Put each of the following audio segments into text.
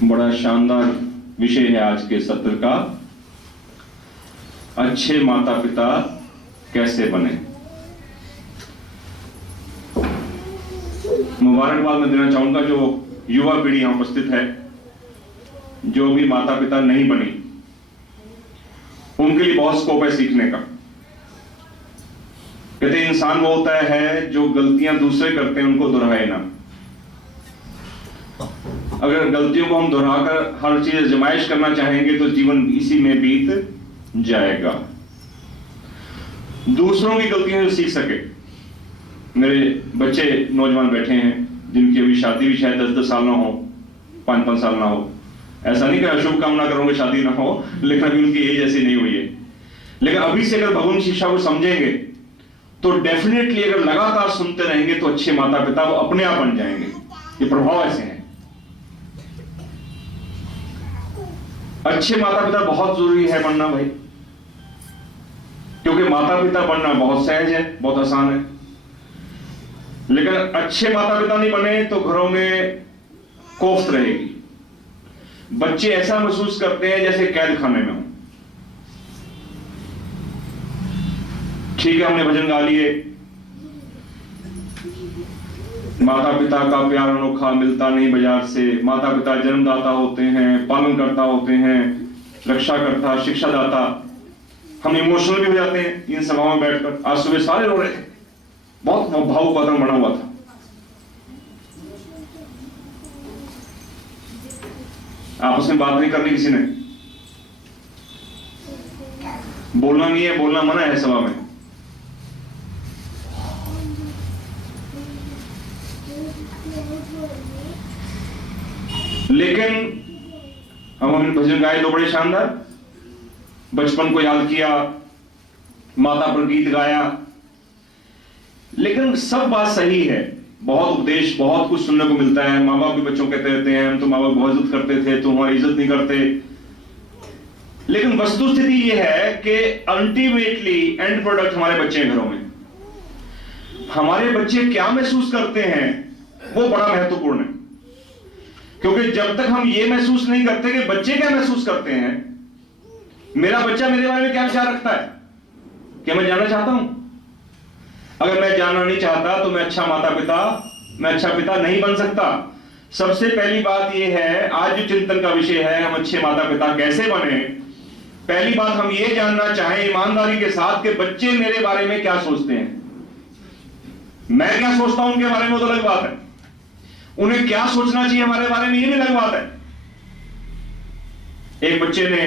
बड़ा शानदार विषय है आज के सत्र का, अच्छे माता पिता कैसे बने। मुबारकबाद मैं देना चाहूंगा जो युवा पीढ़ी यहां उपस्थित है, जो भी माता पिता नहीं बनी, उनके लिए बहुत स्कोप है सीखने का। कहते इंसान वो होता है जो गलतियां दूसरे करते हैं उनको दोहराए ना। अगर गलतियों को हम दोहराकर हर चीज आजमाइश करना चाहेंगे तो जीवन इसी में बीत जाएगा। दूसरों की गलतियों से सीख सके। मेरे बच्चे नौजवान बैठे हैं जिनकी अभी शादी भी शायद 10-10 साल ना हो, 5-5 साल ना हो। ऐसा नहीं कि शुभकामना करूंगा शादी ना हो, लेकिन अभी उनकी एज ऐसी नहीं हुई है। लेकिन अभी से अगर भगवान शिक्षा को समझेंगे तो डेफिनेटली अगर लगातार सुनते रहेंगे तो अच्छे माता पिता वो अपने आप बन जाएंगे। ये प्रभाव ऐसे हैं। अच्छे माता पिता बहुत जरूरी है बनना भाई, क्योंकि माता पिता बनना बहुत सहज है, बहुत आसान है। लेकिन अच्छे माता पिता नहीं बने तो घरों में कोफ्त रहेगी। बच्चे ऐसा महसूस करते हैं जैसे कैद खाने में हो। ठीक है, हमने भजन गा लिए, माता पिता का प्यार अनोखा मिलता नहीं बाजार से। माता पिता जन्मदाता होते हैं, पालन करता होते हैं, रक्षा करता, शिक्षा दाता। हम इमोशनल भी हो जाते हैं इन सभाओं में बैठकर। आज सुबह सारे रो रहे थे, बहुत भावुक वातावरण बना हुआ था। आपस में बात नहीं करनी किसी ने, बोलना नहीं है, बोलना मना है सभा में। लेकिन हम अपने भजन गाए तो बड़े शानदार, बचपन को याद किया, माता पर गीत गाया। लेकिन सब बात सही है, बहुत उपदेश, बहुत कुछ सुनने को मिलता है। माँ बाप भी बच्चों को कहते रहते हैं हम तो माँ बाप बहुत इज्जत करते थे, तुम हमारी इज्जत नहीं करते। लेकिन वस्तुस्थिति यह है कि अल्टीमेटली एंड प्रोडक्ट हमारे बच्चे घरों में। हमारे बच्चे क्या महसूस करते हैं वो बड़ा महत्वपूर्ण है, क्योंकि जब तक हम ये महसूस नहीं करते कि बच्चे क्या महसूस करते हैं, मेरा बच्चा मेरे बारे में क्या विचार रखता है, क्या मैं जानना चाहता हूं। अगर मैं जानना नहीं चाहता तो मैं अच्छा माता पिता, मैं अच्छा पिता नहीं बन सकता। सबसे पहली बात यह है, आज जो चिंतन का विषय है हम अच्छे माता पिता कैसे बने। पहली बात हम ये जानना चाहें ईमानदारी के साथ कि बच्चे मेरे बारे में क्या सोचते हैं। मैं क्या सोचता हूं उनके बारे में तो अलग बात है, उन्हें क्या सोचना चाहिए हमारे बारे में ये भी अलग बात है। एक बच्चे ने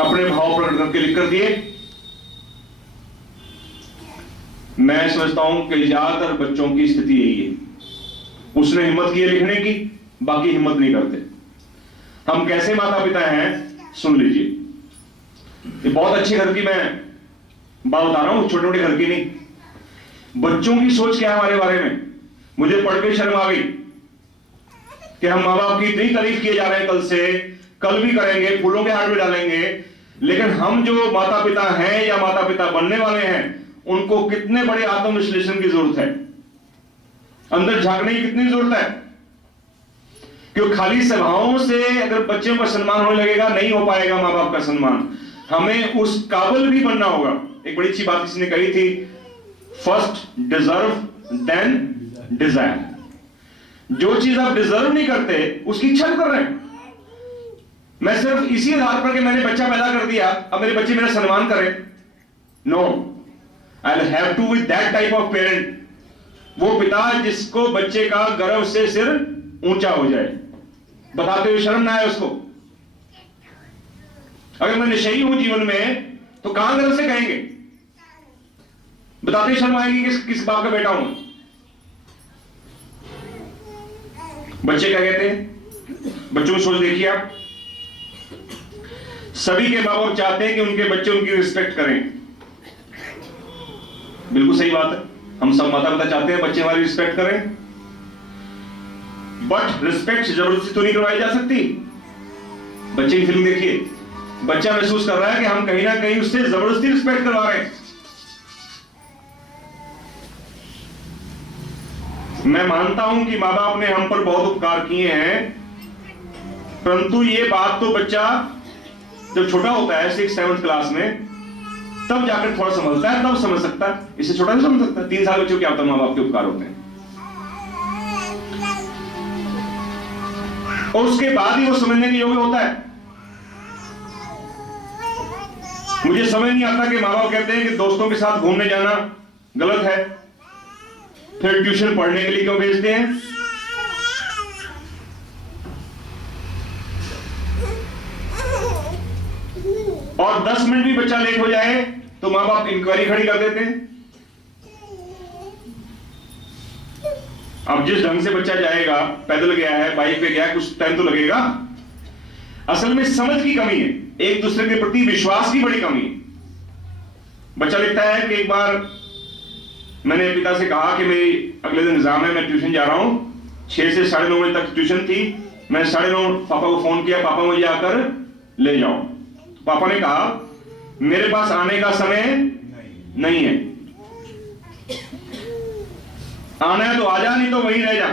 अपने भाव प्रकट करके लिख कर दिए। मैं समझता हूं कि ज्यादातर बच्चों की स्थिति यही है। उसने हिम्मत की है लिखने की, बाकी हिम्मत नहीं करते। हम कैसे माता पिता हैं सुन लीजिए। ये बहुत अच्छे घर की मैं बात बता रहा हूं, छोटे मोटे घर की नहीं। बच्चों की सोच क्या है हमारे बारे में। मुझे पढ़ के शर्म आ गई कि हम माँ बाप की इतनी तारीफ किए जा रहे हैं, कल से, कल भी करेंगे, फूलों के हार में डालेंगे। लेकिन हम जो माता पिता हैं या माता पिता बनने वाले हैं, उनको कितने बड़े आत्मविश्लेषण की जरूरत है, अंदर झांकने की कितनी जरूरत है। क्योंकि खाली सभाओं से अगर बच्चों का सम्मान होने लगेगा नहीं हो पाएगा माँ बाप का सम्मान। हमें उस काबिल भी बनना होगा। एक बड़ी अच्छी बात किसी ने कही थी, फर्स्ट डिजर्व देन डिजायर। जो चीज आप डिजर्व नहीं करते उसकी इच्छा कर रहे हैं। मैं सिर्फ इसी आधार पर कि मैंने बच्चा पैदा कर दिया अब मेरे बच्चे मेरा सम्मान करें, no, I will have to with that type of parent. वो पिता जिसको बच्चे का गर्व से सिर ऊंचा हो जाए, बताते हुए शर्म ना आए उसको। अगर मैं निश्चयी हूं जीवन में तो कहां गर्व से कहेंगे, बताते शर्म आएगी किस बाप का बेटा हूं। बच्चे क्या कहते हैं, बच्चों की सोच देखिए आप। सभी के माँ बाप चाहते हैं कि उनके बच्चे उनकी रिस्पेक्ट करें। बिल्कुल सही बात है, हम सब माता पिता चाहते हैं बच्चे हमारी रिस्पेक्ट करें। बट रिस्पेक्ट जबरदस्ती तो नहीं करवाई जा सकती। बच्चे की फिल्म देखिए, बच्चा महसूस कर रहा है कि हम कहीं ना कहीं उससे जबरदस्ती रिस्पेक्ट करवा रहे हैं। मैं मानता हूं कि माँ बाप ने हम पर बहुत उपकार किए हैं, परंतु ये बात तो बच्चा जब छोटा होता है 6-7 क्लास में, तब जाकर थोड़ा समझता है, तब समझ सकता है। इससे छोटा नहीं समझ सकता। 3 साल बच्चों क्या होता है माँ बाप के उपकार होते हैं, और उसके बाद ही वो समझने के योग्य होता है। मुझे समझ नहीं आता कि माँ बाप कहते हैं कि दोस्तों के साथ घूमने जाना गलत है, फिर ट्यूशन पढ़ने के लिए क्यों भेजते हैं? और 10 मिनट भी बच्चा लेट हो जाए तो माँ बाप इंक्वायरी खड़ी कर देते हैं। अब जिस ढंग से बच्चा जाएगा, पैदल गया है, बाइक पे गया है, कुछ टाइम तो लगेगा। असल में समझ की कमी है, एक दूसरे के प्रति विश्वास की बड़ी कमी है। बच्चा लिखता है कि एक बार मैंने पिता से कहा कि मेरी अगले दिन एग्जाम है, मैं ट्यूशन जा रहा हूं। 6 से 9:30 बजे तक ट्यूशन थी। मैं 9:30 पापा को फोन किया, पापा मुझे आकर ले जाओ। तो पापा ने कहा मेरे पास आने का समय नहीं है, आना है तो आ जा, नहीं तो वहीं रह जा।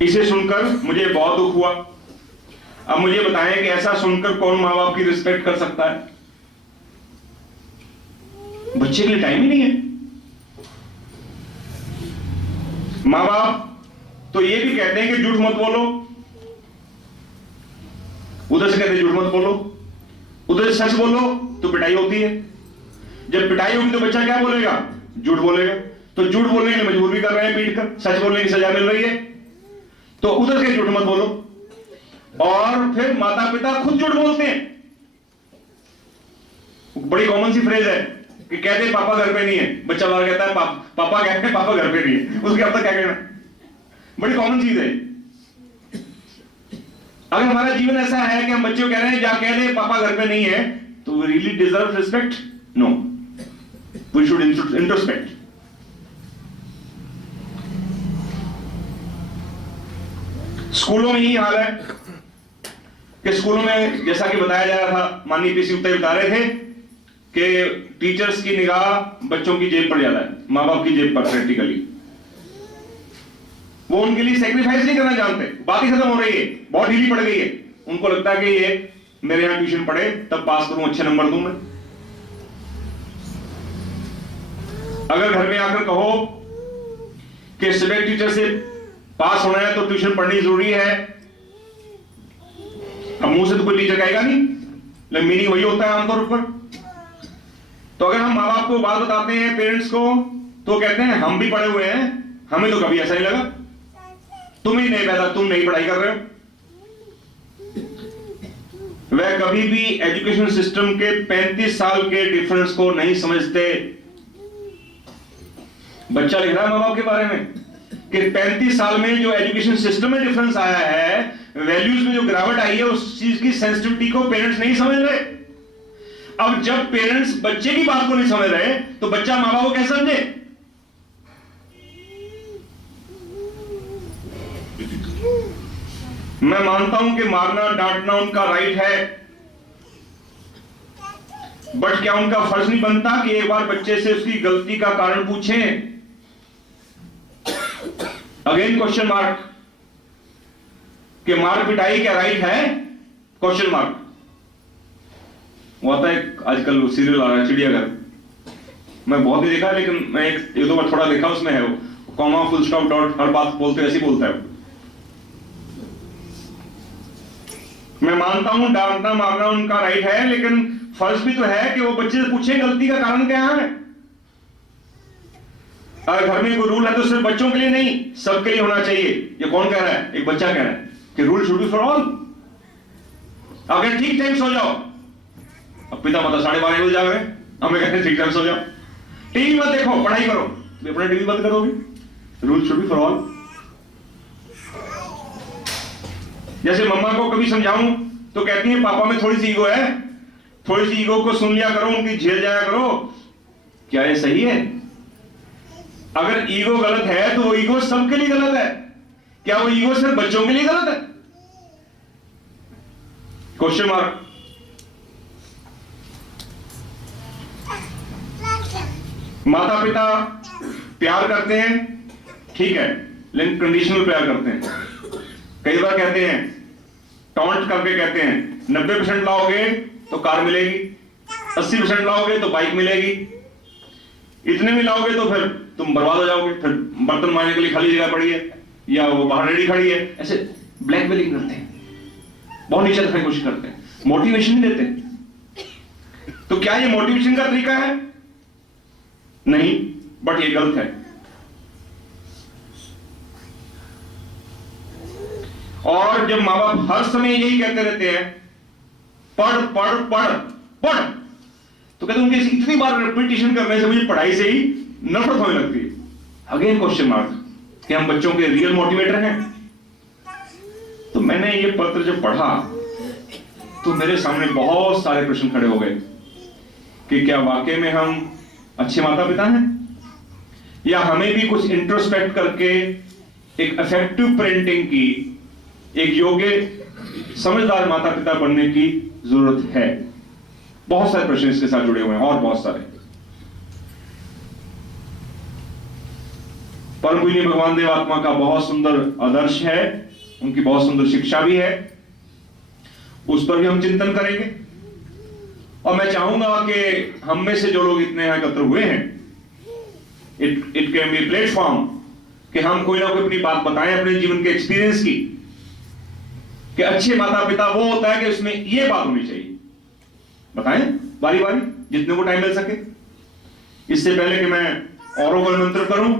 इसे सुनकर मुझे बहुत दुख हुआ। अब मुझे बताएं कि ऐसा सुनकर कौन माँ बाप की रिस्पेक्ट कर सकता है? बच्चे के लिए टाइम ही नहीं है। माँ बाप तो ये भी कहते हैं कि झूठ मत बोलो, उधर से कहते हैं झूठ मत बोलो, उधर से सच बोलो तो पिटाई होती है। जब पिटाई होगी तो बच्चा क्या बोलेगा? झूठ बोलेगा। तो झूठ बोलने के लिए मजबूर भी कर रहे हैं पीट कर, सच बोलने की सजा मिल रही है, तो उधर के झूठ मत बोलो। और फिर माता पिता खुद झूठ बोलते हैं। बड़ी कॉमन सी फ्रेज है कि कहते हैं पापा घर पे नहीं है, बच्चा बाहर कहता है पापा कहते हैं पापा घर पे नहीं है, उसके अब तक क्या कहना? बड़ी कॉमन चीज है। अगर हमारा जीवन ऐसा है कि हम बच्चों कह रहे हैं जा कह दे पापा घर पे नहीं है, तो we really deserve respect? No, we should introspect. स्कूलों में यही हाल है कि स्कूलों में जैसा कि बताया जा रहा था, माननीय पीसी गुप्ता बता रहे थे कि टीचर्स की निगाह बच्चों की जेब पर ज्यादा है, माँ बाप की जेब पर प्रैक्टिकली। वो उनके लिए सेक्रीफाइस नहीं करना जानते। बात ही खत्म हो रही है, बहुत ढीली पड़ गई है। उनको लगता है कि ये मेरे यहां ट्यूशन पढ़े तब पास करूं, अच्छे नंबर दूं मैं। अगर घर में आकर कहो कि सब्जेक्ट टीचर से पास होना है तो ट्यूशन पढ़नी जरूरी है, अब मुंह से तो कोई टीचर कहेगा नहीं, लेकिन मीनिंग वही होता है आमतौर पर। तो अगर हम माँ बाप को बात बताते हैं, पेरेंट्स को, तो कहते हैं हम भी पढ़े हुए हैं, हमें तो कभी ऐसा नहीं लगा, तुम ही नहीं पैदा, तुम नहीं पढ़ाई कर रहे हो। वह कभी भी एजुकेशन सिस्टम के 35 साल के डिफरेंस को नहीं समझते। बच्चा लिख रहा है माँ बाप के बारे में कि 35 साल में जो एजुकेशन सिस्टम में डिफरेंस आया है, वैल्यूज में जो गिरावट आई है, उस चीज की सेंसिटिविटी को पेरेंट्स नहीं समझ रहे। अब जब पेरेंट्स बच्चे की बात को नहीं समझ रहे तो बच्चा माँ बाप को कैसे समझे? मैं मानता हूं कि मारना डांटना उनका राइट है, बट क्या उनका फर्ज नहीं बनता कि एक बार बच्चे से उसकी गलती का कारण पूछें? अगेन क्वेश्चन मार्क कि मार पिटाई क्या राइट है? Question mark. वो आता है आजकल सीरियल आ रहा है चिड़ियाघर, मैं बहुत ही देखा, लेकिन मैं एक दो बार थोड़ा देखा, उसमें है वो कॉमा फुल स्टॉप डॉट, हर बात बोलते ऐसे बोलता है। मैं मानता हूं डांटना मारना उनका राइट है, लेकिन फर्ज भी तो है कि वो बच्चे से पूछे गलती का कारण क्या है। अगर घर में कोई रूल है तो सिर्फ बच्चों के लिए नहीं, सबके लिए होना चाहिए। ये कौन कह रहा है? एक बच्चा कह रहा है कि rule should be for all. अगर ठीक टाइम सो जाओ, अब पिता मतलब 12:30 बजे जा रहे हैं, हमें कहते हैं ठीक टाइम सो जाओ, टीवी मत देखो, पढ़ाई करो, तो अपना टीवी बंद करोगे। Rule should be for all. जैसे मम्मा को कभी समझाऊं तो कहती है पापा में थोड़ी सी ईगो है, थोड़ी सी ईगो को सुन लिया करो, उनकी झेल जाया करो। क्या ये सही है? अगर ईगो गलत है तो वो ईगो सबके लिए गलत है। क्या वो ईगो सिर्फ बच्चों के लिए गलत है? Question mark. माता पिता प्यार करते हैं, ठीक है, लेकिन कंडीशनल प्यार करते हैं। कई बार कहते हैं, टॉन्ट करके कहते हैं 90% लाओगे तो कार मिलेगी, 80% लाओगे तो बाइक मिलेगी, इतने में लाओगे तो फिर तुम बर्बाद हो जाओगे, फिर बर्तन मांजने के लिए खाली जगह पड़ी है या वो बाहर रेडी खड़ी है। ऐसे ब्लैकमेलिंग करते हैं, बहुत नीचे रखने की कोशिश करते हैं, मोटिवेशन नहीं देते। तो क्या ये मोटिवेशन का तरीका है? नहीं, बट ये गलत है। और जब माँ बाप हर समय यही कहते रहते हैं पढ़ पढ़ पढ़ पढ़, तो कहते उनके इतनी बार रिपीटिशन करने से मुझे पढ़ाई से ही नफरत होने लगती है। अगेन क्वेश्चन मार्क कि हम बच्चों के रियल मोटिवेटर हैं? तो मैंने ये पत्र जब पढ़ा तो मेरे सामने बहुत सारे प्रश्न खड़े हो गए कि क्या वाकई में हम अच्छे माता पिता हैं, या हमें भी कुछ इंट्रोस्पेक्ट करके एक इफेक्टिव पेरेंटिंग की, एक योग्य समझदार माता पिता बनने की जरूरत है। बहुत सारे प्रश्न इसके साथ जुड़े हुए हैं, और बहुत सारे। परम पूज्य भगवान देव आत्मा का बहुत सुंदर आदर्श है, उनकी बहुत सुंदर शिक्षा भी है, उस पर भी हम चिंतन करेंगे। और मैं चाहूंगा कि हम में से जो लोग इतने यहां एकत्र हुए हैं, इट कैन बी प्लेटफॉर्म कि हम कोई ना कोई अपनी बात बताएं अपने जीवन के एक्सपीरियंस की, कि अच्छे माता पिता वो होता है कि उसमें ये बात होनी चाहिए। बताएं बारी बारी, जितने को टाइम मिल सके। इससे पहले कि मैं औरों को निमंत्रण करूं,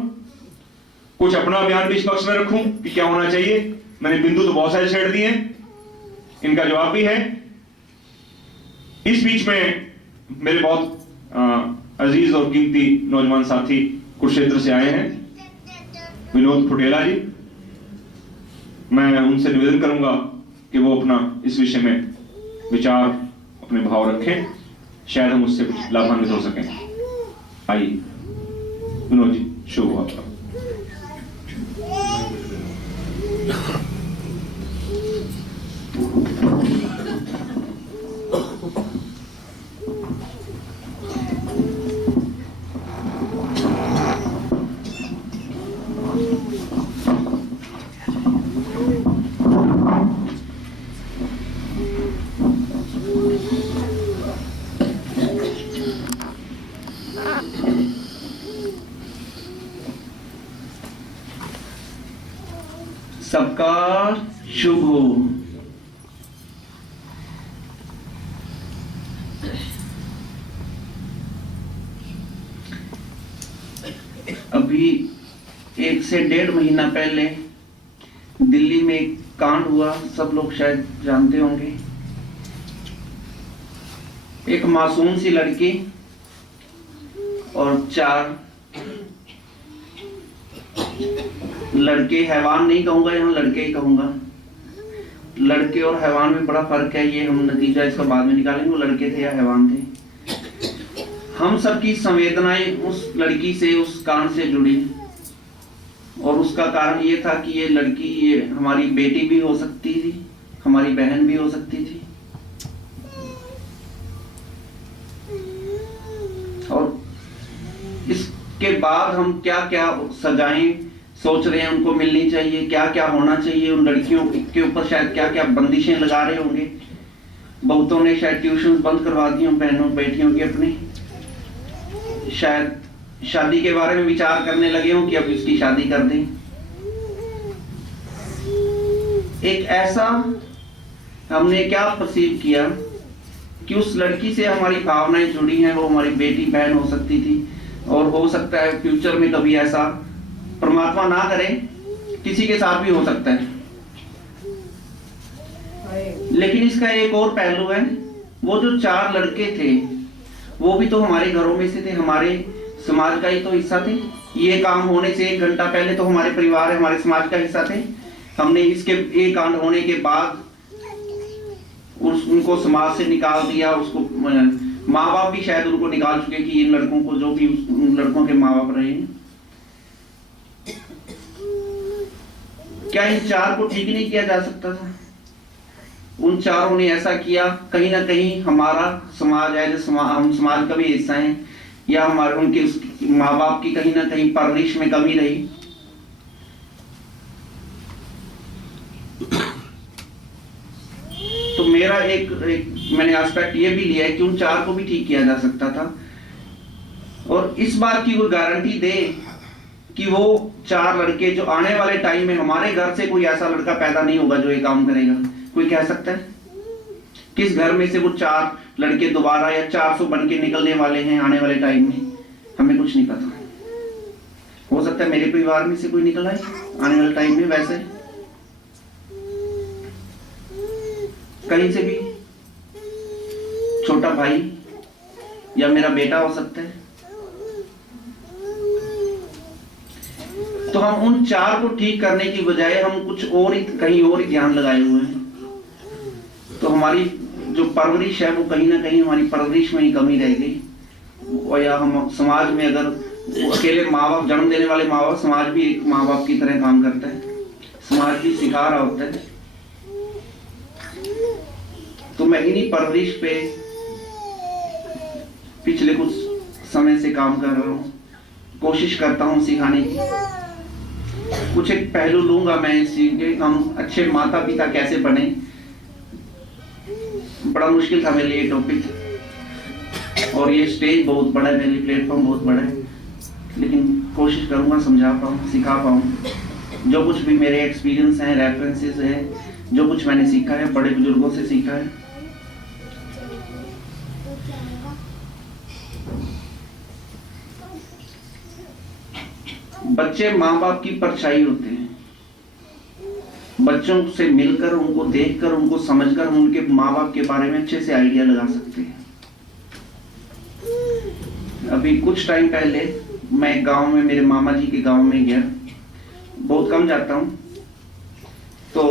कुछ अपना बयान भी इस पक्ष में रखूं कि क्या होना चाहिए। मैंने बिंदु तो बहुत सारे छेड़ दिए, इनका जवाब भी है। इस बीच में मेरे बहुत अजीज और कीमती नौजवान साथी कुरुक्षेत्र से आए हैं, विनोद फुटेला जी। मैं उनसे निवेदन करूंगा कि वो अपना इस विषय में विचार, अपने भाव रखें, शायद हम उससे कुछ लाभान्वित हो सकें। आइए विनोद जी, शुभ हो आपका। सबका शुभ हो। अभी 1 से 1.5 महीना पहले दिल्ली में एक कांड हुआ, सब लोग शायद जानते होंगे। एक मासूम सी लड़की और 4 लड़के, हैवान नहीं कहूंगा यहाँ, लड़के ही कहूंगा। लड़के और हैवान में बड़ा फर्क है, ये हम नतीजा इसका बाद में निकालेंगे, वो लड़के थे या हैवान थे। हम सबकी संवेदनाएं उस लड़की से, उस कांड से जुड़ी, और उसका कारण ये था कि ये लड़की, ये हमारी बेटी भी हो सकती थी, हमारी बहन भी हो सकती थी। और इसके बाद हम क्या क्या सजाएं सोच रहे हैं उनको मिलनी चाहिए, क्या क्या होना चाहिए, उन लड़कियों के ऊपर शायद क्या क्या बंदिशें लगा रहे होंगे। बहुतों ने शायद ट्यूशन बंद करवा दी हो बहनों बेटियों की अपनी, शायद शादी के बारे में विचार करने लगे हो कि अब इसकी शादी कर दें। एक ऐसा हमने क्या परसीव किया कि उस लड़की से हमारी भावनाएं जुड़ी हैं, वो हमारी बेटी बहन हो सकती थी, और हो सकता है फ्यूचर में कभी ऐसा परमात्मा ना करे किसी के साथ भी हो सकता है। लेकिन इसका एक और पहलू है, वो जो 4 लड़के थे वो भी तो हमारे घरों में से थे, हमारे समाज का ही तो हिस्सा थे। ये काम होने से 1 घंटा पहले तो हमारे परिवार, हमारे समाज का हिस्सा थे। हमने इसके एक कांड होने के बाद उनको समाज से निकाल दिया। उसको माँ बाप भी शायद उनको निकाल चुके कि इन लड़कों को, जो भी उन लड़कों के माँ बाप रहे, क्या इन 4 को ठीक नहीं किया जा सकता था? उन 4 ने ऐसा किया। कहीं ना कहीं हमारा समाज है, हम समाज का भी हिस्सा है, या हमारे उनके माँ बाप की कहीं ना कहीं परवरिश में कमी रही। तो मेरा एक मैंने एस्पेक्ट ये भी लिया है कि उन 4 को भी ठीक किया जा सकता था, और इस बात की कोई गारंटी दे कि वो 4 लड़के जो आने वाले टाइम में हमारे घर से कोई ऐसा लड़का पैदा नहीं होगा जो ये काम करेगा। कोई कह सकता है किस घर में से वो 4 लड़के दोबारा या 400 बन के निकलने वाले हैं आने वाले टाइम में? हमें कुछ नहीं पता। हो सकता है मेरे परिवार में से कोई निकल आए आने वाले टाइम में, वैसे कहीं से भी छोटा भाई या मेरा बेटा हो सकता है। तो हम उन 4 को ठीक करने की बजाय हम कुछ और ही कहीं और ही ध्यान लगाए हुए हैं। तो हमारी जो परवरिश है वो कहीं ना कहीं हमारी परवरिश में ही कमी रह गई। और या हम समाज में अगर अकेले माँ बाप, जन्म देने वाले माँ बाप, समाज भी एक माँ बाप की तरह काम करता है, समाज भी सिखा रहा होता है। तो मैं इन्हीं परवरिश पे पिछले कुछ समय से काम कर रहा हूँ, कोशिश करता हूँ सिखाने की। कुछ एक पहलू लूंगा मैं इसी के, हम अच्छे माता पिता कैसे बने। बड़ा मुश्किल था मेरे लिए टॉपिक, और ये स्टेज बहुत बड़ा है, मेरे लिए प्लेटफॉर्म बहुत बड़ा है, लेकिन कोशिश करूंगा समझा पाऊँ, सिखा पाऊँ। जो कुछ भी मेरे एक्सपीरियंस हैं, रेफरेंसेस हैं, जो कुछ मैंने सीखा है, बड़े बुजुर्गों से सीखा है। बच्चे माँ बाप की परछाई होते हैं। बच्चों से मिलकर, उनको देखकर, उनको समझकर हम उनके माँ बाप के बारे में अच्छे से आइडिया लगा सकते हैं। अभी कुछ टाइम पहले मैं गांव में, मेरे मामा जी के गांव में गया, बहुत कम जाता हूँ। तो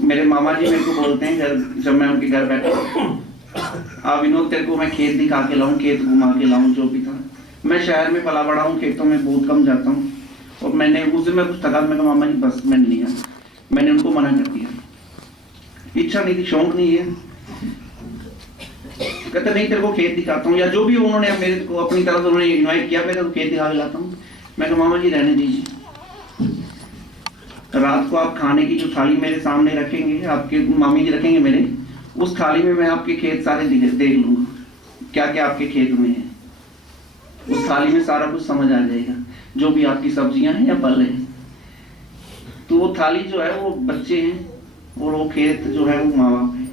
मेरे मामा जी मेरे को बोलते हैं जब मैं उनके घर बैठा, विनोद तेरे को मैं खेत दिखा के लाऊं, खेत घुमा के लाऊं, जो भी था। मैं शहर में पला बड़ा हूँ, खेतों में बहुत कम जाता हूँ। और मैंने उस दिन मैं कुछ थका, मैं कहा मामा जी बस मैं नहीं गया। मैंने उनको मना कर दिया, इच्छा नहीं थी, शौक नहीं है। कहते नहीं तेरे को खेत दिखाता हूँ, या जो भी उन्होंने मेरे को अपनी तरफ से उन्होंने इन्वाइट किया, मैं तो खेत दिखा के लाता हूँ। मैं कहा मामा जी रहने दीजिए, रात को आप खाने की जो थाली मेरे सामने रखेंगे, आपके मामी जी रखेंगे मेरे, उस थाली में मैं आपके खेत सारे देख लूंगा, क्या क्या आपके खेत में है। उस थाली में सारा कुछ समझ आ जाएगा, जो भी आपकी सब्जियां हैं या फल हैं। तो वो थाली जो है वो बच्चे हैं, और वो खेत जो है वो माँ बाप है।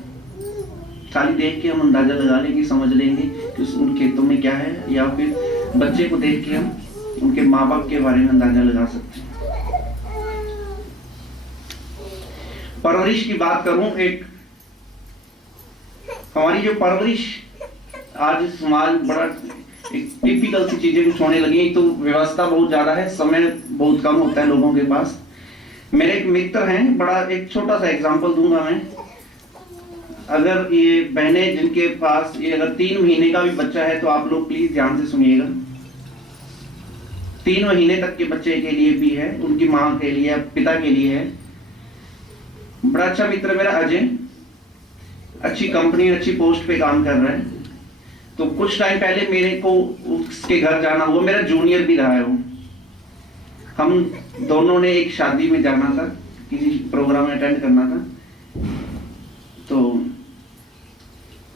थाली देख के हम अंदाजा लगा लेंगे, समझ लेंगे कि उन खेतों में क्या है, या फिर बच्चे को देख के हम उनके माँ बाप के बारे में अंदाजा लगा सकते हैं। परवरिश की बात करूं, एक हमारी जो परवरिश, आज समाज बड़ा एक टिपिकल सी चीजें कुछ होने लगी। तो व्यवस्था बहुत ज्यादा है, समय बहुत कम होता है लोगों के पास। मेरे एक मित्र हैं, बड़ा एक छोटा सा एग्जांपल दूंगा मैं। अगर ये बहनें जिनके पास ये अगर 3 महीने का भी बच्चा है, तो आप लोग प्लीज ध्यान से सुनिएगा। 3 महीने तक के बच्चे के लिए भी है, उनकी माँ के लिए, पिता के लिए है। बड़ा अच्छा मित्र मेरा अजय, अच्छी कंपनी, अच्छी पोस्ट पे काम कर रहा है। तो कुछ टाइम पहले मेरे को उसके घर जाना हुआ, मेरा जूनियर भी रहा है वो। हम दोनों ने एक शादी में जाना था, किसी प्रोग्राम अटेंड करना था। तो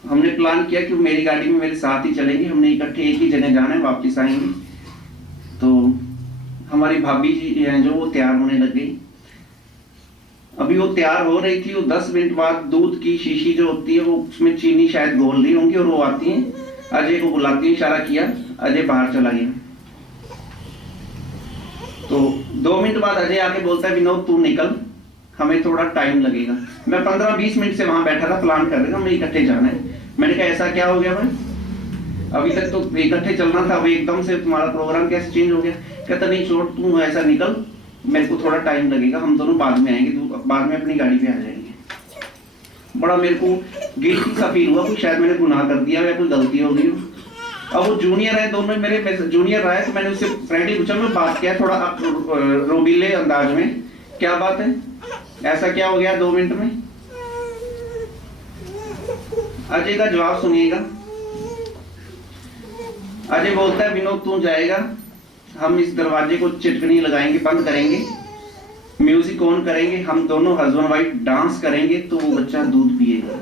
हमने प्लान किया कि मेरी गाड़ी में मेरे साथ ही चलेंगे, हमने इकट्ठे एक ही जगह जाना है, वापस आएंगे। तो हमारी भाभी जी हैं जो, वो तैयार होने लग गई। अभी वो तैयार हो रही थी, वो 10 मिनट बाद दूध की शीशी जो होती है वो उसमें चीनी शायद घोल रही होंगी, और वो आती है, अजय को बुलाती है, इशारा किया, अजय बाहर चला गया। तो 2 मिनट बाद अजय आके बोलता है विनोद तू निकल, हमें थोड़ा टाइम लगेगा। मैं 15-20 मिनट से वहां बैठा था, प्लान कर रहे थे, हमें इकट्ठे जाना है। मैंने कहा ऐसा क्या हो गया भाई, अभी तक तो इकट्ठे चलना था, अभी एकदम से तुम्हारा प्रोग्राम कैसे चेंज हो गया? कहता नहीं छोड़, तू ऐसा निकल, मेरे को थोड़ा टाइम लगेगा, हम दोनों बाद में आएंगे, बाद में अपनी गाड़ी पे आ जाएंगे। बड़ा मेरे को गिल्टी सा फील हुआ, कुछ शायद मैंने गुनाह कर दिया या कोई गलती हो गई। अब वो जूनियर है, दोनों मेरे जूनियर रहा है। तो मैंने उससे फ्रेंडली पूछा, मैं बात क्या है, थोड़ा रोबीले अंदाज में, क्या बात है, ऐसा क्या हो गया 2 मिनट में? अजय का जवाब सुनिएगा। अजय बोलता है विनोद तू जाएगा, हम इस दरवाजे को चिटकनी लगाएंगे, बंद करेंगे, म्यूजिक ऑन करेंगे, हम दोनों हस्बैंड वाइफ डांस करेंगे तो वो बच्चा दूध पिएगा।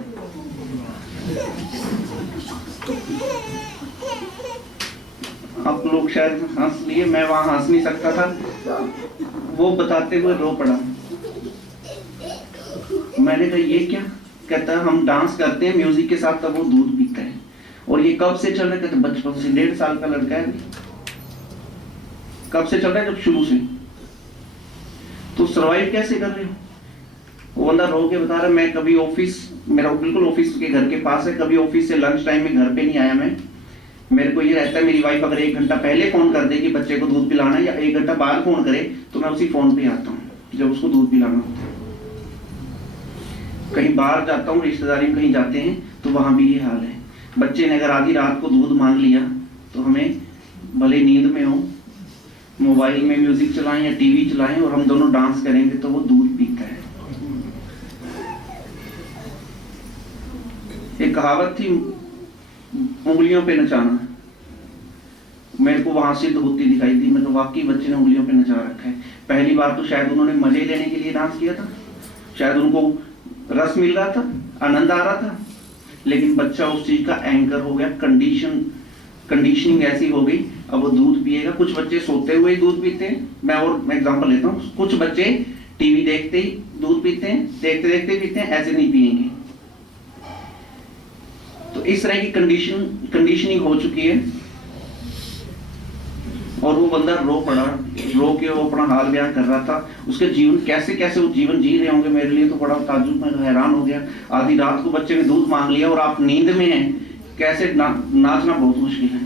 आप लोग शायद हंस लिए, मैं वहां हंस नहीं सकता था। वो बताते हुए रो पड़ा। मैंने कहा ये क्या? कहता है हम डांस करते हैं म्यूजिक के साथ तब वो दूध पीता है। और ये कब से चल रहा है? कहते बचपन से, 1.5 साल का लड़का है। कब से चल रहा है? जब शुरू से। तो सर्वाइव कैसे कर रहे हो? वो बंदा रो के बता रहा है मैं कभी ऑफिस, मेरा बिल्कुल ऑफिस के घर के पास है, कभी ऑफिस से लंच टाइम में घर पे नहीं आया मैं। मेरे को ये रहता है मेरी वाइफ अगर 1 घंटा पहले फोन कर दे कि बच्चे को दूध पिलाना है या 1 घंटा बाद फोन करे तो मैं उसी फोन पे आता हूँ जब उसको दूध पिलाना होता है। कहीं बाहर जाता हूँ, रिश्तेदारी में कहीं जाते हैं तो वहां भी ये हाल है। बच्चे ने अगर आधी रात को दूध मांग लिया तो हमें भले नींद में हो, मोबाइल में म्यूजिक चलाएं या टीवी चलाएं और हम दोनों डांस करेंगे तो वो दूध पीता है। एक कहावत थी उंगलियों पे नचाना, मेरे को वहां सिद्ध होती दिखाई दी। मतलब वाकई बच्चे ने उंगलियों पे नचा रखा है। पहली बार तो शायद उन्होंने मजे लेने के लिए डांस किया था, शायद उनको रस मिल रहा था, आनंद आ रहा था, लेकिन बच्चा उस चीज का एंकर हो गया, कंडीशनिंग ऐसी हो गई, अब वो दूध पिएगा। कुछ बच्चे सोते हुए ही दूध पीते हैं। मैं और एग्जांपल लेता हूँ, कुछ बच्चे टीवी देखते ही दूध पीते हैं, देखते देखते पीते हैं, ऐसे नहीं पिएंगे। तो इस तरह की कंडीशनिंग हो चुकी है। और वो बंदा रो पड़ा, रो के वो अपना हाल बयान कर रहा था। उसके जीवन कैसे कैसे वो जीवन जी रहे होंगे, मेरे लिए तो बड़ा ताज्जुब, मैं हैरान हो गया। आधी रात को बच्चे ने दूध मांग लिया और आप नींद में हैं, कैसे नाचना बहुत मुश्किल है,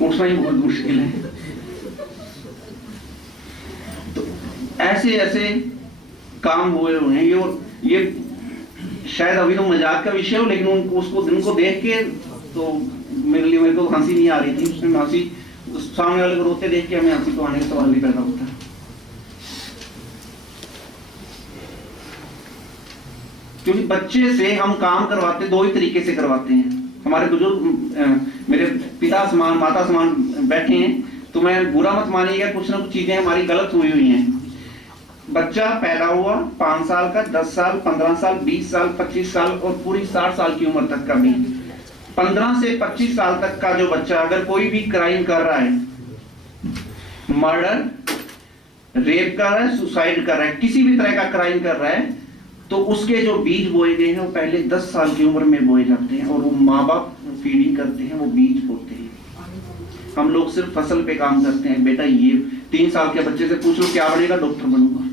उठना ही बहुत मुश्किल है। तो ऐसे ऐसे काम हुए हुए हैं। ये शायद अभी तो मजाक का विषय हो, लेकिन उसको दिन को देख के तो मेरे को हंसी नहीं आ रही थी। उसमें हंसी, सामने वाले को रोते देख के हमें हंसी तो आने का सवाल नहीं पैदा होता। क्योंकि बच्चे से हम काम करवाते 2 ही तरीके से करवाते हैं। हमारे बुजुर्ग, मेरे पिता समान, माता समान बैठे हैं, तो मैं बुरा मत मानिएगा, कुछ ना कुछ चीजें हमारी गलत हुई हैं। बच्चा पैदा हुआ 5 साल का, 10 साल, 15 साल, 20 साल, 25 साल और पूरी 60 साल की उम्र तक का भी। 15 से 25 साल तक का जो बच्चा अगर कोई भी क्राइम कर रहा है, मर्डर, रेप कर रहा है, सुसाइड कर रहा है, किसी भी तरह का क्राइम कर रहा है, तो उसके जो बीज बोए गए हैं वो पहले 10 साल की उम्र में बोए जाते हैं। और वो माँ बाप फीडिंग करते हैं, वो बीज बोते हैं। हम लोग सिर्फ फसल पे काम करते हैं। बेटा ये 3 साल के बच्चे से पूछ लो क्या बनेगा? डॉक्टर बनूंगा।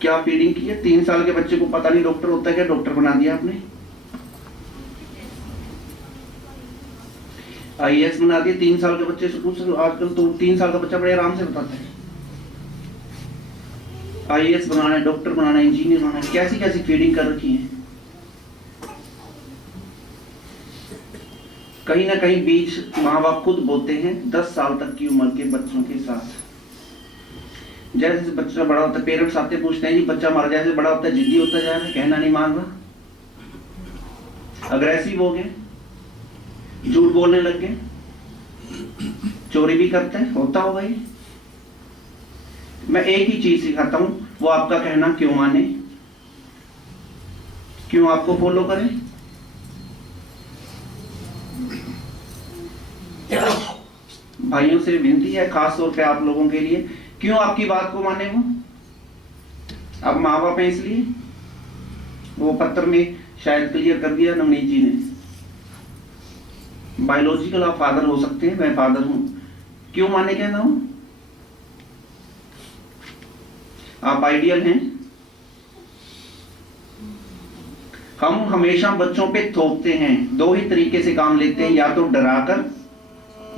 क्या फीडिंग की है? 3 साल के बच्चे को पता नहीं डॉक्टर होता है क्या, डॉक्टर बना दिया आपने। IAS बना दिया। 3 साल के बच्चे से पूछ लो, आजकल तो 3 साल का बच्चा बड़े आराम से बताता है IAS बनाना है, डॉक्टर बनाना है, इंजीनियर बनाना है। कैसी कैसी फीडिंग कर रखी है। कहीं ना कहीं बीज माँ बाप खुद बोते हैं 10 साल तक की उम्र के बच्चों के साथ। जैसे बच्चा बड़ा होता है, पेरेंट्स आते पूछते हैं जी बच्चा हमारा जैसे बड़ा होता है जिद्दी होता जा रहा है, कहना नहीं मान रहा, अग्रेसिव हो गए, झूठ बोलने लग गए, चोरी भी करते हैं, होता होगा ये। मैं एक ही चीज सिखाता हूं, वो आपका कहना क्यों माने, क्यों आपको फॉलो करें। भाइयों से विनती है, खास तौर पे आप लोगों के लिए, क्यों आपकी बात को माने वो? अब माँ बाप है इसलिए। वो पत्र में शायद क्लियर कर दिया नवनीत जी ने। बायोलॉजिकल आप फादर हो सकते हैं, मैं फादर हूं, क्यों माने कहना हो? आप आइडियल हैं। हम हमेशा बच्चों पे थोपते हैं। 2 ही तरीके से काम लेते हैं, या तो डराकर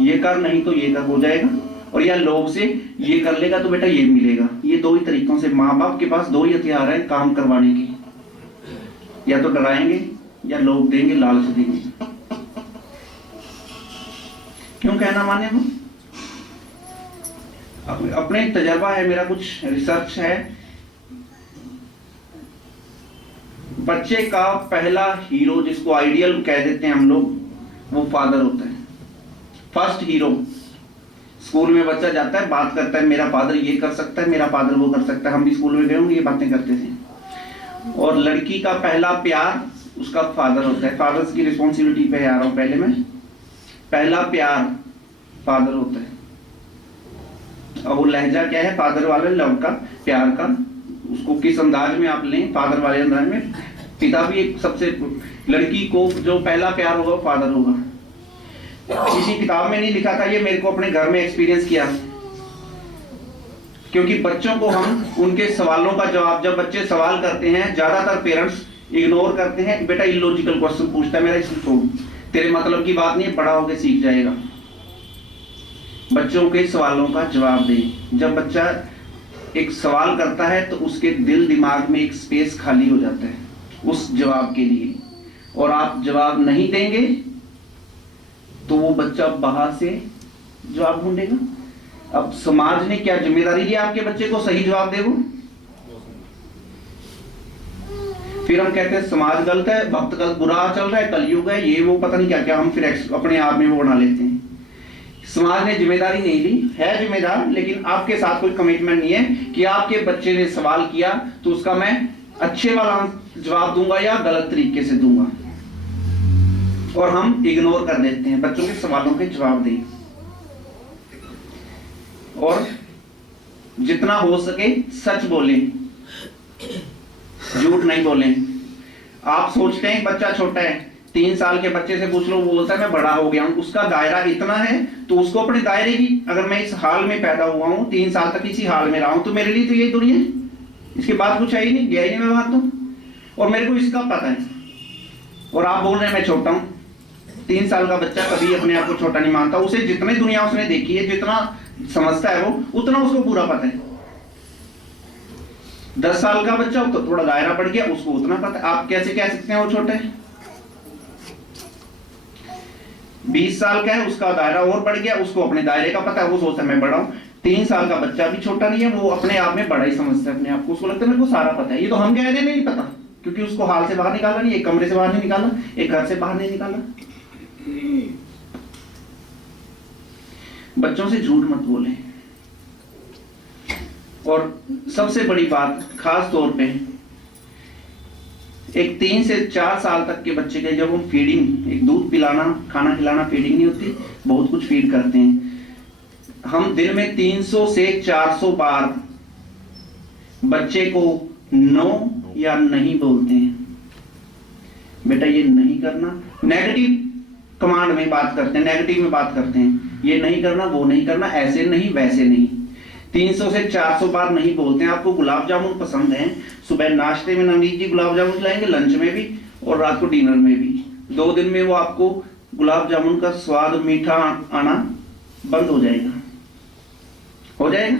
ये कर, नहीं तो ये कर हो जाएगा, और या लोभ से ये कर लेगा तो बेटा ये मिलेगा। ये 2 ही तरीकों से माँ बाप के पास 2 ही हथियार है काम करवाने के, या तो डराएंगे या लोभ देंगे, लालच देंगे। क्यों कहना माने वो? अपने तजर्बा है मेरा, कुछ रिसर्च है। बच्चे का पहला हीरो, जिसको आइडियल कह देते हैं हम लोग, वो फादर होता है। First hero. स्कूल में बच्चा जाता है, बात करता है, मेरा फादर ये कर सकता है, मेरा फादर वो कर सकता है। हम भी स्कूल में गए होंगे, ये बातें करते थे। और लड़की का पहला प्यार उसका फादर होता है। फादर्स की रिस्पॉन्सिबिलिटी पे आ रहा हूं पहले मैं। पहला प्यार फादर होता है, और वो लहजा क्या है फादर वाले लव का, प्यार का, उसको किस अंदाज में आप लें, फादर वाले अंदाज में। पिता भी एक सबसे, लड़की को जो पहला प्यार होगा वो फादर होगा। किसी किताब में नहीं लिखा था, ये मेरे को अपने घर में एक्सपीरियंस किया। क्योंकि बच्चों को हम उनके सवालों का जवाब, जब बच्चे सवाल करते हैं, ज्यादातर पेरेंट्स इग्नोर करते हैं। बेटा इलॉजिकल क्वेश्चन पूछता है, मेरा इसको छोड़, तेरे मतलब की बात नहीं है, बड़ा होकर सीख जाएगा। बच्चों के सवालों का जवाब दें। जब बच्चा एक सवाल करता है तो उसके दिल दिमाग में एक स्पेस खाली हो जाता है उस जवाब के लिए, और आप जवाब नहीं देंगे तो वो बच्चा बाहर से जवाब ढूंढेगा। अब समाज ने क्या जिम्मेदारी दी आपके बच्चे को सही जवाब दे वो? फिर हम कहते हैं समाज गलत है, वक्त गलत, बुरा चल रहा है, कलयुग है, ये वो पता नहीं क्या क्या, हम फिर अपने आप में वो बना लेते हैं। समाज ने जिम्मेदारी नहीं ली, है जिम्मेदार, लेकिन आपके साथ कोई कमिटमेंट नहीं है कि आपके बच्चे ने सवाल किया तो उसका मैं अच्छे वाला जवाब दूंगा या गलत तरीके से दूंगा। और हम इग्नोर कर देते हैं, बच्चों के सवालों के जवाब दें। और जितना हो सके सच बोलें, झूठ नहीं बोलें। आप सोचते हैं बच्चा छोटा है, 3 साल के बच्चे से पूछ लो, वो बोलता है मैं बड़ा हो गया हूं, उसका दायरा इतना है, तो उसको अपने दायरे की, अगर मैं इस हाल में पैदा हुआ हूं, 3 साल तक इसी हाल में रहा हूं, तो मेरे लिए तो यही दुनिया है, इसके बाद कुछ है ही नहीं, गया ही नहीं मैं बात तो, और मेरे को इसका पता है। और आप बोल रहे हैं मैं छोटा हूं। 3 साल का बच्चा कभी अपने आप को छोटा नहीं मानता, उसे जितनी दुनिया उसने देखी है, जितना समझता है वो, उतना उसको पूरा पता है। 10 साल का बच्चा हो तो थोड़ा दायरा बढ़ गया, उसको उतना पता है। आप कैसे कह सकते हैं वो छोटा है? 20 साल का है, उसका दायरा और बढ़ गया, उसको अपने दायरे का पता है, वो सोचता है मैं बड़ा हूं। 3 साल का बच्चा भी छोटा नहीं है, वो अपने आप में बड़ा ही समझता है अपने आप को, उसको लगता है मेरे को सारा पता है। ये तो हम कह रहे नहीं पता, क्योंकि उसको हाल से बाहर निकाला नहीं, एक कमरे से बाहर नहीं निकाला, एक घर से बाहर नहीं निकाला। बच्चों से झूठ मत बोले। और सबसे बड़ी बात, खास तौर पे एक 3 से 4 साल तक के बच्चे के जब हम फीडिंग, एक दूध पिलाना, खाना खिलाना फीडिंग नहीं होती, बहुत कुछ फीड करते हैं हम। दिन में 300 से 400 बार बच्चे को नो या नहीं बोलते हैं। बेटा ये नहीं करना, नेगेटिव कमांड में बात करते हैं, नेगेटिव में बात करते हैं, ये नहीं करना, वो नहीं करना, ऐसे नहीं, वैसे नहीं। 300 से 400 बार नहीं बोलते हैं। आपको गुलाब जामुन पसंद है, सुबह नाश्ते में नवनीत जी गुलाब जामुन खिलाएंगे, लंच में भी और रात को डिनर में भी। 2 दिन में वो आपको गुलाब जामुन का स्वाद, मीठा आना बंद हो जाएगा, हो जाएगा।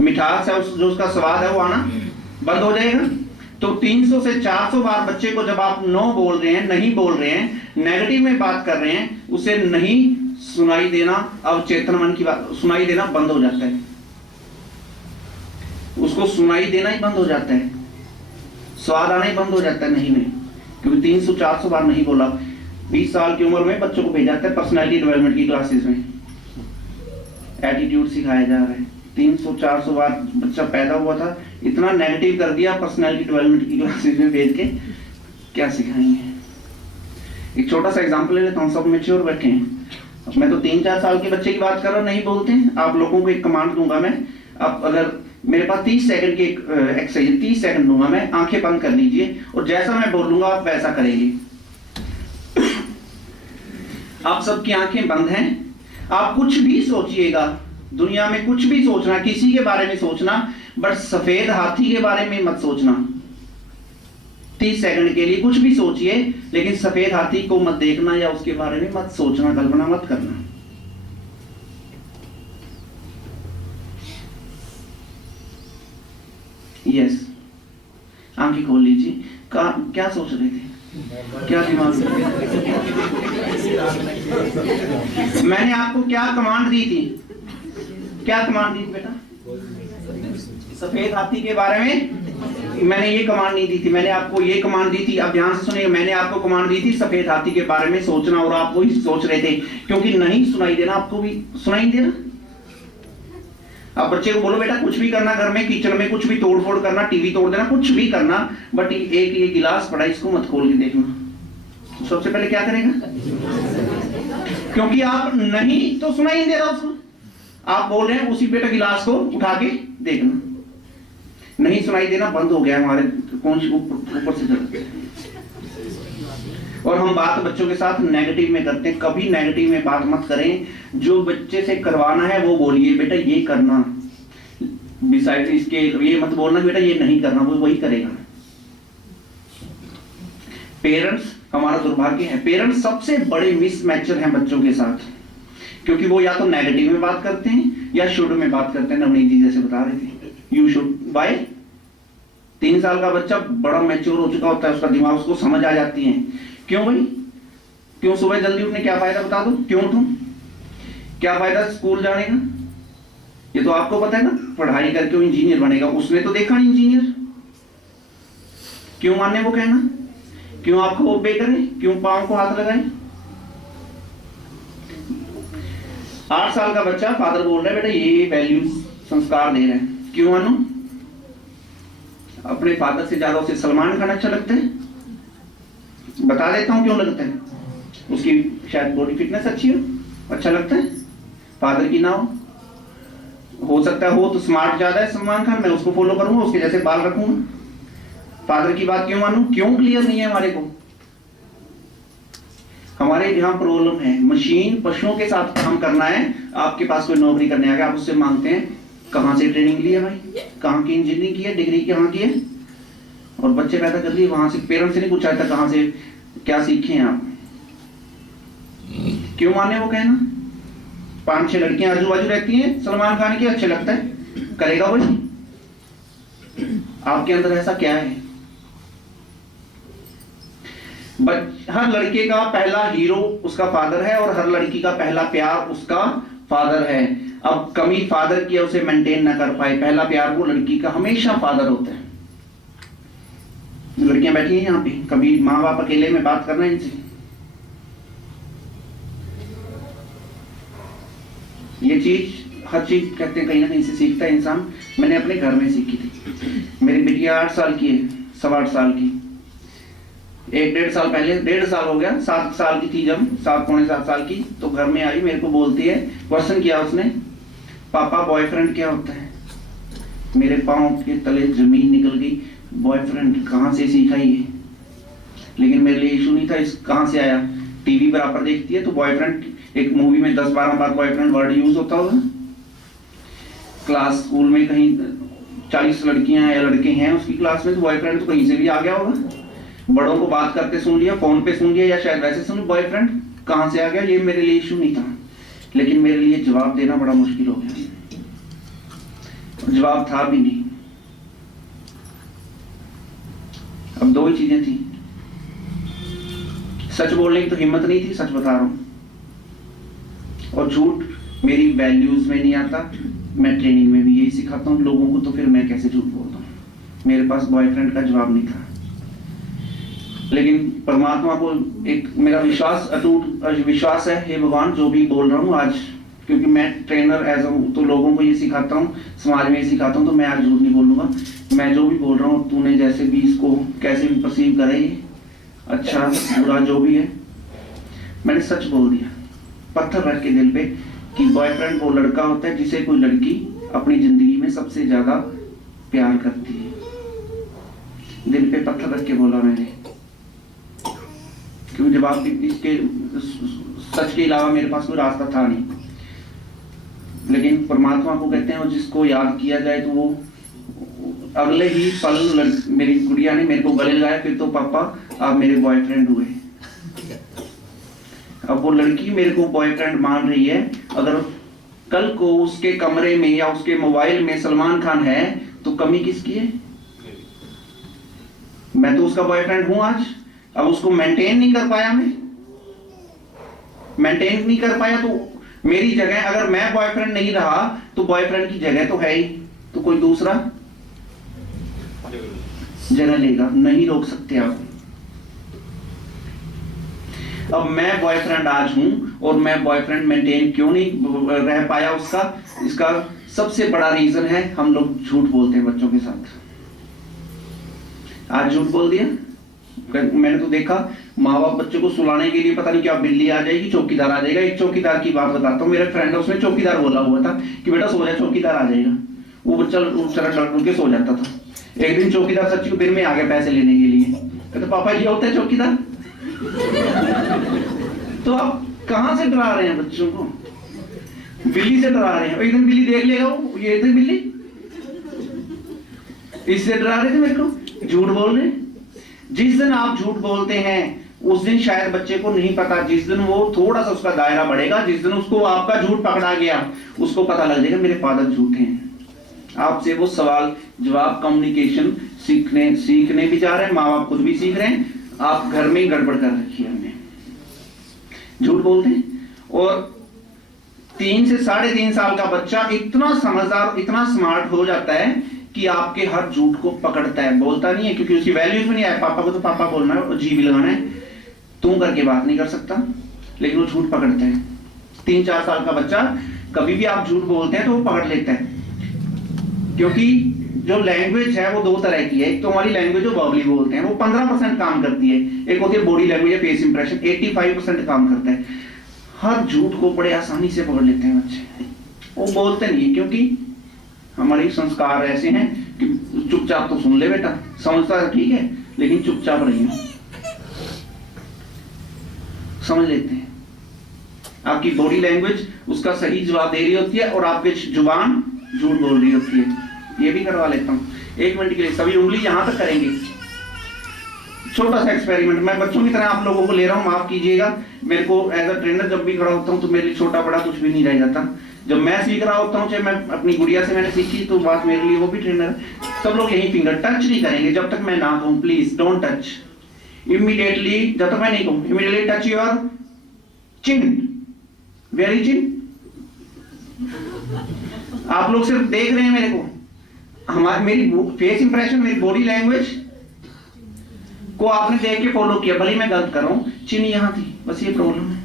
मिठास है जो उसका स्वाद है वो आना बंद हो जाएगा। तो 300 से 400 बार बच्चे को जब आप नो बोल रहे हैं, नहीं बोल रहे हैं, नेगेटिव में बात कर रहे हैं, उसे नहीं सुनाई देना, अवचेतन मन की बात सुनाई देना बंद हो जाता है, उसको सुनाई देना ही बंद हो जाता है, स्वाद आना ही बंद हो जाता है। नहीं नहीं, क्योंकि 300-400 बार नहीं बोला। 20 साल की उम्र में बच्चों को भेजा जाता है पर्सनैलिटी डेवलपमेंट की क्लासेस में, एटीट्यूड सिखाया जा रहा है। 300-400 बार बच्चा पैदा हुआ था, इतना नेगेटिव कर दिया पर्सनैलिटी डेवलपमेंट की क्लासेस में भेज के, क्या सिखाएंगे? एक छोटा सा एग्जांपल ले लेता हूँ, सब मैच्योर बैठे हैं। अब मैं तो 3-4 साल के बच्चे की बात कर रहा हूँ, नहीं बोलते हैं। आप लोगों को एक कमांड दूंगा मैं, आप अगर मेरे पास 30 सेकंड की एक्सरसाइज, 30 सेकंड दूंगा मैं, आंखें बंद कर लीजिए और जैसा मैं बोलूंगा आप वैसा करेंगे। आप सबकी आंखें बंद हैं, आप कुछ भी सोचिएगा, दुनिया में कुछ भी सोचना, किसी के बारे में सोचना, बट सफेद हाथी के बारे में मत सोचना। 30 सेकंड के लिए कुछ भी सोचिए, लेकिन सफेद हाथी को मत देखना या उसके बारे में मत सोचना, कल्पना मत करना। यस, आंखें खोल लीजिए। क्या सोच रहे थे, क्या दिमाग में? मैंने आपको क्या कमांड दी थी, क्या कमांड दी बेटा? सफेद हाथी के बारे में मैंने ये कमांड नहीं दी थी, मैंने आपको ये कमांड दी थी। अब ध्यान से सुनिए, मैंने आपको कमांड दी थी सफेद हाथी के बारे में सोचना, और आप वही सोच रहे थे, क्योंकि नहीं सुनाई देना, आपको भी सुनाई देना। आप बच्चे को बोलो बेटा कुछ भी करना, घर में किचन में कुछ भी तोड़ फोड़ करना, टीवी तोड़ देना, कुछ भी करना, बट एक ये गिलास पड़ा इसको मत खोल के देखना। सबसे पहले क्या करेगा? क्योंकि आप नहीं तो सुनाई नहीं दे रहा उसको, आप बोल रहे हैं उसी बेटा गिलास को उठा के देखना, नहीं सुनाई देना, बंद हो गया हमारे कौन ऊपर से चल। और हम बात बच्चों के साथ नेगेटिव में करते हैं, कभी नेगेटिव में बात मत करें। जो बच्चे से करवाना है वो बोलिए, बेटा ये करना, बिसाइड इसके ये मत बोलना बेटा ये नहीं करना, वो वही करेगा। पेरेंट्स, हमारा दुर्भाग्य है, पेरेंट्स सबसे बड़े मिसमैचर हैं बच्चों के साथ, क्योंकि वो या तो नेगेटिव में बात करते हैं या शुड में बात करते हैं। नवनीत जी जैसे बता रहे थे, यू शुड बाय। 3 साल का बच्चा बड़ा मैच्योर हो चुका होता है, उसका दिमाग, उसको समझ आ जाती है। क्यों भाई? क्यों सुबह जल्दी उठने क्या फायदा बता दो? क्यों उठूं? क्या फायदा स्कूल जाने का? ये तो आपको पता है ना, पढ़ाई करके वो इंजीनियर बनेगा, उसने तो देखा नहीं इंजीनियर। क्यों माने वो कहना? क्यों आपको वो बे करें? क्यों पांव को हाथ लगाए? 8 साल का बच्चा, फादर बोल रहा है बेटा ये वैल्यूज संस्कार दे रहे हैं, क्यों मानो? अपने फादर से ज्यादा उसे सलमान खान अच्छा लगता है। बता देता हूं क्यों लगता है, उसकी शायद बॉडी फिटनेस अच्छी हो, अच्छा लगता है। फादर की ना हो सकता है, हो तो स्मार्ट ज्यादा है सलमान खान, मैं उसको फॉलो करूंगा, उसके जैसे बाल रखूंगा। फादर की बात क्यों मानूं? क्यों क्लियर नहीं है हमारे को? हमारे यहाँ प्रॉब्लम है, मशीन पशुओं के साथ काम करना है। आपके पास कोई नौकरी करने आ गया, आप उससे मांगते हैं कहां से ट्रेनिंग ली है भाई, कहां की इंजीनियरिंग की है, डिग्री कहां की है, और बच्चे पैदा कर लिए वहां से। पेरेंट्स से नहीं पूछा था कहां से क्या सीखे हैं आप। क्यों माने वो कहना? 5-6 लड़कियां आजू बाजू रहती हैं सलमान खान की, अच्छे लगता है, करेगा वही। आपके अंदर ऐसा क्या है? हर लड़के का पहला हीरो उसका फादर है, और हर लड़की का पहला प्यार उसका फादर है। अब कमी फादर की, उसे मेंटेन ना कर पाए, पहला प्यार वो लड़की का हमेशा फादर होता है। लड़कियां बैठी हैं यहाँ पे, कभी माँ बाप अकेले में बात करना है इनसे। ये चीज, हर चीज कहते हैं कहीं ना कहीं से सीखता है इंसान। मैंने अपने घर में सीखी थी। मेरी बिटिया 8 साल की है, 8.25 साल की। 1-1.5 साल पहले, 1.5 साल हो गया, 7 साल की थी जब, 7-7 साल की, तो घर में आई, मेरे को बोलती है, क्वेश्चन किया उसने, पापा बॉयफ्रेंड क्या होता है? मेरे पाँव के तले जमीन निकल गई, बॉयफ्रेंड कहाँ से सीखा ये? लेकिन मेरे लिए इशू नहीं था इस कहाँ से आया। टीवी बराबर देखती है तो बॉयफ्रेंड, एक मूवी में 10-12 बार बॉयफ्रेंड वर्ड यूज होता होगा। क्लास स्कूल में कहीं 40 लड़कियां या लड़के हैं उसकी क्लास में, तो बॉयफ्रेंड तो कहीं से भी आ गया होगा। बड़ों को बात करते सुन लिया, फोन पे सुन लिया, या शायद वैसे सुन, बॉयफ्रेंड कहाँ से आ गया? ये मेरे लिए इशू नहीं था, लेकिन मेरे लिए जवाब देना बड़ा मुश्किल हो गया। जवाब था भी नहीं। अब 2 ही चीजें थी, सच बोलने की तो हिम्मत नहीं थी, सच बता रहा हूं, और झूठ मेरी वैल्यूज में नहीं आता। मैं ट्रेनिंग में भी यही सिखाता हूँ लोगों को, तो फिर मैं कैसे झूठ बोलता हूँ? मेरे पास बॉयफ्रेंड का जवाब नहीं था, लेकिन परमात्मा को एक मेरा विश्वास, अटूट विश्वास है, हे भगवान जो भी बोल रहा हूँ आज, क्योंकि मैं ट्रेनर एज हूँ तो लोगों को ये सिखाता हूँ, समाज में ये सिखाता हूँ, तो मैं आज झूठ नहीं बोलूंगा। मैं जो भी बोल रहा हूँ, तूने जैसे भी इसको कैसे भी परसीव करे, अच्छा बुरा जो भी है, मैंने सच बोल दिया, पत्थर रख के दिल पे, कि बॉयफ्रेंड वो लड़का होता है जिसे कोई लड़की अपनी जिंदगी में सबसे ज्यादा प्यार करती है। दिल पे पत्थर रख के बोला मैंने, क्योंकि जब आप इसके सच के अलावा मेरे पास कोई रास्ता था नहीं। लेकिन परमात्मा को कहते हैं, और जिसको याद किया जाए तो वो अगले ही पल मेरी गुड़िया ने मेरे को गले लगाया, फिर तो पापा आप मेरे बॉयफ्रेंड हुए। अब वो लड़की मेरे को बॉयफ्रेंड मान रही है, अगर कल को उसके कमरे में या उसके मोबाइल में सलमान खान है तो कमी किसकी है? मैं तो उसका बॉयफ्रेंड हूं आज। अब उसको मेंटेन नहीं कर पाया, मैं मेंटेन नहीं कर पाया, तो मेरी जगह, अगर मैं बॉयफ्रेंड नहीं रहा तो बॉयफ्रेंड की जगह तो है ही तो कोई दूसरा। जगह लेगा, नहीं रोक सकते आप। अब मैं बॉयफ्रेंड आज हूं और मैं बॉयफ्रेंड मेंटेन क्यों नहीं रह पाया, उसका इसका सबसे बड़ा रीजन है हम लोग झूठ बोलते हैं बच्चों के साथ। आज झूठ बोल दिया, मैंने तो देखा माँ बाप बच्चों को सुलाने के लिए पता नहीं क्या बिल्ली आ जाएगी, चौकीदार आ जाएगा। एक चौकीदार की बात बताता हूँ, मेरे फ्रेंड है उसमें चौकीदार बोला हुआ था कि बेटा सो जा, चौकीदार आ जाएगा। वो बच्चा डर के सो जाता था। एक दिन चौकीदार सच्ची को दिन में आ गया पैसे लेने के लिए, कहते पापा ये होता है चौकीदार। तो आप कहां से डरा रहे हैं बच्चों को? बिल्ली से डरा रहे हैं। एक दिन बिल्ली देख लेगा वो, ये थी बिल्ली, इससे डरा रहे थे मेरे को, झूठ बोल रहे हैं। जिस दिन आप झूठ बोलते हैं उस दिन शायद बच्चे को नहीं पता, जिस दिन वो थोड़ा सा उसका दायरा बढ़ेगा, जिस दिन उसको आपका झूठ पकड़ा गया, उसको पता लग जाएगा मेरे फादर झूठे हैं। आपसे वो सवाल जवाब कम्युनिकेशन सीखने भी जा रहे हैं, माँ बाप खुद भी सीख रहे हैं। आप घर में ही गड़बड़ कर रखी है हमने, झूठ बोलते हैं। और 3 से 3.5 साल का बच्चा इतना समझदार, इतना स्मार्ट हो जाता है कि आपके हर झूठ को पकड़ता है, बोलता नहीं है क्योंकि उसकी वैल्यूज में नहीं आया। पापा को तो पापा बोलना है और जी भी लगाना है, तू करके बात नहीं कर सकता, लेकिन वो झूठ पकड़ता है। 3-4 साल का बच्चा कभी भी आप झूठ बोलते हैं तो वो पकड़ लेता है, क्योंकि जो लैंग्वेज है वो 2 तरह की है। एक तो हमारी लैंग्वेज जो वर्बली बोलते हैं वो 15% काम करती है, एक होती है बॉडी लैंग्वेज, फेस इंप्रेशन 85% काम करता है। हर झूठ को बड़े आसानी से पकड़ लेते हैं बच्चे, वो बोलते नहीं है क्योंकि हमारे संस्कार ऐसे हैं कि चुपचाप तो सुन ले बेटा, समझता है ठीक है लेकिन चुपचाप रहिए, समझ लेते हैं। आपकी बॉडी लैंग्वेज उसका सही जवाब दे रही होती है और आपकी जुबान झूठ बोल रही होती है। ये भी करवा लेता हूँ 1 मिनट के लिए, सभी उंगली यहां तक करेंगे। छोटा सा एक्सपेरिमेंट, मैं बच्चों की तरह आप लोगों को ले रहा हूँ, माफ कीजिएगा। मेरे को एज अ ट्रेनर जब भी खड़ा होता हूँ तो मेरे लिए छोटा बड़ा कुछ भी नहीं रह जाता। जब मैं सीख रहा होता हूँ, चाहे मैं अपनी गुड़िया से मैंने सीखी तो बात मेरे लिए वो भी ट्रेनर है। सब लोग यही फिंगर टच नहीं करेंगे जब तक मैं ना कहूँ, प्लीज डोंट टच इमीडिएटली, जब तक मैं नहीं कहूँ immediately touch your chin, very chin. आप लोग सिर्फ देख रहे हैं मेरे को, मेरी फेस इंप्रेशन, मेरी बॉडी लैंग्वेज को आपने देख के फॉलो किया, भले मैं गलत कर रहा हूं, चिन्ह यहां थी, बस ये प्रॉब्लम है।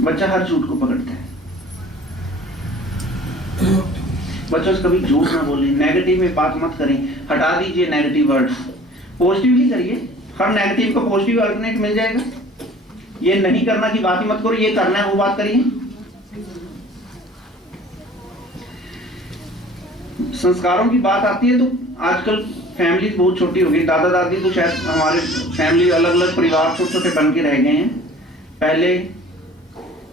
बच्चा हर झूठ को पकड़ता है। बच्चों से कभी झूठ ना बोलें, नेगेटिव में बात मत करें, हटा दीजिए नेगेटिव वर्ड्स, पॉजिटिवली करिए। हर नेगेटिव को पॉजिटिव अल्टरनेट मिल जाएगा। ये नहीं करना की बात ही मत करो, ये करना है वो बात करिए। संस्कारों की बात आती है तो आजकल फैमिली बहुत छोटी हो गई। दादा दादी तो शायद हमारे फैमिली अलग अलग परिवार छोटे छोटे बन के रह गए हैं। पहले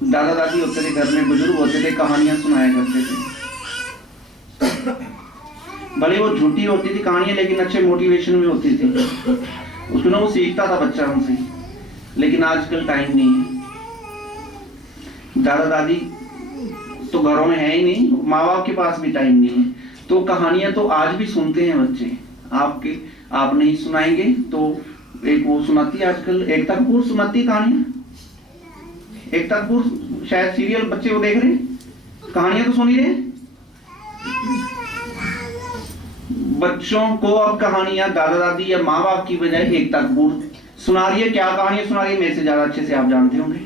दादा दादी होते थे, घर में बुजुर्ग होते थे, कहानियां सुनाया करते थे। भले वो झूठी होती थी कहानियां, लेकिन अच्छे मोटिवेशन में होती थी, उसको ना वो सीखता था बच्चा उनसे। लेकिन आजकल टाइम नहीं है, दादा दादी तो घरों में है ही नहीं, माँ बाप के पास भी टाइम नहीं है। तो कहानियां तो आज भी सुनते हैं बच्चे, आप नहीं सुनाएंगे तो एक वो सुनाती है आजकल, एकता कपूर सुनाती है कहानियां। एकता कपूर शायद सीरियल बच्चे वो देख रहे हैं, कहानियां तो सुन ही रहे हैं। बच्चों को अब कहानियां दादा दादी या माँ बाप की बजाय एकता कपूर सुना रही है। क्या कहानियां सुना रही है मेरे से ज्यादा अच्छे से आप जानते होंगे।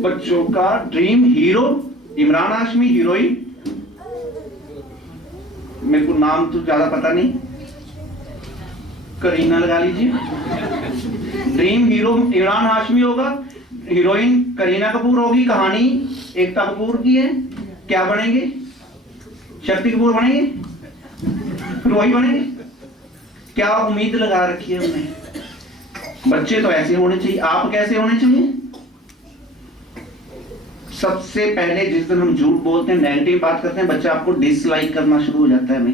बच्चों का dream hero Imran Hashmi, heroine मेरे को नाम तो ज्यादा पता नहीं, करीना लगा लीजिए। ड्रीम हीरो इमरान हाशमी होगा, हीरोइन करीना कपूर होगी, कहानी एकता कपूर की है। क्या बनेंगे? शक्ति कपूर बनेंगे, फिर वही बनेंगे। क्या उम्मीद लगा रखी है हमने? बच्चे तो ऐसे होने चाहिए, आप कैसे होने चाहिए? सबसे पहले जिस दिन हम झूठ बोलते हैं, नेगेटिव बात करते हैं, बच्चा आपको डिसलाइक करना शुरू हो जाता है,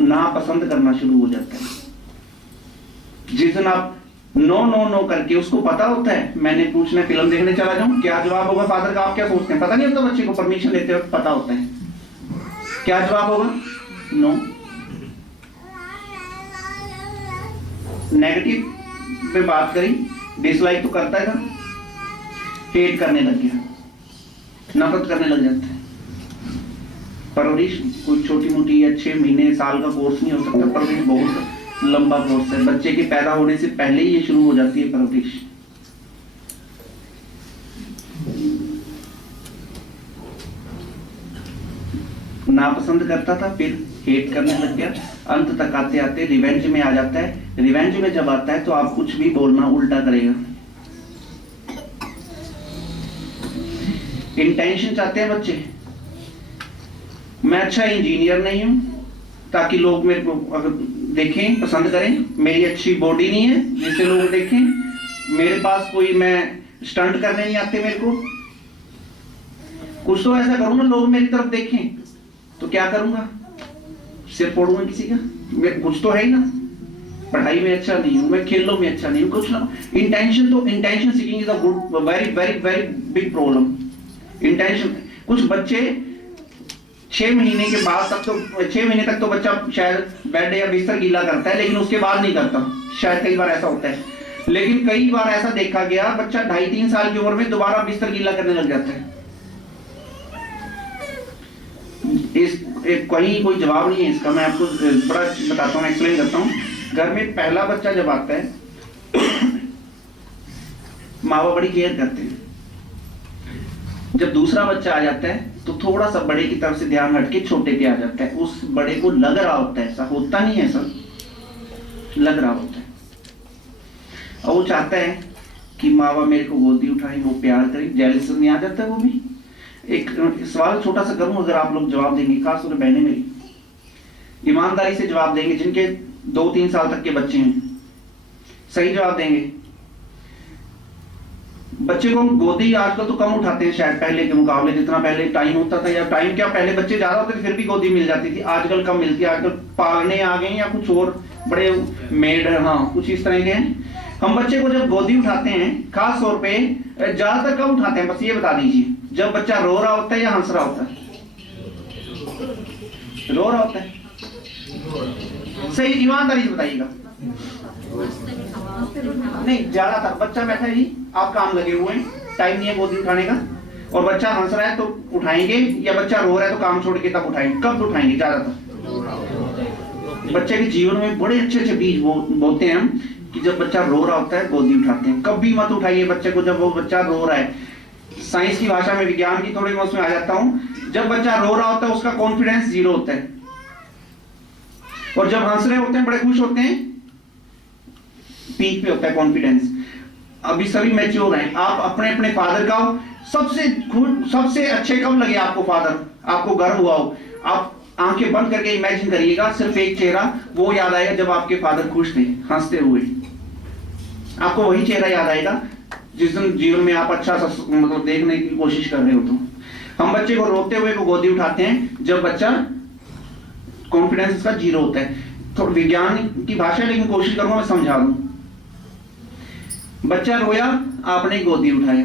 ना पसंद करना शुरू हो जाता है। जिस दिन आप नो नो नो करके, उसको पता होता है मैंने पूछना फिल्म देखने चला जाऊं, क्या जवाब होगा फादर का, आप क्या सोचते हैं? पता नहीं होता बच्चे को, परमिशन देते वक्त पता होता है क्या जवाब होगा, नो। नेगेटिव पे बात करी, डिसलाइक तो करता है ना, हेट करने लग गया, नफरत करने लग जाता है। परवरिश कोई छोटी मोटी या 6 महीने साल का कोर्स नहीं हो सकता। परवरिश बहुत लंबा कोर्स है। बच्चे के पैदा होने से पहले ही ये शुरू हो जाती है परवरिश। नापसंद करता था, फिर हेट करने लग गया, अंत तक आते आते रिवेंज में आ जाता है। रिवेंज में जब आता है तो आप कुछ भी बोलना उल्टा करेगा। इंटेंशन चाहते हैं बच्चे, मैं अच्छा इंजीनियर नहीं हूं ताकि लोग मेरे को अगर देखें पसंद करें, मेरी अच्छी बॉडी नहीं है जिससे लोग देखें, मेरे पास कोई मैं स्टंट करने नहीं आते मेरे को, कुछ तो ऐसा करूंगा लोग मेरी तरफ देखें। तो क्या करूंगा, सिर फोड़ूंगा किसी का, मेरे कुछ तो है ही ना। पढ़ाई में अच्छा नहीं हूं मैं, खेलों में अच्छा नहीं हूं, कुछ ना। इंटेंशन तो intention seeking is a good very very very big problem. Intention, कुछ बच्चे 6 महीने के बाद तक तो 6 महीने तक तो बच्चा शायद बेड या बिस्तर गीला करता है, लेकिन उसके बाद नहीं करता। शायद कई बार ऐसा होता है, लेकिन कई बार ऐसा देखा गया बच्चा 2.5-3 साल की उम्र में दोबारा बिस्तर गीला करने लग जाता है। कहीं कोई जवाब नहीं है इसका, मैं आपको बड़ा बताता हूँ, एक्सप्लेन करता हूँ। घर में पहला बच्चा जब आता है माँ बाप बड़ी केयर करते हैं। जब दूसरा बच्चा आ जाता है तो थोड़ा सा बड़े की तरफ से ध्यान हटके छोटे पे आ जाता है। उस बड़े को लग रहा होता है, ऐसा होता नहीं है, सर लग रहा होता है, और वो चाहता है कि माँ बाप मेरे को गोदी उठाए, वो प्यार करे, जेलस नहीं आ जाता है वो भी। एक सवाल छोटा सा करूं, अगर आप लोग जवाब देंगे, खास तौर बहनें मेरी ईमानदारी से जवाब देंगे, जिनके 2-3 साल तक के बच्चे हैं, सही जवाब देंगे। बच्चे को गोदी आजकल तो कम उठाते हैं शायद पहले के मुकाबले, जितना पहले टाइम होता था, या टाइम क्या पहले बच्चे ज्यादा होते थे फिर भी गोदी मिल जाती थी, आजकल कम मिलती है। आजकल पालने आ गए या कुछ और बड़े मेड, हाँ कुछ इस तरह के हैं। हम बच्चे को जब गोदी उठाते हैं, खास तौर पे ज्यादातर कब उठाते हैं, बस ये बता दीजिए, जब बच्चा रो रहा होता है या हंस रहा होता है? रो रहा होता है, सही ईमानदारी से बताइएगा। नहीं, ज्यादातर बच्चा बैठा है जी, आप काम लगे हुए हैं, टाइम नहीं है गोदी उठाने का, और बच्चा हंस रहा है तो उठाएंगे, या बच्चा रो रहा है तो काम छोड़ के तब उठाएंगे। कब उठाएंगे? ज्यादातर बच्चे के जीवन में बड़े अच्छे अच्छे बीज बोते हैं हम, कि जब बच्चा रो रहा होता है गोदी उठाते हैं। कभी मत उठाइए बच्चे को जब वो बच्चा रो रहा है। साइंस की भाषा में, विज्ञान की थोड़ी मैं उसमें आ जाता हूं, जब बच्चा रो रहा होता है उसका कॉन्फिडेंस 0 होता है, और जब हंस रहे होते हैं बड़े खुश होते हैं, पीक पे होता है कॉन्फिडेंस। अभी सभी मैच्योर हैं, आप अपने अपने फादर का सबसे अच्छे कब लगे आपको फादर, आपको गर्व हुआ हो, आप आंखें बंद करके इमेजिन करिएगा, सिर्फ एक चेहरा वो याद आएगा जब आपके फादर खुश थे हंसते हुए। आपको वही चेहरा याद आएगा जिस दिन जीवन में आप अच्छा मतलब देखने की कोशिश कर रहे हो। तो हम बच्चे को रोते हुए को गोदी उठाते हैं जब बच्चा कॉन्फिडेंस इसका 0 होता है। थोड़ा विज्ञान की भाषा, लेकिन कोशिश करूंगा मैं समझा दूं। बच्चा रोया, आपने गोदी उठाया,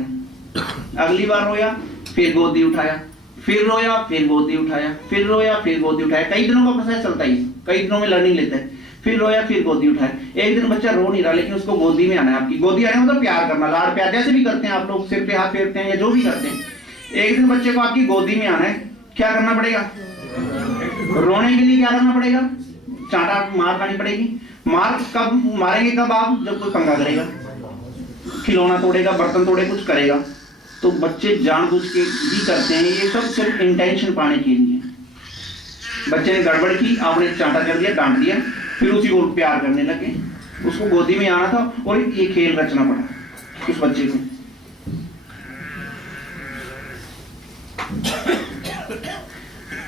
अगली बार रोया फिर गोदी उठाया, फिर रोया फिर गोदी उठाया, फिर रोया फिर गोदी उठाया। कई दिनों का प्रोसेस चलता है, कई दिनों में लर्निंग लेता है। फिर रोया फिर गोदी उठाया। एक दिन बच्चा रो नहीं रहा, लेकिन उसको गोदी में आना है। आपकी गोदी आने मतलब प्यार करना, लाड़ प्यार जैसे भी करते हैं आप लोग, सिर पे हाथ फेरते हैं या जो भी करते हैं। एक दिन बच्चे को आपकी गोदी में आना है, क्या करना पड़ेगा? रोने के लिए क्या करना पड़ेगा? चांटा मार खानी पड़ेगी। मार कब मारेंगे? कब आप जब कोई पंगा करेगा, खिलौना तोड़ेगा, बर्तन तोड़े, कुछ करेगा। तो बच्चे जानबूझ के भी करते हैं ये सब, सिर्फ इंटेंशन पाने के लिए। बच्चे ने गड़बड़ की, आपने चांटा कर दिया, डांट दिया, फिर उसी को प्यार करने लगे। उसको गोदी में आना था और ये खेल रचना पड़ा उस बच्चे को।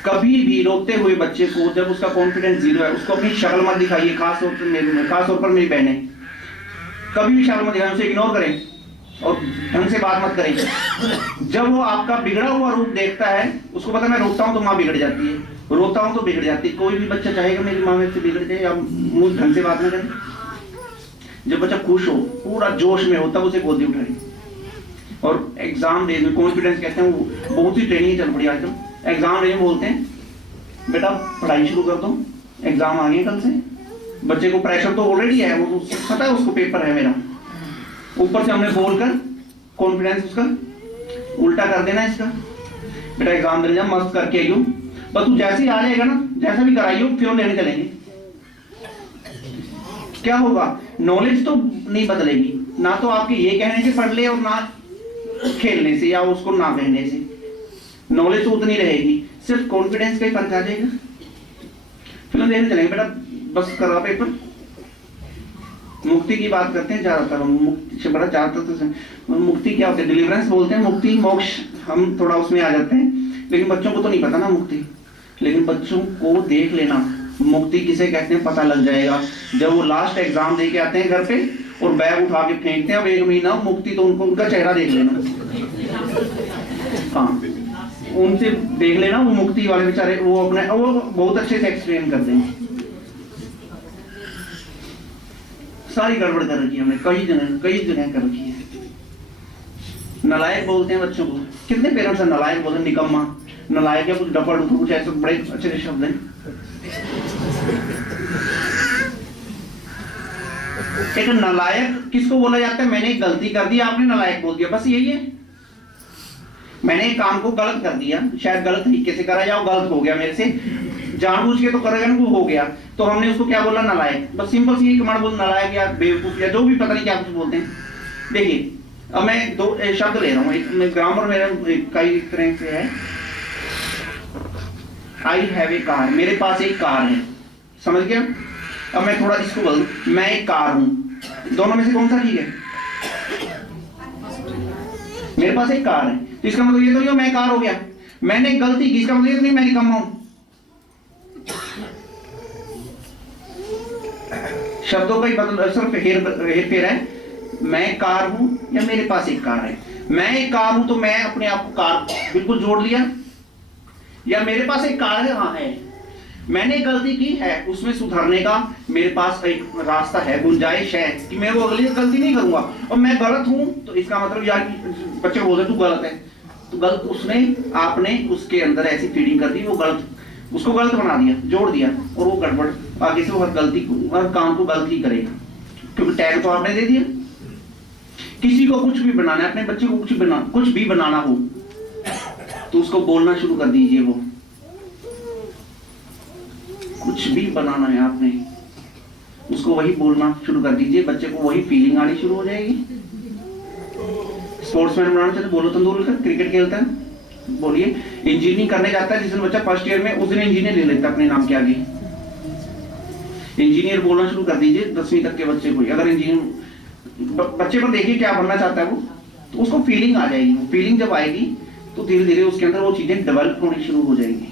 कभी भी रोते हुए बच्चे को, जब उसका कॉन्फिडेंस 0 है, उसको अपनी शक्ल मत दिखाइए। खास तौर पर मेरी बहनें, कभी भी शक्ल मत दिखाएं, उसे इग्नोर करें और ढंग से बात मत करें। जब वो आपका बिगड़ा हुआ रूप देखता है, उसको पता मैं रोता हूं तो माँ बिगड़ जाती है, रोता हूं तो बिगड़ जाती है। कोई भी बच्चा चाहेगा मेरी माँ मेरे से बिगड़ जाए या मुझ ढंग से बात ना करे। जब बच्चा खुश हो, पूरा जोश में हो, तब उसे गोदी उठाए। और एग्जाम डे में कॉन्फिडेंस कहते हैं, वो बहुत सी ट्रेनिंग चल पड़ी आजकल। एग्जाम डे में बोलते हैं बेटा पढ़ाई शुरू कर दो, एग्जाम आ गए कल से। बच्चे को प्रेशर तो ऑलरेडी है, वो पता है उसको पेपर है मेरा, ऊपर से हमने बोलकर कॉन्फिडेंस उसका उल्टा कर देना। इसका बेटा एग्जाम देने जा, मस्त करके आइयो, पर तू जैसे ही आ जाएगा ना, जैसा भी कराइयो फिर हम लेने चलेंगे। क्या होगा, नॉलेज तो नहीं बदलेगी, ना तो आपके ये कहने से पढ़ ले और ना खेलने से या उसको ना कहने से, नॉलेज तो उतनी रहेगी, सिर्फ कॉन्फिडेंस का ही फर्क आ जाएगा। फिर हम लेने चलेंगे, बेटा बस करा पेपर। मुक्ति की बात करते हैं ज्यादातर हम, मुक्ति से बड़ा ज्यादातर तो मुक्ति क्या होती है, डिलीवरेंस बोलते हैं, मुक्ति मोक्ष हम थोड़ा उसमें आ जाते हैं, लेकिन बच्चों को तो नहीं पता ना मुक्ति। लेकिन बच्चों को देख लेना मुक्ति किसे कहते हैं पता लग जाएगा जब वो लास्ट एग्जाम दे के आते हैं घर पे और बैग उठा के फेंकते हैं। अब 1 महीना मुक्ति तो उनको उनका चेहरा देख लेना, हाँ उनसे देख लेना, वो मुक्ति वाले बेचारे वो अपने वो बहुत अच्छे से एक्सप्लेन कर देंगे। सारी गड़बड़ कर रखी है हमने, कई जगह कर रखी है। नलायक बोलते हैं बच्चों को, कितने पेरेंट्स हैं नलायक बोलते हैं, निकम्मा, नलायक या कुछ डपड़ कुछ ऐसे बड़े अच्छे शब्द हैं। एक नलायक किसको बोला जाता है, मैंने एक गलती कर दी आपने नलायक बोल दिया, बस यही है। मैंने एक काम को गलत कर दिया, शायद गलत तरीके से करा या वो गलत हो गया मेरे से, जानबूझ के तो करेगा ना, वो हो गया तो हमने उसको क्या बोला, नलायक। बस सिंपल सी कमांड बोल, नलायक या बेवकूफ या जो भी पता नहीं क्या कुछ बोलते हैं। देखिए अब मैं 2 शब्द ले रहा हूँ, एक ग्रामर मेरा कई तरह से है। आई हैव ए कार, मेरे पास एक कार है, समझ गया। अब मैं थोड़ा इसको बोल, मैं एक कार हूं, दोनों में से कौन सा ठीक है, मेरे पास एक कार है, तो इसका मतलब ये तो नहीं मैं कार हो गया, मैंने एक गलती की, इसका मतलब ये तो नहीं मैं निकम्मा हूं। शब्दों का ही बदल सिर्फ हेर फेर है। मैं कार हूं या मेरे पास एक कार है, मैं एक कार हूं तो मैं अपने आप को कार बिल्कुल जोड़ लिया, या मेरे पास एक कार है, हाँ है, मैंने गलती की है, उसमें सुधरने का मेरे पास एक रास्ता है, गुंजाइश है कि मैं वो अगली गलती नहीं करूंगा। और मैं गलत हूं तो इसका मतलब यार बच्चे को बोलते तू गलत है, तो गलत उसने आपने उसके अंदर ऐसी फीडिंग कर दी, वो गलत उसको गलत बना दिया, जोड़ दिया, और वो गड़बड़ आगे से वो हर गलती को हर काम को गलत ही करेगा, क्योंकि टैग तो आपने दे दिया। किसी को कुछ भी बनाना है, अपने बच्चे को कुछ भी बनाना हो तो उसको बोलना शुरू कर दीजिए, वो कुछ भी बनाना है आपने उसको वही बोलना शुरू कर दीजिए, बच्चे को वही फीलिंग आनी शुरू हो जाएगी। स्पोर्ट्समैन बनाना चाहते बोलो तंदुरुस्त, क्रिकेट खेलता है बोलिए, इंजीनियरिंग करने जाता है जिस दिन बच्चा फर्स्ट ईयर में, उस दिन इंजीनियर ले लेता है अपने नाम के आगे, इंजीनियर बोलना शुरू कर दीजिए 10वीं तक के बच्चे को। अगर इंजीनियर बच्चे पर देखिए क्या बनना चाहता है वो, तो उसको फीलिंग आ जाएगी, फीलिंग जब आएगी तो धीरे धीरे उसके अंदर वो चीजें डेवलप होनी शुरू हो जाएंगी।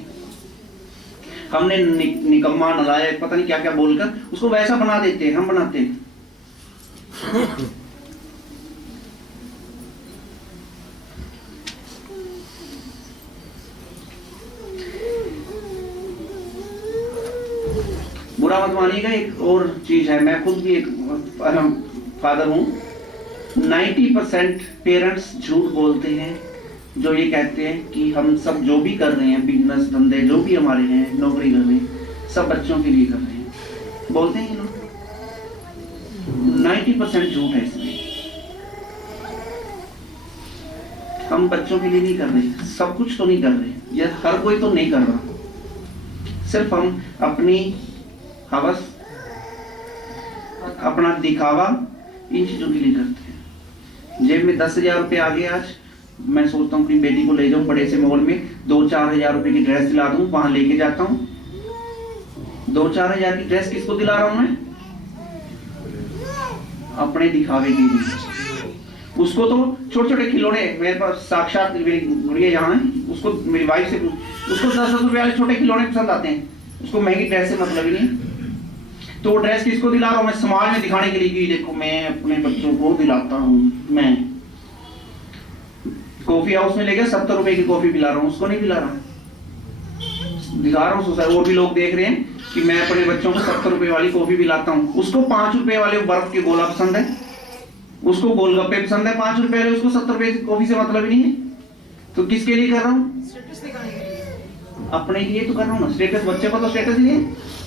हमने निकम्मा नलायक पता नहीं क्या क्या बोलकर उसको वैसा बना देते हैं, हम बनाते हैं। बुरा मत मानिएगा, एक और चीज है, मैं खुद भी एक फादर हूं। 90% पेरेंट्स झूठ बोलते हैं जो ये कहते हैं कि हम सब जो भी कर रहे हैं, बिजनेस धंधे जो भी हमारे हैं, नौकरी कर रहे हैं, सब बच्चों के लिए कर रहे हैं, बोलते हैं लोग। 90% झूठ है इसमें, हम बच्चों के लिए नहीं कर रहे, सब कुछ तो नहीं कर रहे, या हर कोई तो नहीं कर रहा, सिर्फ हम अपनी हवस अपना दिखावा इन चीजों के लिए करते हैं। जेब में 10,000 रुपये आ गए, आज मैं सोचता हूँ अपनी बेटी को ले जाऊं बड़े से मॉल में, 2-4 हजार रुपए की ड्रेस दिला दूं, वहां लेके जाता हूँ। 2-4 हजार की ड्रेस किसको दिला रहा हूं मैं, अपने दिखावे के लिए। उसको तो छोटे छोटे खिलौने, मेरे पास साक्षात मेरी गुड़िया यहाँ है, उसको मेरी वाइफ से उसको 10-10 रुपए वाले छोटे खिलौने पसंद आते हैं, उसको महंगी ड्रेस से मतलब ही नहीं। तो वो ड्रेस किसको दिला रहा हूं मैं, समाज में दिखाने के लिए कि देखो मैं अपने बच्चों को दिलाता हूं। मैं कॉफी हाउस में लेके 70 रुपए की कॉफी पिला रहा हूं, उसको नहीं पिला रहा, दिखा रहा हूं सोसाइटी, वो भी लोग देख रहे हैं कि मैं अपने बच्चों को 70 रुपए वाली कॉफी पिलाता हूं। उसको 5 रुपए वाले बर्फ के गोला पसंद है, उसको गोलगप्पे पसंद है 5 रुपए वाले, उसको 70 रुपए की कॉफी से मतलब ही नहीं है। तो किसके लिए कर रहा हूं, अपने लिए तो कर रहा हूं ना। स्टेटस, बच्चे को तो स्टेटस ही है,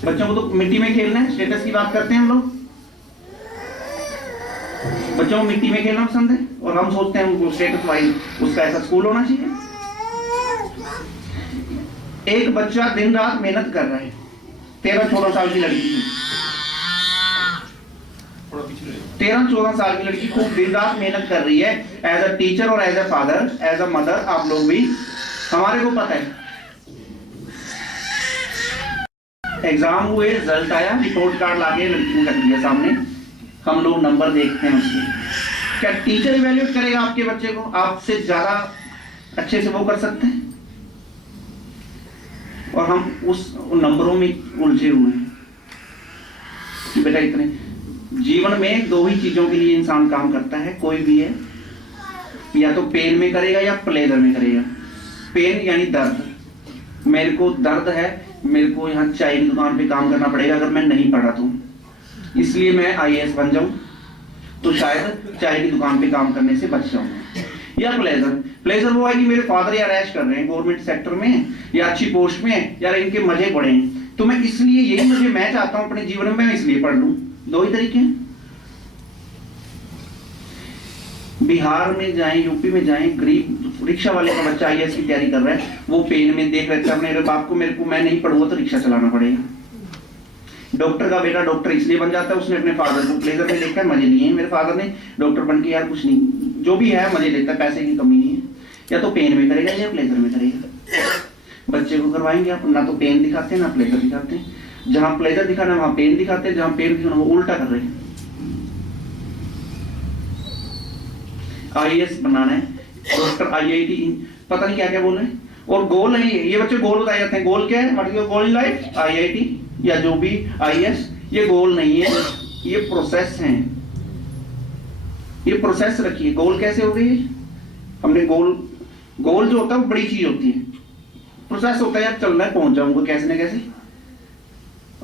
बच्चों को तो मिट्टी में खेलना है, स्टेटस की बात करते हैं हम लोग। बच्चों को मिट्टी में खेलना पसंद है और हम सोचते हैं उनको स्टेटस वाइज उसका ऐसा स्कूल होना चाहिए। एक बच्चा दिन रात मेहनत कर रहा है, 13-14 साल की लड़की, 13-14 साल की लड़की खूब दिन रात मेहनत कर रही है। एज अ टीचर और as a father, as a mother, आप लोग भी, हमारे को पता है। एग्जाम हुए, रिजल्ट आया, रिपोर्ट कार्ड लाके लड़की को रख दिया सामने, हम लोग नंबर देखते हैं उसके। क्या टीचर इवैल्यूएट करेगा आपके बच्चे को? आपसे ज्यादा अच्छे से वो कर सकते हैं? और हम उस नंबरों में उलझे हुए हैं कि बेटा इतने। जीवन में दो ही चीजों के लिए इंसान काम करता है, कोई भी है, या तो पेन में करेगा या प्लेजर में करेगा। पेन यानी दर्द, मेरे को दर्द है, मेरे को यहाँ चाय की दुकान पे काम करना पड़ेगा अगर मैं नहीं पढ़ा तो, इसलिए मैं IAS बन जाऊं तो शायद चाय की दुकान पे काम करने से बच जाऊंगा। या प्लेजर, प्लेजर वो है कि मेरे फादर या रैश कर रहे हैं गवर्नमेंट सेक्टर में या अच्छी पोस्ट में, या इनके मजे पड़े हैं तो मैं इसलिए, यही मुझे मैं चाहता हूं अपने जीवन में, मैं इसलिए पढ़ लूं। दो ही तरीके हैं। बिहार में जाएं, यूपी में जाएं, गरीब रिक्शा वाले का बच्चा IAS की तैयारी कर रहा है, वो पेन में देख रहे थे अपने बाप को, मेरे को, मैं नहीं पढ़ूंगा तो रिक्शा चलाना पड़ेगा। डॉक्टर का बेटा डॉक्टर इसलिए बन जाता है, उसने अपने फादर को प्लेजर में देखा, मजे लिए हैं, मेरे फादर ने डॉक्टर बन के यार कुछ नहीं, जो भी है मजे लेता है, पैसे की कमी नहीं है। या तो पेन में करेगा या प्लेजर में करेगा। बच्चे को करवाएंगे आप, ना तो पेन दिखाते हैं ना प्लेजर दिखाते हैं। जहां प्लेजर दिखाना वहां पेन दिखाते हैं, जहां पेन दिखाना वो उल्टा कर रहे हैं। IAS बनाना है, डॉक्टर, IIT, पता नहीं क्या क्या बोल रहे हैं। और गोल है ये बच्चे गोल बताए जाते हैं। गोल क्या है? What is your goal in life? IIT या जो भी IAS, ये गोल नहीं है, ये प्रोसेस है। ये प्रोसेस रखिए। गोल कैसे हो गई? हमने गोल जो होता है वो बड़ी चीज होती है, प्रोसेस होता है यार चलना है, पहुंच जाऊंगा कैसे ना कैसे।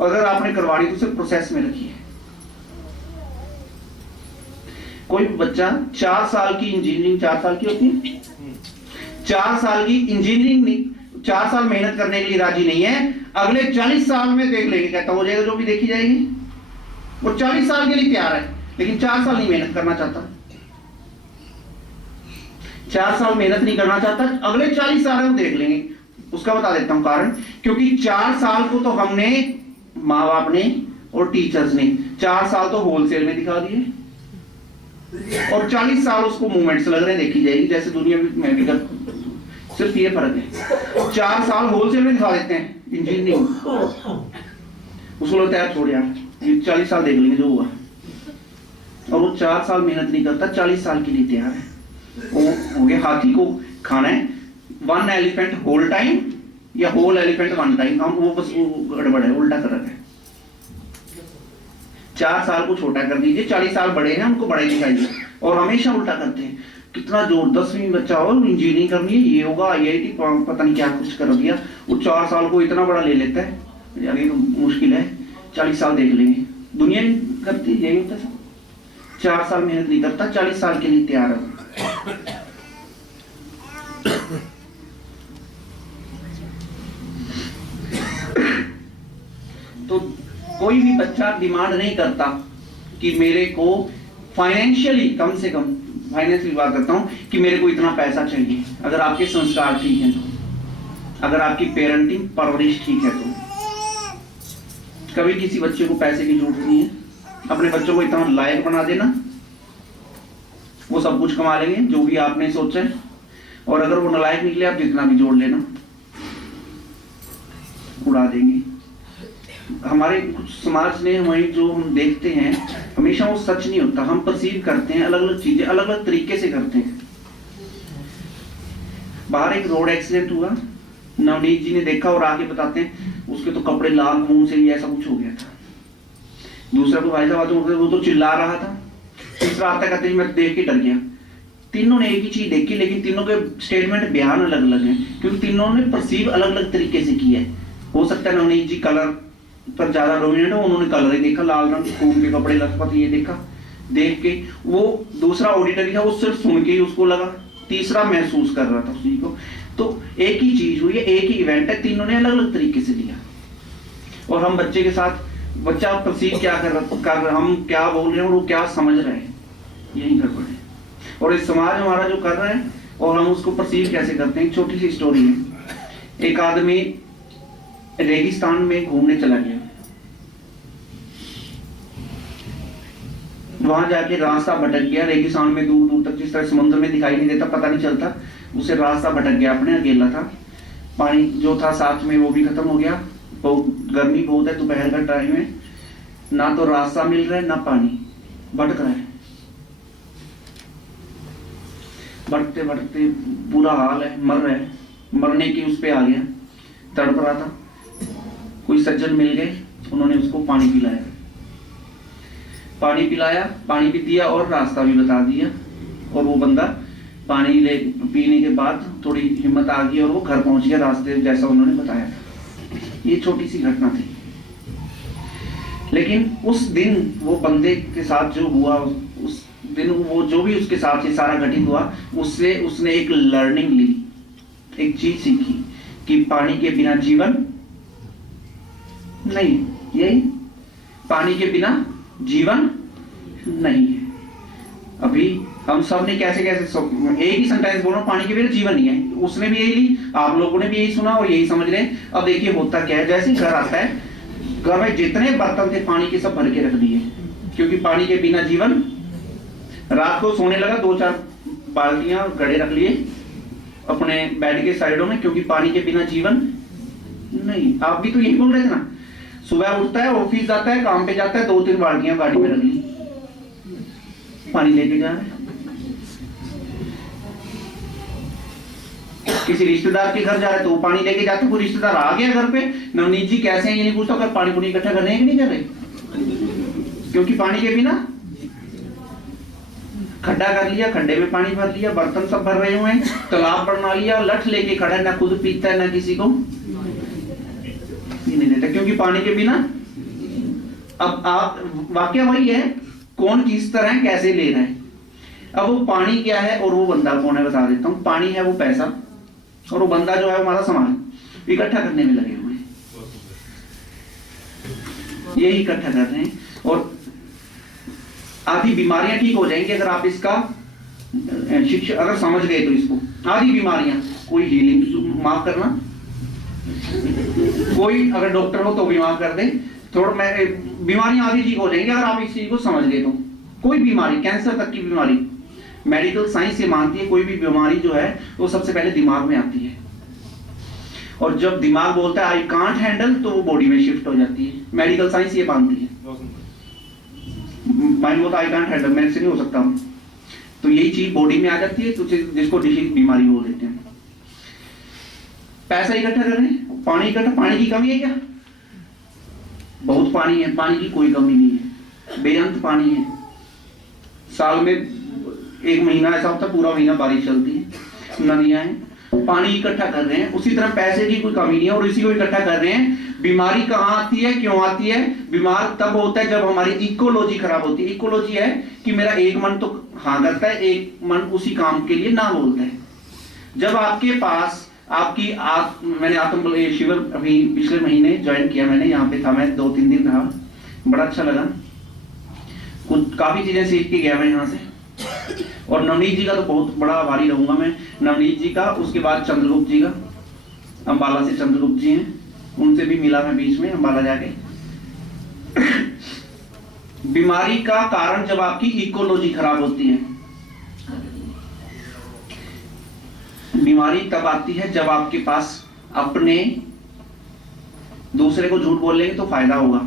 अगर आपने करवानी तो सिर्फ प्रोसेस में रखिए। कोई बच्चा 4 साल की इंजीनियरिंग, 4 साल की होती है, 4 साल की इंजीनियरिंग 4 साल मेहनत करने के लिए राजी नहीं है, अगले 40 साल में देख लेंगे, कहता हो जाएगा जो भी देखी जाएगी। वो 40 साल के लिए तैयार है लेकिन 4 साल नहीं मेहनत करना चाहता। 4 साल मेहनत नहीं करना चाहता, अगले 40 साल हम देख लेंगे। उसका बता देता हूं कारण, क्योंकि 4 साल को तो हमने, माँ बाप ने और टीचर्स ने 4 साल तो होलसेल में दिखा दिए, और 40 साल उसको मूवमेंट्स लग रहे हैं, देखी जाएगी जैसे दुनिया में भी कर। सिर्फ ये फर्क है, 4 साल होलसेल में दिखा देते हैं इंजीनियरिंग, उसको लगता है छोड़ यार ये 40 साल देख लेंगे जो हुआ, और वो 4 साल मेहनत नहीं करता, 40 साल के लिए तैयार है। वो हो गया, हाथी को खाना है 1 एलिफेंट होल टाइम या होल एलिफेंट 1 टाइम, हम वो बस गड़बड़ है, उल्टा कर रखा है। 4 साल को छोटा कर दीजिए, 40 साल बड़े हैं उनको बड़े दिखाइए, और हमेशा उल्टा करते हैं। कितना जोर, 10वीं बच्चा हो, इंजीनियरिंग करनी है, ये होगा, IIT पता नहीं क्या कुछ कर दिया, वो 4 साल को इतना बड़ा ले लेता है यार, ये तो मुश्किल है, 40 साल देख लेंगे। दुनिया नहीं करती, यही होता है। 4 साल मेहनत नहीं करता, 40 साल के लिए तैयार है। तो कोई भी बच्चा डिमांड नहीं करता कि मेरे को फाइनेंशियली, कम से कम फाइनेंस की बात करता हूं, कि मेरे को इतना पैसा चाहिए। अगर आपके संस्कार ठीक हैं तो, अगर आपकी पेरेंटिंग परवरिश ठीक है तो, कभी किसी बच्चे को पैसे की जरूरत नहीं है। अपने बच्चों को इतना लायक बना देना, वो सब कुछ कमा लेंगे जो भी आपने सोचा है, और अगर वो नालायक निकले आप जितना भी जोड़ लेना, उड़ा देंगे। हमारे कुछ समाज ने, हमें जो हम देखते हैं, हमेशा वो सच नहीं होता, हम परसीव करते हैं, अलग अलग चीजें अलग अलग तरीके से करते हैं। बाहर एक रोड एक्सीडेंट हुआ, नवनीत जी ने देखा और आके बताते हैं उसके तो कपड़े लाल, खून से ऐसा कुछ हो गया था। दूसरा को भाई साहब वो तो चिल्ला रहा था। तीसरा आता कहते हैं मैं देख के डर गया। तीनों ने एक ही चीज देखी, लेकिन तीनों के स्टेटमेंट बयान अलग अलग हैं, क्योंकि तीनों ने परसीव अलग अलग तरीके से किया है। हो सकता है नवनीत जी कलर पर ज्यादा डोमिनेट हो, उन्होंने कलर ही देखा, लाल रंग, खून के कपड़े, लखपत, ये देखा, देख के। वो दूसरा ऑडिटर था, वो सिर्फ सुन के ही उसको लगा, तीसरा महसूस कर रहा था उसी को। तो एक ही चीज हुई है, एक ही इवेंट है, तीनों ने अलग अलग तरीके से लिया। और हम बच्चे के साथ, बच्चा परसीव क्या कर हम क्या बोल रहे हैं और वो क्या समझ रहे हैं, यही गड़बड़ है। और इस समाज हमारा जो कर रहा है और हम उसको परसीव कैसे करते हैं। एक छोटी सी स्टोरी है। एक आदमी रेगिस्तान में घूमने चला गया। वहां जाके रास्ता भटक गया। रेगिस्तान में दूर दूर तक, जिस तरह समुद्र में दिखाई नहीं देता, पता नहीं चलता, उसे रास्ता भटक गया। अपने अकेला था, पानी जो था साथ में वो भी खत्म हो गया। बहुत गर्मी बहुत है, दोपहर का टाइम है, ना तो रास्ता मिल रहा है ना पानी, भटक रहा है। भटकते भटकते बुरा हाल है, मर रहा है, मरने की उस पे आ गया, तड़प रहा था। कोई सज्जन मिल गए, उन्होंने उसको पानी पिलाया, पानी भी दिया और रास्ता भी बता दिया। और वो बंदा पानी ले पीने के बाद थोड़ी हिम्मत आ गई और वो घर पहुंच गया रास्ते जैसा उन्होंने बताया था। ये छोटी सी घटना थी, लेकिन उस दिन वो बंदे के साथ जो हुआ, उस दिन वो जो भी उसके साथ ये सारा घटित हुआ, उससे उसने एक लर्निंग ली, एक चीज सीखी कि पानी के बिना जीवन नहीं, यही पानी के बिना जीवन नहीं है। अभी हम सब ने कैसे एक ही सेंटेंस बोल रहा हूं, पानी के बिना जीवन नहीं है। उसने भी यही ली, आप लोगों ने भी यही सुना और यही समझ रहे। अब देखिए होता क्या है, जैसे घर आता है, घर में जितने बर्तन थे पानी के सब भर के रख दिए, क्योंकि पानी के बिना जीवन। रात को सोने लगा, 2-4 बाल्टियां गड़े रख लिए अपने बेड के साइडों में, क्योंकि पानी के बिना जीवन नहीं। आप भी तो यही बोल रहे थे ना, सुबह उठता है, ऑफिस जाता है, काम पे जाता है, 2-3 बाल्टियां गाड़ी में रख ली, पानी लेके जा रहे हैं। किसी रिश्तेदार के घर जा रहे तो वो पानी लेके जाते, कोई रिश्तेदार आ गया घर पे, नवनीत जी कैसे हैं ये नहीं पूछता, अगर पानी इकट्ठा कर रहे हैं कि नहीं कर रहे, क्योंकि पानी के बिना खड्डा कर लिया, खड्डे में पानी भर लिया, बर्तन सब भर रहे हुए हैं, तालाब बना लिया, लठ लेके खड़ा है, ना खुद पीता है ना किसी को नहीं देता, क्योंकि पानी के बिना। अब आप वाक्य वही है, कौन किस तरह कैसे ले रहा है। अब वो पानी क्या है और वो बंदा कौन है बता देता हूं। पानी है वो पैसा, और वो बंदा जो है वो हमारा सामान इकट्ठा करने में लगे हुए हैं, यही इकट्ठा कर रहे हैं। और आधी बीमारियां ठीक हो जाएंगी अगर आप इसका शिक्षा अगर समझ गए तो। इसको आधी बीमारियां, कोई हीलिंग माफ करना, कोई अगर डॉक्टर हो तो भी माफ कर दे, थोड़ा मैं बीमारियां आधी ठीक हो जाएंगी अगर आप इस चीज को समझ गए तो। कोई बीमारी, कैंसर तक की बीमारी, मेडिकल साइंस ये मानती है कोई भी बीमारी जो है वो सबसे पहले दिमाग में आती है, और जब दिमाग बोलता है आई कांट हैंडल तो वो बॉडी में शिफ्ट हो जाती है। मेडिकल साइंस ये मानती है, माइंड बोलता है आई कांट हैंडल, मेरे से नहीं हो सकता, तो यही चीज बॉडी में आ जाती है, तो जिसको डिसीज बीमारी बोल देते हैं। पैसा इकट्ठा कर रहे हैं, पानी इकट्ठा, पानी की कमी है क्या? बहुत पानी है, पानी की कोई कमी नहीं है, बेअंत पानी है। साल में 1 महीना ऐसा होता है, पूरा महीना बारिश चलती है, नदियां हैं, पानी इकट्ठा कर रहे हैं। उसी तरह पैसे की कोई कमी नहीं है और इसी को इकट्ठा कर रहे हैं। बीमारी कहां आती है, क्यों आती है? बीमार तब होता है जब हमारी इकोलॉजी खराब होती है। इकोलॉजी है कि मेरा एक मन तो हाँ करता है, एक मन उसी काम के लिए ना बोलता है। जब आपके पास आपकी मैंने आत्म शिविर अभी पिछले महीने ज्वाइन किया, मैंने यहाँ पे था, मैं 2-3 दिन रहा, बड़ा अच्छा लगा, कुछ काफी चीजें सीख के गया मैं यहाँ से। और नवनीत जी का तो बहुत बड़ा आभारी रहूंगा मैं, नवनीत जी का, उसके बाद चंद्रगुप्त जी का, अंबाला से चंद्रगुप्त जी हैं, उनसे भी मिला मैं बीच में अंबाला जाके। बीमारी का कारण जब आपकी इकोलॉजी खराब होती है, बीमारी तब आती है जब आपके पास अपने दूसरे को झूठ बोलेंगे तो फायदा होगा।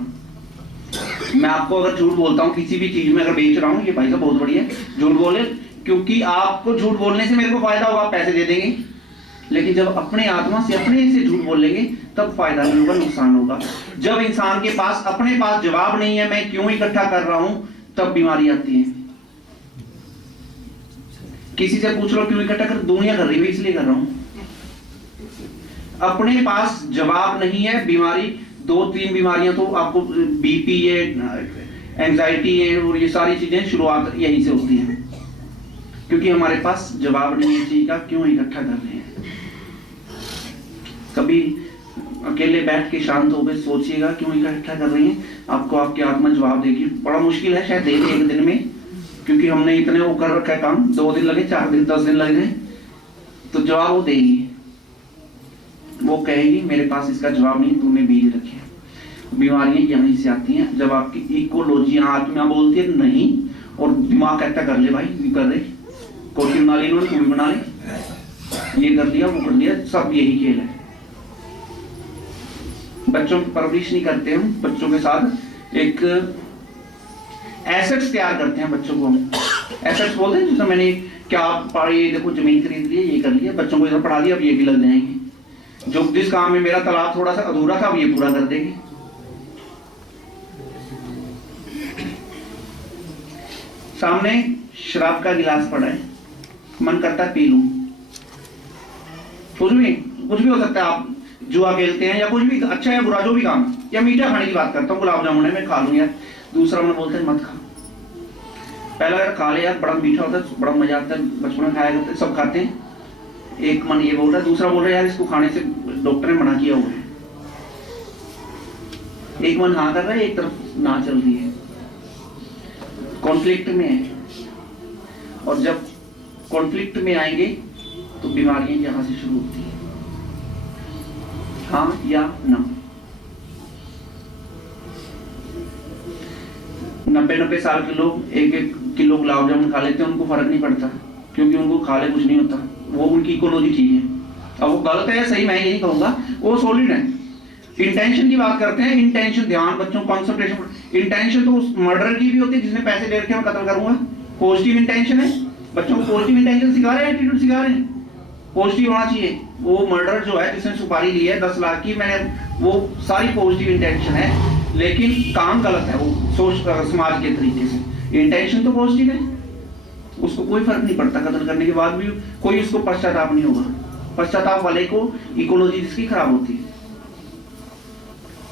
मैं आपको अगर झूठ बोलता हूं किसी भी चीज में, अगर बेच रहा हूं, ये भाई साहब बहुत बढ़िया झूठ बोले, क्योंकि आपको झूठ बोलने से मेरे को फायदा होगा, पैसे दे देंगे। लेकिन जब अपने आत्मा से अपने से झूठ बोलेंगे तब फायदा नहीं होगा, नुकसान होगा। जब इंसान के पास अपने पास जवाब नहीं है मैं क्यों इकट्ठा कर रहा हूं, तब बीमारी आती है। किसी से पूछ लो क्यों इकट्ठा कर, दुनिया कर रही है इसलिए कर रहा हूं। अपने पास जवाब नहीं है, बीमारी 2-3 बीमारियां तो आपको, बीपी है, एंजाइटी है, और ये सारी चीजें शुरुआत यहीं से होती है, क्योंकि हमारे पास जवाब नहीं है चीज का, क्यों इकट्ठा कर रहे हैं। कभी अकेले बैठ के शांत होकर सोचिएगा क्यों इकट्ठा कर रही हैं, आपको आपकी आत्मा जवाब देगी। बड़ा मुश्किल है, शायद देगी 1 दिन में, क्योंकि हमने इतने वो कर रखा है काम, 2 दिन लगे, 4 दिन, 10 दिन लग गए, तो जवाब वो देगी। वो कहेगी मेरे पास इसका जवाब नहीं, तूने बीज रखे। बीमारियां यहीं से आती हैं जब आपकी इकोलॉजी, आत्मा बोलती है नहीं और दिमाग कहता कर ले भाई, ये कर ले, कोठी बना ली इन्होंने, मूवी बना ली, ये कर लिया वो कर लिया, सब यही खेल है। बच्चों की परवरिश नहीं करते हम, बच्चों के साथ एक एसेट्स तैयार करते हैं बच्चों को। हम एसेट्स बोलते हैं, जैसे मैंने क्या ये देखो जमीन खरीद ली, ये कर लिया, बच्चों को इधर पढ़ा दिया, अब ये भी लग जाएंगे। जो जिस काम में मेरा तालाब थोड़ा सा अधूरा था, अब ये पूरा कर देंगे। सामने शराब का गिलास पड़ा है, मन करता है पी लूं, कुछ भी हो सकता है। आप जुआ खेलते हैं या कुछ भी, अच्छा या बुरा जो भी काम, या मीठा खाने की बात करता हूँ, गुलाब जामुन है मैं खा लूं यार, दूसरा मन बोलता है मत खा। पहला यार खा ले यार, बड़ा मीठा होता है, बड़ा मजा आता है, बचपन में खाया करते, सब खाते हैं। एक मन ये बोल रहा है, दूसरा बोल रहा है यार इसको खाने से डॉक्टर ने मना किया हुआ है। एक मन हाँ कर रहा है, एक तरफ ना चल रही है, कॉन्फ्लिक्ट में है। और जब कॉन्फ्लिक्ट में आएंगे तो बीमारियां यहां से शुरू होती है, हाँ या ना। 90 साल के लोग 1-1 किलो गुलाब जामुन खा लेते हैं, उनको फर्क नहीं पड़ता, क्योंकि उनको खा ले कुछ नहीं होता, वो उनकी इकोलॉजी ठीक है। अब वो गलत है या सही मैं ये नहीं कहूंगा, वो सॉलिड है। इंटेंशन की बात करते हैं, इंटेंशन, ध्यान बच्चों, कंसंट्रेशन। इंटेंशन तो उस मर्डर की भी होती है जिसने पैसे दे रखे मैं कत्ल करूंगा, पॉजिटिव इंटेंशन है। बच्चों को पॉजिटिव इंटेंशन सिखा रहे हैं, एटीट्यूड सिखा रहे हैं, पॉजिटिव होना चाहिए। वो मर्डर जो है जिसने सुपारी ली है 10 लाख की, मैंने वो सारी पॉजिटिव इंटेंशन है, लेकिन काम गलत है, वो सोच समाज के तरीके से। इंटेंशन तो पॉजिटिव है, उसको कोई फर्क नहीं पड़ता, कत्ल करने के बाद भी कोई उसको पश्चाताप नहीं होगा। पश्चाताप वाले को इकोलॉजी जिसकी खराब होती है।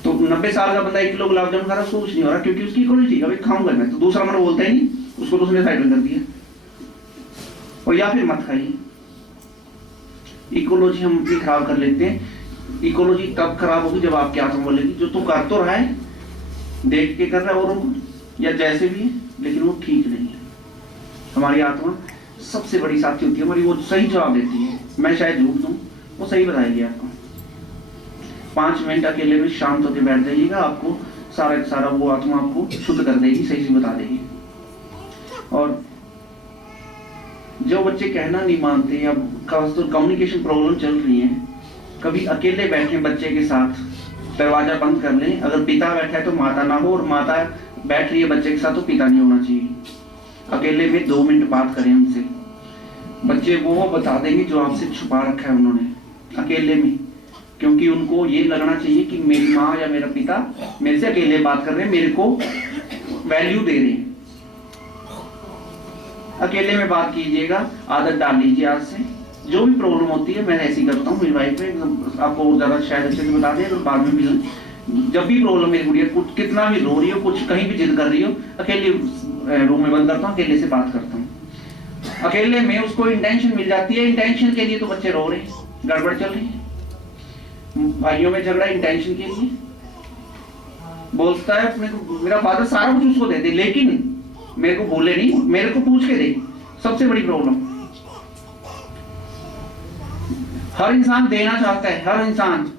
तो 90 साल का बंदा 1 किलो गुलाब जामुन खा रहा, उसको कुछ नहीं हो रहा, क्योंकि उसकी इकोलॉजी ठीक है, खाऊंगा मैं। तो दूसरा मन बोलता ही नहीं, उसको तो उसने साइड में कर दिया। और या फिर मत खाइए। इकोलॉजी हम अपनी खराब कर लेते हैं। इकोलॉजी तब खराब होगी जब आपकी आत्मा बोलेगी जो तू कर तो रहा है, देख के कर रहा है औरों को या जैसे भी है, लेकिन वो ठीक नहीं है। हमारी आत्मा सबसे बड़ी साथी होती है हमारी, वो सही जवाब देती है। मैं शायद झूठ दूं, वो सही बताएगी आपको। 5 मिनट अकेले में शांत होकर बैठ जाइएगा, आपको सारा सारा वो आत्मा आपको शुद्ध कर देगी, सही से बता देगी। और जो बच्चे कहना नहीं मानते या खासतौर कम्युनिकेशन प्रॉब्लम चल रही है, कभी अकेले बैठे बच्चे के साथ, दरवाजा बंद कर लें। अगर पिता बैठा है तो माता ना हो, और माता बैठ रही है बच्चे के साथ तो पिता नहीं होना चाहिए। अकेले में 2 मिनट बात करें उनसे, बच्चे वो बता देंगे जो आपसे छुपा रखा है उन्होंने, अकेले में। क्योंकि उनको ये लगना चाहिए कि मेरी माँ या मेरा पिता मेरे से अकेले बात कर रहे हैं, मेरे को वैल्यू दे रहे हैं। अकेले में बात कीजिएगा, आदत डाल लीजिए आज से। जो भी प्रॉब्लम होती है मैं ऐसे ही करता हूँ, मेरी वाइफ में आपको और ज्यादा शायद अच्छे से बता दें, अगर बाद में भी जब भी प्रॉब्लम मेरी गुड़िया कुछ कितना भी रो रही हो, कुछ कहीं भी जिद कर रही हो, अकेले रूम में बंद करता हूँ, अकेले से बात करता हूँ। अकेले में उसको इंटेंशन मिल जाती है, इंटेंशन के लिए तो बच्चे रो रहे हैं, गड़बड़ चल रही है। भाइयों में झगड़ा इंटेंशन के लिए, बोलता है अपने को मेरा फादर सारा कुछ उसको दे दे, लेकिन मेरे को बोले नहीं, मेरे को पूछ के दे। सबसे बड़ी प्रॉब्लम, हर इंसान देना चाहता है, हर इंसान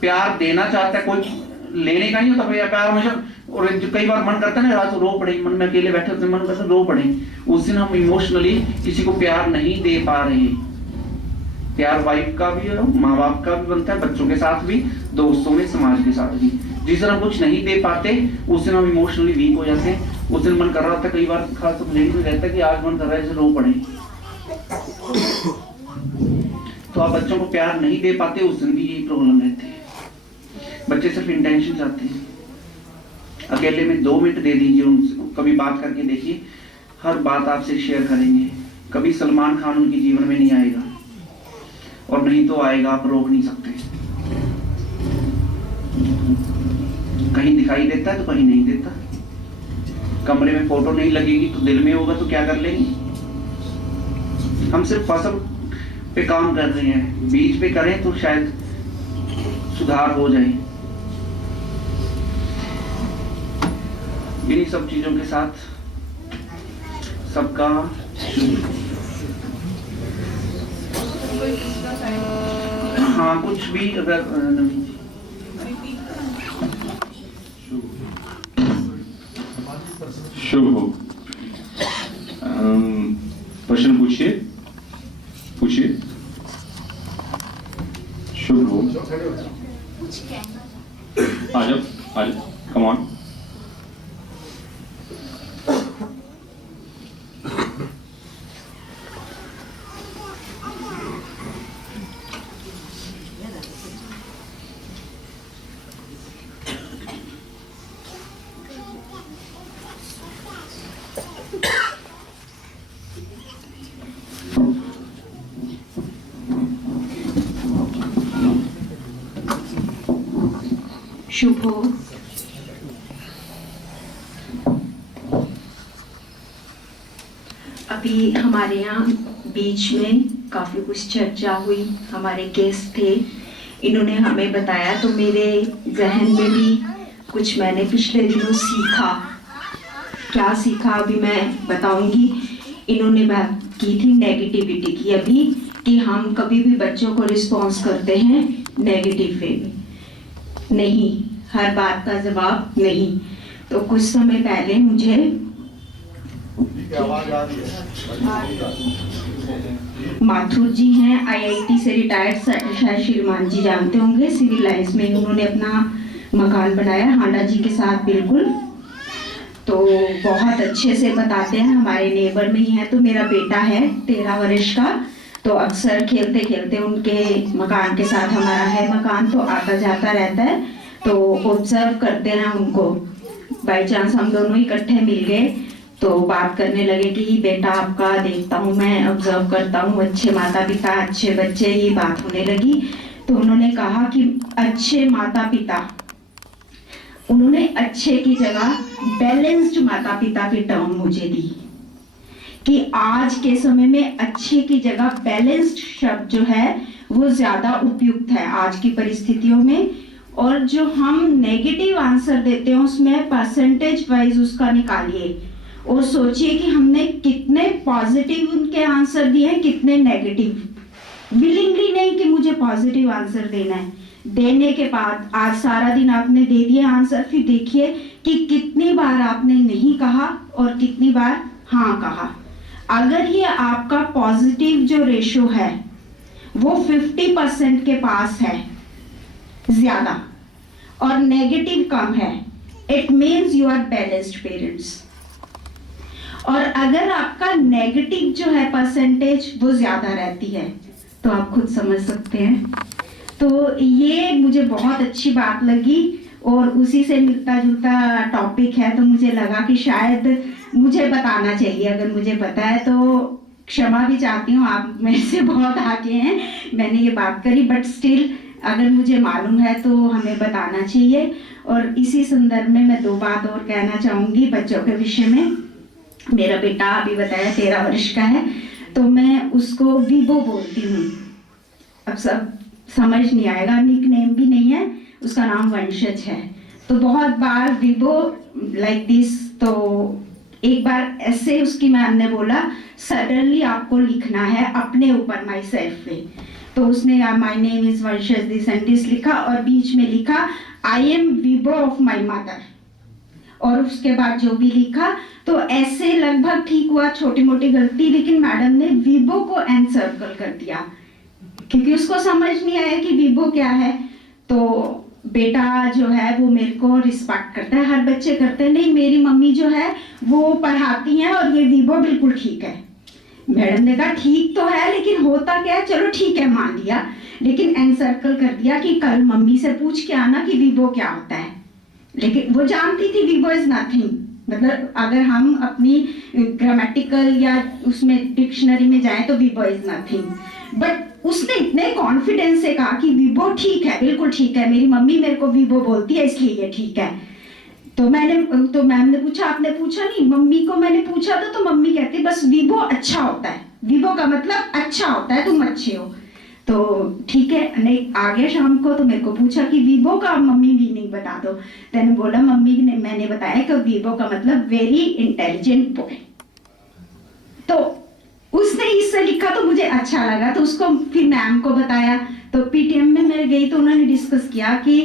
प्यार देना चाहता है, कोई लेने का नहीं होता भैया प्यार हमेशा। और कई बार मन करता है ना रात रो पड़े, मन में अकेले बैठे होते मन करता है रो पड़े। उस दिन हम इमोशनली किसी को प्यार नहीं दे पा रहे हैं। प्यार वाइफ का भी है, माँ बाप का भी बनता है, बच्चों के साथ भी, दोस्तों में, समाज के साथ भी। जिस दिन हम कुछ नहीं दे पाते उस दिन हम इमोशनली वीक हो जाते हैं। उस दिन मन कर रहा था, कई बार खास तो लेडीज में रहता है कि आज मन कर रहा है जैसे रो पड़े। तो आप बच्चों को प्यार नहीं दे पाते, उस दिन भी यही प्रॉब्लम रहती है। बच्चे सिर्फ इंटेंशन चाहते हैं। अकेले में 2 मिनट दे दीजिए उनसे, कभी बात करके देखिए, हर बात आपसे शेयर करेंगे। कभी सलमान खान उनके जीवन में नहीं आएगा, और नहीं तो आएगा, आप रोक नहीं सकते। कहीं दिखाई देता है तो कहीं नहीं देता। कमरे में फोटो नहीं लगेगी तो दिल में होगा, तो क्या कर लेंगे। हम सिर्फ फसल पे काम कर रहे हैं, बीज पे करें तो शायद सुधार हो जाए। इन्हीं सब चीजों के साथ सबका शुभ। हाँ कुछ भी अगर नवीन जी। शुभ हो। प्रश्न पूछिए, पूछिए। शुभ हो। आ जाओ, आ जाओ, कम ऑन। शुभ हो। अभी हमारे यहाँ बीच में काफी कुछ चर्चा हुई, हमारे गेस्ट थे, इन्होंने हमें बताया तो मेरे जहन में भी कुछ मैंने पिछले दिनों सीखा। क्या सीखा अभी मैं बताऊंगी। इन्होंने बात की थी नेगेटिविटी की अभी, कि हम कभी भी बच्चों को रिस्पॉन्स करते हैं नेगेटिव वे में, नहीं, हर बात का जवाब नहीं। तो कुछ समय पहले मुझे माथुर जी हैं, आईआईटी से रिटायर्ड, शायद श्रीमान जी जानते होंगे, सिविल लाइंस में उन्होंने अपना मकान बनाया हांडा जी के साथ बिल्कुल। तो बहुत अच्छे से बताते हैं, हमारे नेबर में ही है। तो मेरा बेटा है 13 वर्ष का, तो अक्सर खेलते खेलते उनके मकान के साथ हमारा है मकान, तो आता जाता रहता है। तो ऑब्जर्व करते हैं उनको, बाई चांस हम दोनों इकट्ठे मिल गए तो बात करने लगे कि बेटा आपका देखता हूँ मैं, ऑब्जर्व करता हूँ, अच्छे माता पिता अच्छे बच्चे, ये बात होने लगी। तो उन्होंने कहा कि अच्छे माता पिता, उन्होंने अच्छे की जगह बैलेंस्ड माता पिता की टर्म मुझे दी, कि आज के समय में अच्छे की जगह बैलेंस्ड शब्द जो है वो ज्यादा उपयुक्त है आज की परिस्थितियों में। और जो हम नेगेटिव आंसर देते हैं उसमें परसेंटेज वाइज उसका निकालिए और सोचिए कि हमने कितने पॉजिटिव उनके आंसर दिए हैं, कितने नेगेटिव। विलिंगली नहीं कि मुझे पॉजिटिव आंसर देना है, देने के बाद आज सारा दिन आपने दे दिए आंसर, फिर देखिए कि कितनी बार आपने नहीं कहा और कितनी बार हाँ कहा। अगर ये आपका पॉजिटिव जो रेशो है वो 50% के पास है ज्यादा और नेगेटिव कम है, it means you are balanced parents. और अगर आपका नेगेटिव जो है परसेंटेज वो ज्यादा रहती है तो आप खुद समझ सकते हैं। तो ये मुझे बहुत अच्छी बात लगी और उसी से मिलता जुलता टॉपिक है, तो मुझे लगा कि शायद मुझे बताना चाहिए। अगर मुझे पता है तो क्षमा भी चाहती हूँ, आप मेरे से बहुत आगे हैं, मैंने ये बात करी, बट स्टिल अगर मुझे मालूम है तो हमें बताना चाहिए। और इसी संदर्भ में मैं 2 बात और कहना चाहूँगी बच्चों के विषय में। मेरा बेटा अभी बताया 13 वर्ष का है, तो मैं उसको वीबो बोलती हूँ। अब सब समझ नहीं आएगा, निक नेम भी नहीं है, उसका नाम वंशज है। तो बहुत बार वीबो लाइक दिस, तो एक बार ऐसे उसकी मैम ने बोला सडनली आपको लिखना है अपने ऊपर, माई सेल्फ पे। तो उसने माई नेम इज वंशज दिस एंड दिस लिखा और बीच में लिखा I am Weibo of my mother, और उसके बाद जो भी लिखा। तो ऐसे लगभग ठीक हुआ, छोटी मोटी गलती, लेकिन मैडम ने वीबो को एनसर्कल कर दिया क्योंकि उसको समझ नहीं आया कि वीबो क्या है। तो बेटा जो है वो मेरे को रिस्पेक्ट करता है, हर बच्चे करते हैं, नहीं मेरी मम्मी जो है वो पढ़ाती हैं और ये वीबो बिल्कुल ठीक है। मैडम ने कहा ठीक तो है लेकिन होता क्या है, चलो ठीक है मान लिया, लेकिन एनसर्कल कर दिया कि कल मम्मी से पूछ के आना कि वीबो क्या होता है। लेकिन वो जानती थी वीबो इज नथिंग, मतलब अगर हम अपनी ग्रामेटिकल या उसमें डिक्शनरी में जाएं तो वीबो इज नथिंग, बट उसने इतने कॉन्फिडेंस से कहा कि वीबो ठीक है, बिल्कुल ठीक है, मेरी मम्मी मेरे को वीबो बोलती है इसलिए ये ठीक है। तो मैम ने पूछा, आपने पूछा नहीं? मम्मी को मैंने पूछा था तो मम्मी कहती बस वीबो अच्छा होता है, वीबो का मतलब अच्छा होता है, तुम अच्छे हो। तो ठीक है, नहीं आ गया शाम को तो मेरे को पूछा कि वीबो का मम्मी मीनिंग बता दो। मैंने बोला मम्मी ने मैंने बताया कि वीबो का मतलब वेरी इंटेलिजेंट बॉय। तो उसने इससे लिखा तो मुझे अच्छा लगा, तो उसको फिर मैम को बताया तो पीटीएम में मैं गई तो उन्होंने डिस्कस किया कि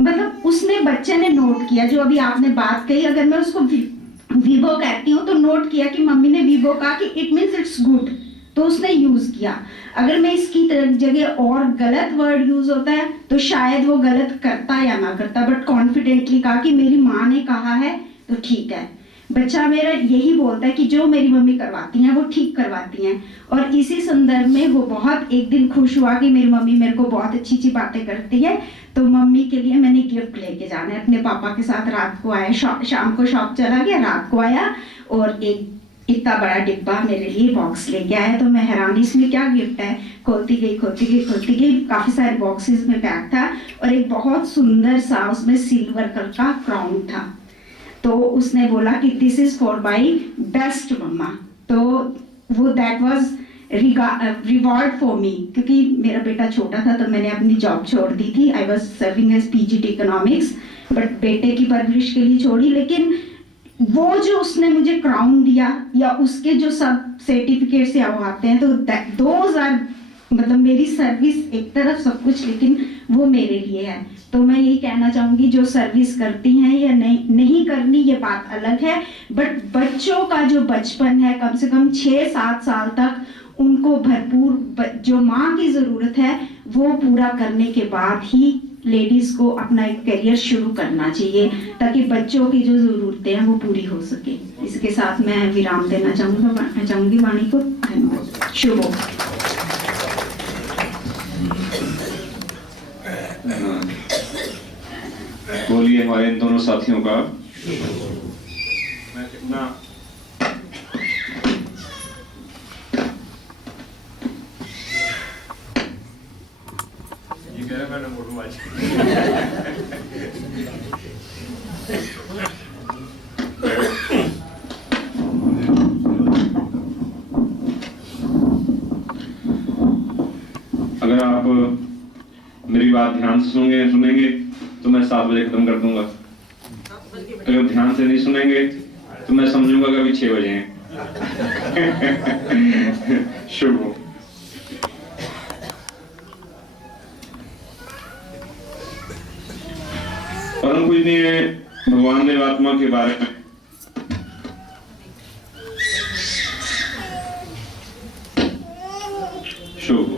मतलब उसने बच्चे ने नोट किया जो अभी आपने बात कही, अगर मैं उसको वीवो कहती हूँ तो नोट किया कि मम्मी ने वीवो कहा कि इट मीन्स इट्स गुड, तो उसने यूज किया। अगर मैं इसकी जगह और गलत वर्ड यूज होता है तो शायद वो गलत करता या ना करता, बट कॉन्फिडेंटली कहा कि मेरी माँ ने कहा है तो ठीक है। बच्चा मेरा यही बोलता है कि जो मेरी मम्मी करवाती हैं वो ठीक करवाती हैं, और इसी संदर्भ में वो बहुत एक दिन खुश हुआ कि मेरी मम्मी मेरे को बहुत अच्छी अच्छी बातें करती है, तो मम्मी के लिए मैंने गिफ्ट लेके जाना है। अपने पापा के साथ रात को आया, शाम को शॉप चला गया, रात को आया और एक इतना बड़ा डिब्बा मेरे लिए बॉक्स लेके आया। तो मैं हैरान, इसमें क्या गिफ्ट है, खोलती गई, काफी सारे बॉक्सेस में पैक था और एक बहुत सुंदर सा उसमें सिल्वर कलर का क्राउन था। तो उसने बोला कि this is for my best mamma, तो वो that was reward for me, क्योंकि मेरा बेटा छोटा था तो मैंने अपनी जॉब छोड़ दी थी। I was serving as PGT economics, but बेटे की परवरिश के लिए छोड़ी। लेकिन वो जो उसने मुझे क्राउन दिया या उसके जो सब सर्टिफिकेट्स या वो आते हैं, तो दोज आर मतलब मेरी सर्विस एक तरफ सब कुछ, लेकिन वो मेरे लिए है। तो मैं यही कहना चाहूंगी, जो सर्विस करती हैं या नहीं करनी ये बात अलग है, बट बच्चों का जो बचपन है कम से कम 6-7 साल तक उनको भरपूर जो माँ की जरूरत है वो पूरा करने के बाद ही लेडीज को अपना एक करियर शुरू करना चाहिए, ताकि बच्चों की जो जरूरतें हैं वो पूरी हो सके। इसके साथ मैं विराम देना चाहूंगी वाणी को। धन्यवाद। शुभ हो। बोलिए हमारे इन दोनों साथियों का। मैं कितना ये कह रहा मैंने फोटो आज अगर आप मेरी बात ध्यान से सुनेंगे तो मैं 7 बजे खत्म कर दूंगा। अगर ध्यान से नहीं सुनेंगे तो मैं समझूंगा कि अभी 6 बजे हैं। शुभ हो। परम पूजनीय भगवान देवात्मा के बारे में शुभ हो।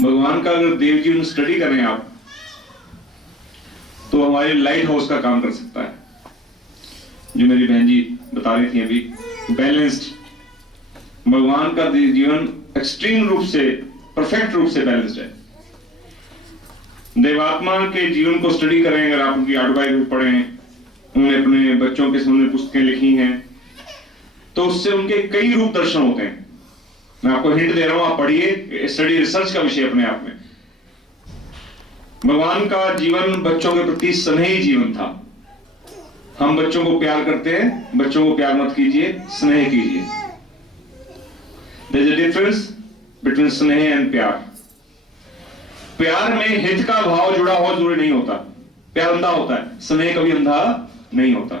भगवान का अगर देव जीवन स्टडी करें आप, तो हमारे लाइट हाउस का काम कर सकता है। जो मेरी बहन जी बता रही थी अभी, बैलेंस्ड। भगवान का जीवन एक्सट्रीम रूप से, परफेक्ट रूप से बैलेंस्ड है। देवात्मा के जीवन को स्टडी करें, अगर आप उनकी ऑटोबायोग्राफी पढ़ें, उन्होंने अपने बच्चों के सामने पुस्तकें लिखी हैं, तो उससे उनके कई रूप दर्शन होते हैं। मैं आपको हिंट दे रहा हूं, आप पढ़िए, स्टडी रिसर्च का विषय अपने आप में। भगवान का जीवन बच्चों के प्रति स्नेही जीवन था। हम बच्चों को प्यार करते हैं, बच्चों को प्यार मत कीजिए, स्नेह कीजिए। There is a difference between स्नेह एंड प्यार। प्यार में हित का भाव जुड़ा हुआ जरूरी नहीं होता। प्यार अंधा होता है, स्नेह कभी अंधा नहीं होता।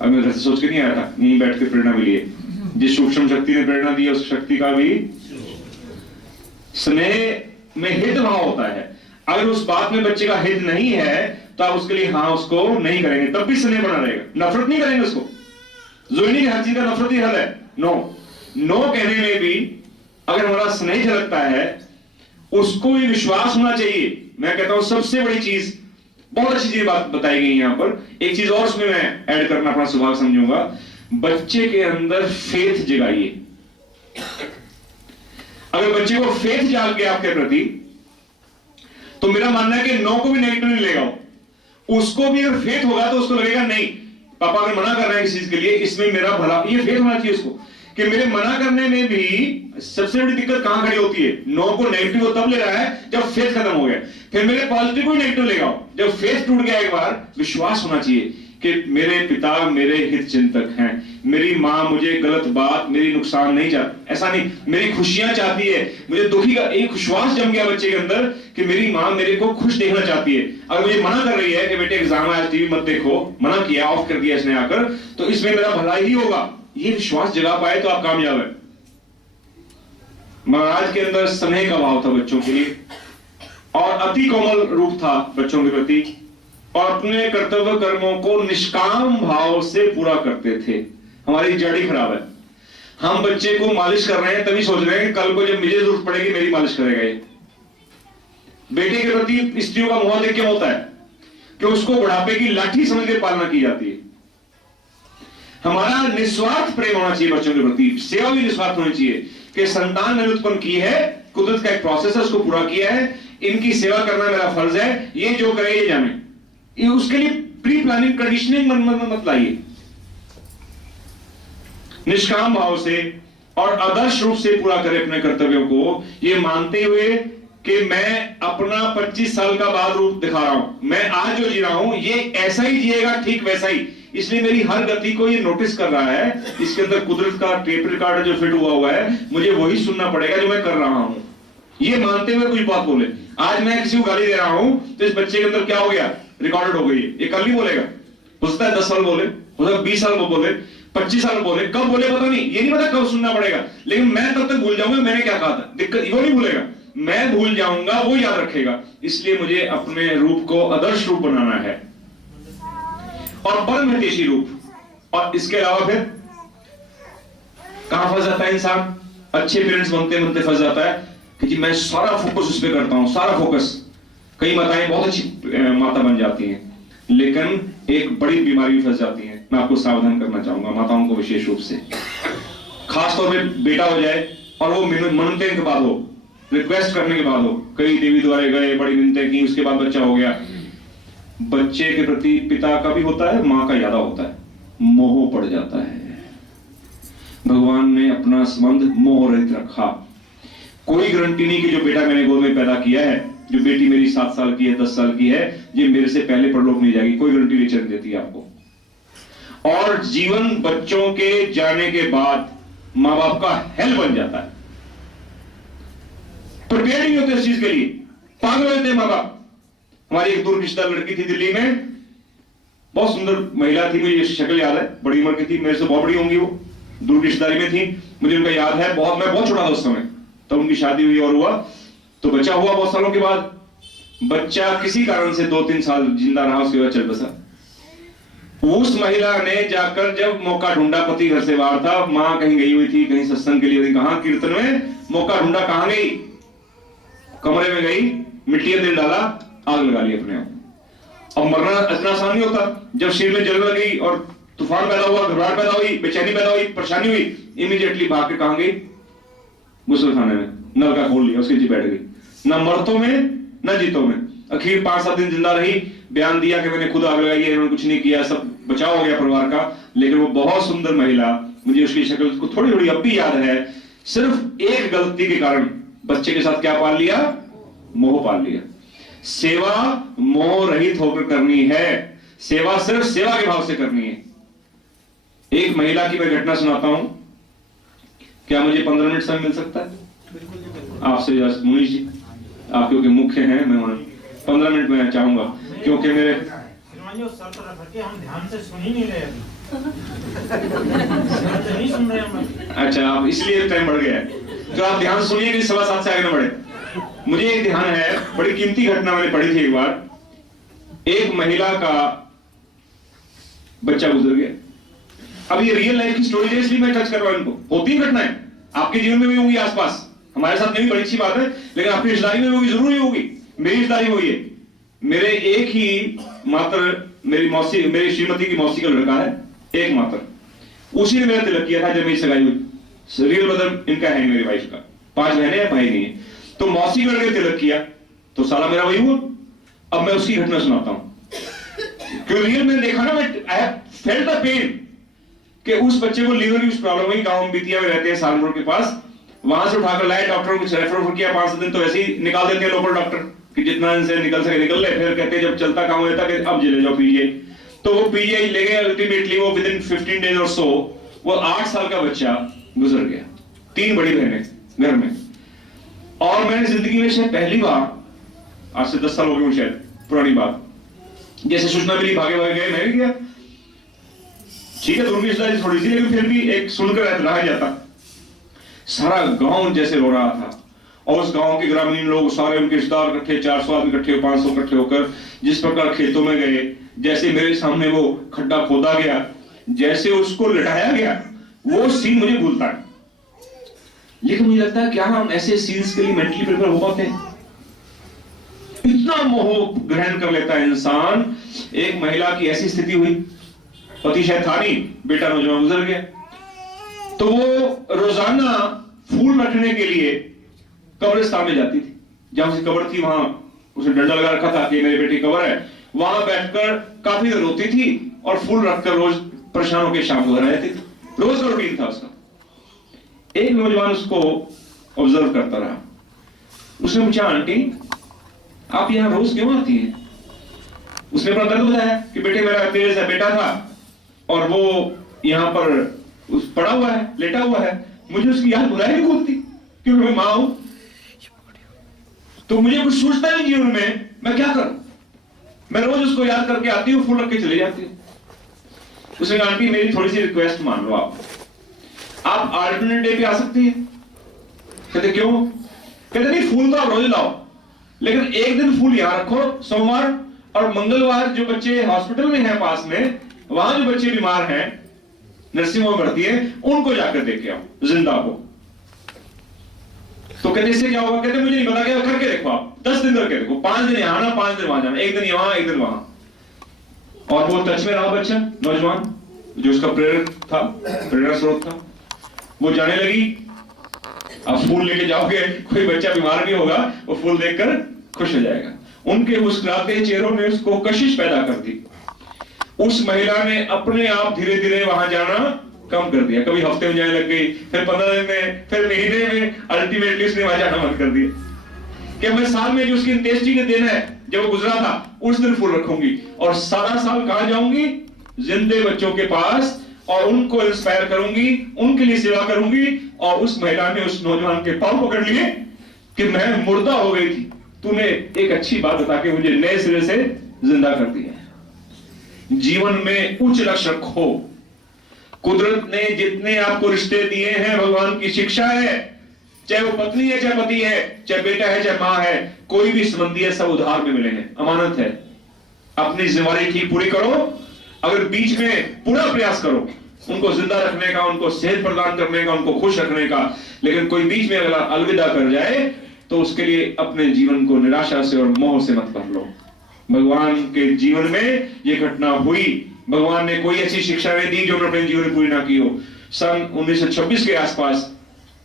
अब मैं घर से सोच के नहीं आया था, यहीं बैठ के प्रेरणा मिली है। जिस सूक्ष्म शक्ति ने प्रेरणा दी है उस शक्ति का भी स्नेह में हित भाव होता है। अगर उस बात में बच्चे का हित नहीं है तो आप उसके लिए हाँ उसको नहीं करेंगे, तब भी स्नेह बना रहेगा। नफरत नहीं करेंगे उसको, जो नहीं हर चीज का नफरत ही हल है। नो कहने में भी अगर हमारा स्नेह झलकता है, उसको ये विश्वास होना चाहिए। मैं कहता हूं सबसे बड़ी चीज, बहुत अच्छी चीज बात बताई गई यहां पर। एक चीज और उसमें मैं ऐड करना अपना स्वभाव समझूंगा, बच्चे के अंदर फेथ जगाइए। अगर बच्चे को फेथ जाग गया आपके प्रति, तो मेरा मानना है कि नो को भी नेगेटिव नहीं लेगा। उसको भी अगर फेथ होगा तो उसको लगेगा नहीं, पापा अगर मना कर रहे हैं किसी चीज के लिए, इसमें मेरा भला, ये फेथ होना चाहिए उसको कि मेरे मना करने में भी सबसे बड़ी दिक्कत कहां खड़ी होती है। नो को नेगेटिव तब ले रहा है जब फेथ खत्म हो गया, फिर मेरे पॉजिटिव को नेगेटिव लेगा। जब फेथ टूट गया एक बार, विश्वास होना चाहिए कि मेरे पिता मेरे हित चिंतक हैं, मेरी माँ मुझे गलत बात, मेरी नुकसान नहीं चाहती, ऐसा नहीं, मेरी खुशियां चाहती है, मुझे दुखी का एक विश्वास जम गया बच्चे के अंदर कि मेरी माँ मेरे को खुश देखना चाहती है। अगर मुझे मना कर रही है कि बेटे एग्जाम है, टीवी मत देखो, मना किया, ऑफ कर दिया इसने आकर, तो इसमें मेरा भला ही होगा, ये विश्वास जगा पाए तो आप कामयाब है। महाराज के अंदर स्नेह का भाव था बच्चों के लिए और अति कोमल रूप था बच्चों के प्रति और अपने कर्तव्य कर्मों को निष्काम भाव से पूरा करते थे। हमारी जड़ ही खराब है। हम बच्चे को मालिश कर रहे हैं तभी सोच रहे हैं कि कल को जब मुझे जरूरत पड़ेगी मेरी मालिश करेगा ये। बेटे के प्रति स्त्रियों का मोह देख क्या होता है कि उसको बुढ़ापे की लाठी समझ के पालना की जाती है। हमारा निस्वार्थ प्रेम होना चाहिए बच्चों के प्रति, सेवा भी निस्वार्थ होनी चाहिए कि संतान मैंने उत्पन्न की है, कुदरत का एक प्रोसेस है, उसको पूरा किया है, इनकी सेवा करना मेरा फर्ज है, ये जो करे ये जाने। ये उसके लिए प्री प्लानिंग कंडीशनिंग मन मत लाइए। निष्काम भाव से और आदर्श रूप से पूरा करे अपने कर्तव्यों को, ये मानते हुए कि मैं अपना 25 साल का बाद रूप दिखा रहा हूं, मैं आज जो जी रहा हूं ये ऐसा ही जिएगा, ठीक वैसा ही, इसलिए मेरी हर गति को ये नोटिस कर रहा है, इसके अंदर कुदरत का टेप रिकॉर्डर जो फिट हुआ है, मुझे वही सुनना पड़ेगा जो मैं कर रहा हूं। ये मानते हुए कुछ बात बोले। आज मैं किसी को गाली दे रहा हूं तो इस बच्चे के अंदर क्या हो गया, रिकॉर्डेड हो गई, ये कल नहीं बोलेगा। हो सकता है 10 साल बोले, हो सकता है 20 साल बोले, 25 साल बोले, कब बोले पता नहीं, ये नहीं पता कब सुनना पड़ेगा, लेकिन मैं तब तक भूल जाऊंगा मैंने क्या कहा था। दिक्कत वो नहीं भूलेगा, मैं भूल जाऊंगा, वो याद रखेगा। इसलिए मुझे अपने रूप को आदर्श रूप बनाना है और परम हितैषी रूप। और इसके अलावा फिर कहां फंस जाता है इंसान, अच्छे पेरेंट्स बनते बनते फंस जाता है कि जी मैं सारा फोकस उस पर करता हूं, सारा फोकस। कई माताएं बहुत अच्छी माता बन जाती हैं, लेकिन एक बड़ी बीमारी फंस जाती है। मैं आपको सावधान करना चाहूंगा, माताओं को विशेष रूप से, खासतौर पे बेटा हो जाए और वो मनते के बाद हो, रिक्वेस्ट करने के बाद हो, कई देवी द्वारे गए, बड़ी मिन्नतें की, उसके बाद बच्चा हो गया। बच्चे के प्रति पिता का भी होता है, मां का ज्यादा होता है, मोह पड़ जाता है। भगवान ने अपना संबंध मोह रहित रखा। कोई गारंटी नहीं कि जो बेटा मैंने गोद में पैदा किया है, जो बेटी मेरी 7 साल की है, 10 साल की है, ये मेरे से पहले परलोक नहीं जाएगी, कोई गारंटी नहीं चल देती है आपको। और जीवन बच्चों के जाने के बाद मां बाप का हेल बन जाता है। प्रिपेयर नहीं होते इस चीज के लिए, पागल होते हैं मां बाप। हमारी एक दूर रिश्ता लड़की थी दिल्ली में, बहुत सुंदर महिला थी, मुझे शक्ल याद है, बड़ी उम्र की थी, मेरे से बहुत बड़ी होंगी वो, दूर रिश्तेदारी में थी, मुझे उनका याद है बहुत। मैं बहुत छोटा था उस समय, तब उनकी शादी हुई और हुआ तो बच्चा हुआ बहुत सालों के बाद। बच्चा किसी कारण से 2-3 साल जिंदा रहा, उसके बाद चल बसा। उस महिला ने जाकर जब मौका ढूंढा, पति घर से बाहर था, मां कहीं गई हुई थी, कहीं सत्संग के लिए, कहां कीर्तन में, मौका ढूंढा, कहां गई, कमरे में गई, मिट्टी का तेल डाला, आग लगा ली अपने आप। अब मरना इतना आसान नहीं होता। जब शरीर में जलन लगी और तूफान पैदा हुआ, घबराहट पैदा हुई, बेचैनी पैदा हुई, परेशानी हुई, इमीडिएटली भाग के कहां गई, गुस्लखाने में, नलका खोल लिया, उसके नीचे बैठ गई। ना मर्तों में ना जीतों में। आखिर 5-7 दिन जिंदा रही, बयान दिया कि मैंने खुद आग लगाई है, इन्होंने कुछ नहीं किया, सब बचाव हो गया परिवार का। लेकिन वो बहुत सुंदर महिला, मुझे उसकी शक्ल को थोड़ी थोड़ी अब भी याद है, सिर्फ एक गलती के कारण बच्चे के साथ क्या पाल लिया, मोह पाल लिया। सेवा मोह रहित होकर करनी है, सेवा सिर्फ सेवा के भाव से करनी है। एक महिला की मैं घटना सुनाता हूं, क्या मुझे 15 मिनट समय मिल सकता है आपसे? मुनीश जी, आप क्योंकि मुख्य हैं, मैं 15 मिनट में चाहूंगा, क्योंकि मेरे हम ध्यान से सुन ही नहीं रहे, नहीं सुन रहे हम। अच्छा, आप इसलिए टाइम बढ़ गया है, तो आप ध्यान सुनिए कि 7:15 से आगे न बढ़े। मुझे एक ध्यान है, बड़ी कीमती घटना मैंने पढ़ी थी एक बार। एक महिला का बच्चा गुजर गया। अब ये रियल लाइफ की स्टोरी है, इसलिए मैं टच कर रहा हूं इनको। होती घटनाएं आपके जीवन में भी होंगी, आसपास, हमारे साथ नहीं, बड़ी अच्छी बात है, लेकिन आपकी रिश्तेदारी में होगी, जरूर होगी। मेरी रिश्तेदारी में हुई है। मेरे एक ही मात्र, मेरी मौसी, मेरी श्रीमती की मौसी का लड़का है, एक मात्र, उसी ने मेरा तिलक किया था जब मेरी सगाई हुई। रियल ब्रदर इनका है, मेरी वाइफ का, 5 बहनें हैं, भाई नहीं है। तो मौसी के लड़के तिलक किया तो साला मेरा वही हुआ। अब मैं उसकी घटना सुनाता हूं, क्योंकि रियल मैंने देखा ना, I have felt the pain कि उस बच्चे को लीवर की प्रॉब्लम हुई। गांव में बितिया में रहते हैं, सालमोड़ के पास, वहां से उठाकर लाए, डॉक्टर को रेफर किया, 5 दिन तो वैसे ही निकाल देते हैं लोकल डॉक्टर कि जितना इनसे निकल सके निकल ले। फिर कहते हैं जब चलता काम हो जाता कि अब ले जाओ पीजीआई, तो वो पीजीआई ले गए। अल्टीमेटली वो विद इन 15 डेज और सो वो 8 साल का बच्चा गुजर गया, 3 बड़ी बहनें घर में। और मैंने जिंदगी में शायद पहली बार, आज से 10 साल हो गए शायद, पुरानी बात, जैसे सूचना मिली भागे भागे गए, मैं भी गया। ठीक है, दूर की रिश्तेदारी थोड़ी सी, लेकिन फिर भी एक सुनकर रह जाता। सारा गांव जैसे रो रहा था। और उस गांव के ग्रामीण लोग सारे उनके रिश्तेदार इकट्ठे, 400 आदमी इकट्ठे, 500 इकट्ठे होकर जिस प्रकार खेतों में गए, जैसे मेरे सामने वो खड्डा खोदा गया, जैसे उसको लटाया गया, वो सीन मुझे भूलता है। लेकिन मुझे लगता है क्या हम ऐसे सीन्स के लिए मेंटली प्रिपेयर हो पाते हैं? इतना मोह ग्रहण कर लेता है इंसान। एक महिला की ऐसी स्थिति हुई, पति शायद था नहीं, बेटा नौजवान गुजर गया, तो वो रोजाना फूल रखने के लिए कब्रिस्तान में जाती थी। जहां उसकी कब्र थी वहां उसने डंडा लगा रखा था कि मेरी बेटी कब्र है, वहां बैठकर काफी देर रोती थी और फूल रखकर रोज परेशान होकर शाम को घर आ जाती थी। रोज का रूटीन था उसका। एक नौजवान उसको ऑब्जर्व करता रहा। उसने पूछा, आंटी आप यहां रोज क्यों आती हैं? उसने अपना दर्द बताया कि बेटे मेरा तेरे से बेटा था और वो यहां पर पड़ा हुआ है, लेटा हुआ है, मुझे उसकी याद बुलाई नहीं भूलती क्योंकि मैं मां हूं, तो मुझे कुछ सोचता नहीं जीवन में, मैं क्या करूं? मैं रोज उसको याद करके आती हूं, फूल रख के चले जाती हूं। उसने कहा, आंटी मेरी थोड़ी सी रिक्वेस्ट मान लो, आप अल्टरनेट डे पे आ सकती हैं? कहते क्यों? कहते नहीं, फूल तो आप रोज लाओ, लेकिन एक दिन फूल यहां रखो, सोमवार और मंगलवार जो बच्चे हॉस्पिटल में हैं पास में, वहां जो बच्चे बीमार हैं, नर्सिंग होम भर्ती है, उनको जाकर देख के आओ जिंदा को। तो कहते इससे क्या होगा? कहते मुझे नहीं पता, क्या करके देखो आप, 10 दिन करके देखो, 5 दिन यहां आना, 5 दिन वहां जाना, एक दिन यहां एक दिन वहां। और वो टच में रहा बच्चा, नौजवान जो उसका प्रेरणा स्रोत था, वो जाने लगी। अब फूल लेके जाओगे, कोई बच्चा बीमार भी होगा, वो फूल देखकर खुश हो जाएगा। उनके मुस्कुराते चेहरों ने उसको कशिश पैदा कर दी। उस महिला ने अपने आप धीरे धीरे वहां जाना कम कर दिया। कभी हफ्ते में जाने लग गई, फिर 15 दिन में, फिर महीने में, अल्टीमेटली उसने वहां जाना बंद कर दिया कि मैं साल में जो उसकी अंत्येष्टि के दिन है जब वो गुजरा था, उस दिन फूल रखूंगी और सारा साल कहां जाऊंगी? जिंदे बच्चों के पास, और उनको इंस्पायर करूंगी, उनके लिए सेवा करूंगी। और उस महिला ने उस नौजवान के पांव पकड़ लिए कि मैं मुर्दा हो गई थी, तूने एक अच्छी बात बता के मुझे नए सिरे से जिंदा कर दिया। जीवन में उच्च लक्ष्य रखो। कुदरत ने जितने आपको रिश्ते दिए हैं, भगवान की शिक्षा है, चाहे वो पत्नी है, चाहे पति है, चाहे बेटा है, चाहे मां है, कोई भी संबंधी है, सब उधार में मिले हैं, अमानत है। अपनी जिम्मेदारी ठीक पूरी करो। अगर बीच में पूरा प्रयास करो उनको जिंदा रखने का, उनको सेहत प्रदान करने का, उनको खुश रखने का, लेकिन कोई बीच में अगर अलविदा कर जाए तो उसके लिए अपने जीवन को निराशा से और मोह से मत भर लो। भगवान के जीवन में ये घटना हुई। भगवान ने कोई ऐसी शिक्षा नहीं दी जो उन्होंने अपने जीवन में पूरी ना की हो। सन 1926 के आसपास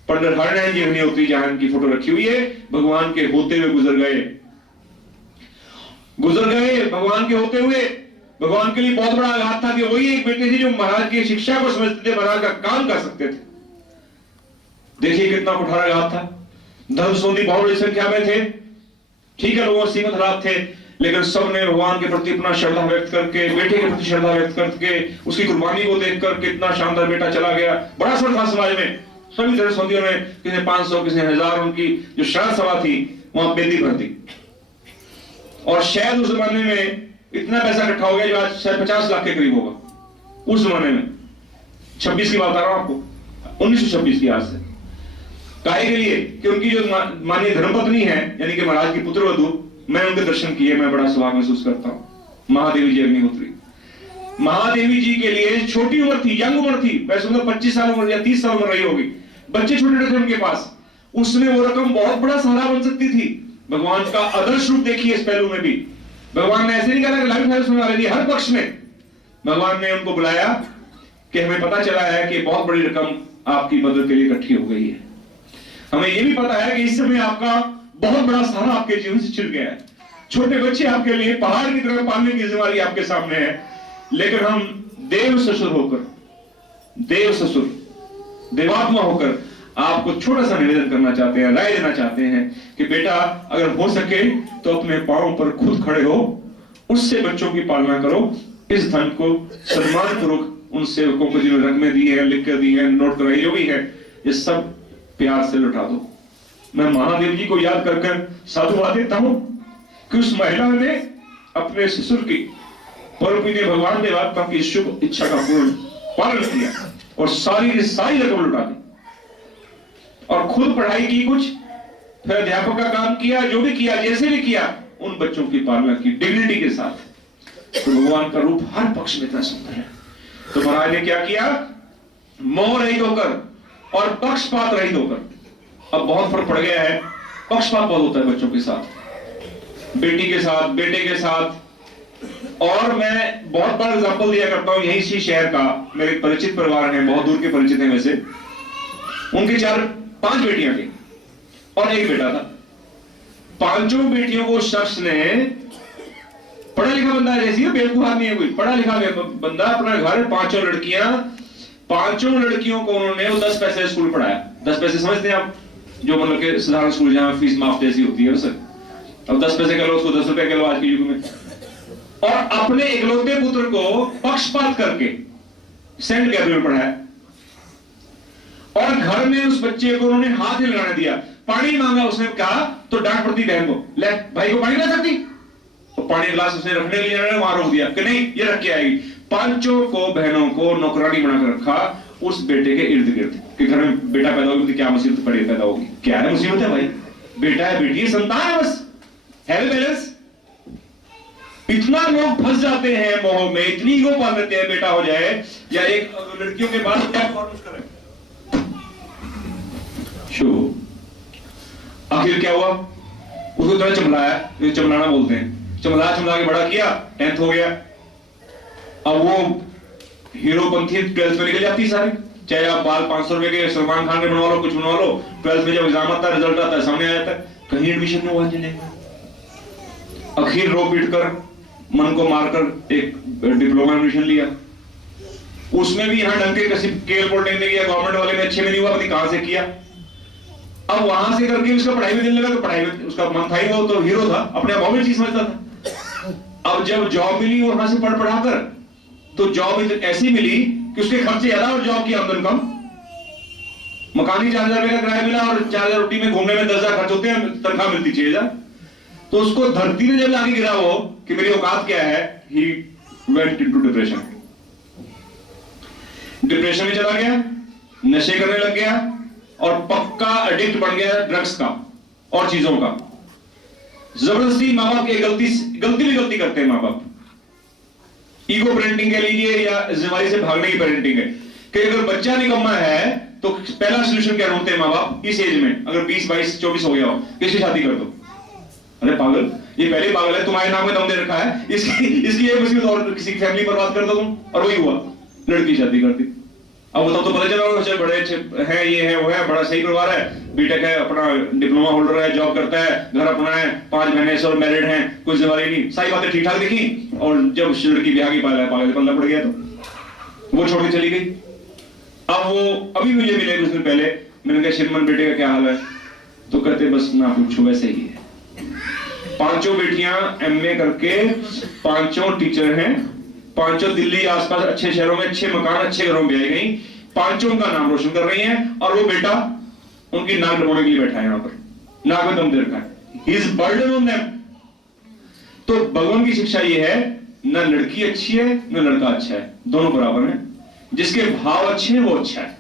पंडित हरिनारायण जी अग्निहोत्री, जहां की फोटो रखी हुई है, भगवान के होते हुए गुजर गए भगवान के होते हुए। भगवान के लिए बहुत बड़ा आघात था कि वही एक बेटे थे जो महाराज की शिक्षा को समझते थे, महाराज का काम कर सकते थे। देखिए कितना कुठार आघात था। धर्म संबंधी बहुत बड़ी संख्या में थे। ठीक है, लोगों सीमित हालात थे, लेकिन सबने भगवान के प्रति अपना श्रद्धा व्यक्त करके, बेटे के प्रति श्रद्धा व्यक्त करके, उसकी कुर्बानी को देखकर कितना शानदार बेटा चला गया। बड़ा असर था समाज में। सभी धर्म संबंधियों ने, किसी 500 किसी 1000, उनकी जो श्राद्ध सभा थी वहां बेदी भर दी। और शायद उस जमाने में इतना पैसा इकट्ठा हो गया जो आज शायद 50 लाख के करीब होगा। उस जमाने में 26 की बात कर रहा हूं आपको, 1926 की आज से। काहे के लिए कि उनकी जो माननीय धर्मपत्नी है, यानी कि महाराज की पुत्रवधू, मैंने उनके दर्शन किए, मैं बड़ा सौभाग्य महसूस करता हूं। महादेवी जी अग्निहोत्री, महादेवी जी के लिए छोटी उम्र थी, यंग उम्र थी, वैसे उनका 25 साल उम्र या 30 साल उम्र रही होगी, बच्चे छोटे थे उनके पास। उसमें वो रकम बहुत बड़ा सहारा बन सकती थी। भगवान का आदर्श रूप देखिए इस पहलू में भी। भगवान ने ऐसे नहीं कहा कि लाइफ हेल्थ सुनवा ली, हर पक्ष में भगवान ने उनको बुलाया कि हमें पता चला है कि बहुत बड़ी रकम आपकी मदद के लिए इकट्ठी हो गई है। हमें यह भी पता है कि इस समय आपका बहुत बड़ा सहारा आपके जीवन से छिड़ गया है। छोटे बच्चे आपके लिए पहाड़ की तरह पालने की जिम्मेदारी आपके सामने है। लेकिन हम देव ससुर होकर, देवात्मा होकर आपको छोटा सा निवेदन करना चाहते हैं, राय देना चाहते हैं कि बेटा अगर हो सके तो अपने पांव पर खुद खड़े हो, उससे बच्चों की पालना करो। इस धन को सम्मानपूर्वक उन सेवकों को जिन्होंने रकमें दी है, लिख कर दी है, नोट कराई जो भी है, ये सब प्यार से लौटा दो। मैं महादेव जी को याद कर साधुवाद देता हूं कि उस महिला ने अपने ससुर की परम पूज्य भगवान देवात्मा की शुभ इच्छा का पूर्ण पालन किया और सारी की सारी रकम लौटा दी। और खुद पढ़ाई की कुछ, फिर अध्यापक का काम किया, जो भी किया, जैसे भी किया, उन बच्चों की पालना की डिग्निटी के साथ। तो भगवान का रूप हर पक्ष में इतना सुंदर है। तो महाराज ने क्या किया, मोह रहित होकर और पक्षपात रहित होकर। अब बहुत फर्क पड़ गया है, पक्षपात बहुत होता है बच्चों के साथ, बेटी के साथ, बेटे के साथ। और मैं बहुत बड़ा एग्जांपल दिया करता हूं, यही इसी शहर का मेरे परिचित परिवार है, बहुत दूर के परिचित हैं वैसे। उनके 4-5 बेटियां थी और एक बेटा था। 5 बेटियों को शख्स ने, पढ़ा लिखा बंदा है, जैसी बेवकूफ आदमी है कोई, पढ़ा लिखा बंदा, अपना घर, 5 लड़कियां, 5 लड़कियों को उन्होंने 10 पैसे स्कूल पढ़ाया। 10 पैसे समझते हैं आप, जो मतलब के साधारण स्कूल जहां फीस माफ जैसी होती है सर। अब 10 पैसे कह लो, उसको 10 रुपए कह लो आज के युग में। और अपने इकलौते पुत्र को पक्षपात करके सेंट गैब्रियल पढ़ाया। और घर में उस बच्चे को उन्होंने हाथ नहीं लगाने दिया। पानी मांगा उसने, कहा तो डांट पड़ती बहन को, ले भाई को पानी ला सकती, तो पानी गिलास उसने रखने के लिए वहां रोक दिया कि नहीं ये रख के आएगी। 5 को बहनों को नौकरानी बनाकर रखा उस बेटे के इर्द गिर्द कि घर में बेटा पैदा होगी तो क्या मुसीबत पड़ी पैदा होगी। क्या है मुसीबत है भाई, बेटा है बेटी है, संतान है, बस है बैलेंस। इतना लोग फंस जाते हैं मोह में, इतनी ईगो पाल लेते हैं बेटा हो जाए या एक लड़कियों के बाद क्या परफॉर्मेंस करें। आखिर क्या हुआ, उसको थोड़ा चमलाया, चमलाना बोलते हैं, चमला के बड़ा किया, 10th हो गया। अब वो हीरोपंथी 12th में निकल जाती सारी, चाहे आप बाल 500 रुपए के सलमान खान के बनवा लो, कुछ बनवा लो, 12th में जब एग्जाम आता है, रिजल्ट आता है, सामने आ जाता है, कहीं एडमिशन नहीं हुआ जिन्हें। आखिर रो पीट कर, मन को मारकर एक डिप्लोमा एडमिशन लिया। उसमें भी यहाँ डंके किसी केल पॉलिटेक्निक में किया, गवर्नमेंट वाले में अच्छे में नहीं हुआ, पता कहां से किया। अब वहां से करके उसका पढ़ाई में दिल लगा, तो पढ़ाई में उसका मन था ही, वो तो हीरो था, अपने आप में चीज समझता था। अब जब जॉब मिली वहां से पढ़ा कर, तो जॉब ऐसी मिली कि उसके खर्चे ज्यादा और जॉब की आमदन कम। मकानी 4000 रुपए का किराया मिला और 4000 रोटी में घूमने में 10,000 खर्च होते हैं, तनख्वाह मिलती 6000। तो उसको धरती में जब आगे गिरा वो कि मेरी औकात क्या है, he went into depression. Depression में चला गया, नशे करने लग गया और पक्का एडिक्ट बन गया ड्रग्स का और चीजों का। जबरदस्ती माँ बाप की गलती करते हैं माँ बाप। ईगो पेरेंटिंग कह लीजिए या जिम्मेदारी से भागने की पेरेंटिंग है कि अगर बच्चा निकम्मा है तो पहला सोल्यूशन क्या ढूंढते हैं माँ बाप इस एज में, अगर 20, 22, 24 हो गया हो, किसकी शादी कर दो। अरे पागल, ये पहले पागल है, तुम्हारे नाम में दम दे रखा है, इसकी एक मुसीबत और किसी की फैमिली बर्बाद कर दो तुम। और वही हुआ, लड़की शादी कर दी। अब बताओ तो पता चला चल बड़े अच्छे है, ये है वो है, बड़ा सही परिवार है, बीटेक है, अपना डिप्लोमा होल्डर है, जॉब करता है, घर अपना है, 5 बहनें सब मैरिड हैं, कोई जिम्मेदारी नहीं, सारी बातें ठीक ठाक देखी। और जब लड़की ब्याह की पागल पल्ला पड़ गया तो वो छोड़ के चली गई। अब वो अभी मुझे मिले कुछ दिन पहले, मैंने कहा श्रीमान बेटे का क्या हाल है, तो कहते बस ना पूछो वैसे ही है। 5 बेटियां MA करके 5 टीचर हैं, 5 दिल्ली आसपास अच्छे शहरों में अच्छे मकान अच्छे घरों में ब्याही गई, 5 का नाम रोशन कर रही हैं। और वो बेटा उनकी नाक डबोने के लिए बैठा है यहाँ पर, नाक में दम दे रखा है, he is burden on them. तो भगवान की शिक्षा ये है, न लड़की अच्छी है न लड़का अच्छा है, दोनों बराबर हैं, जिसके भाव अच्छे हैं वो अच्छा है।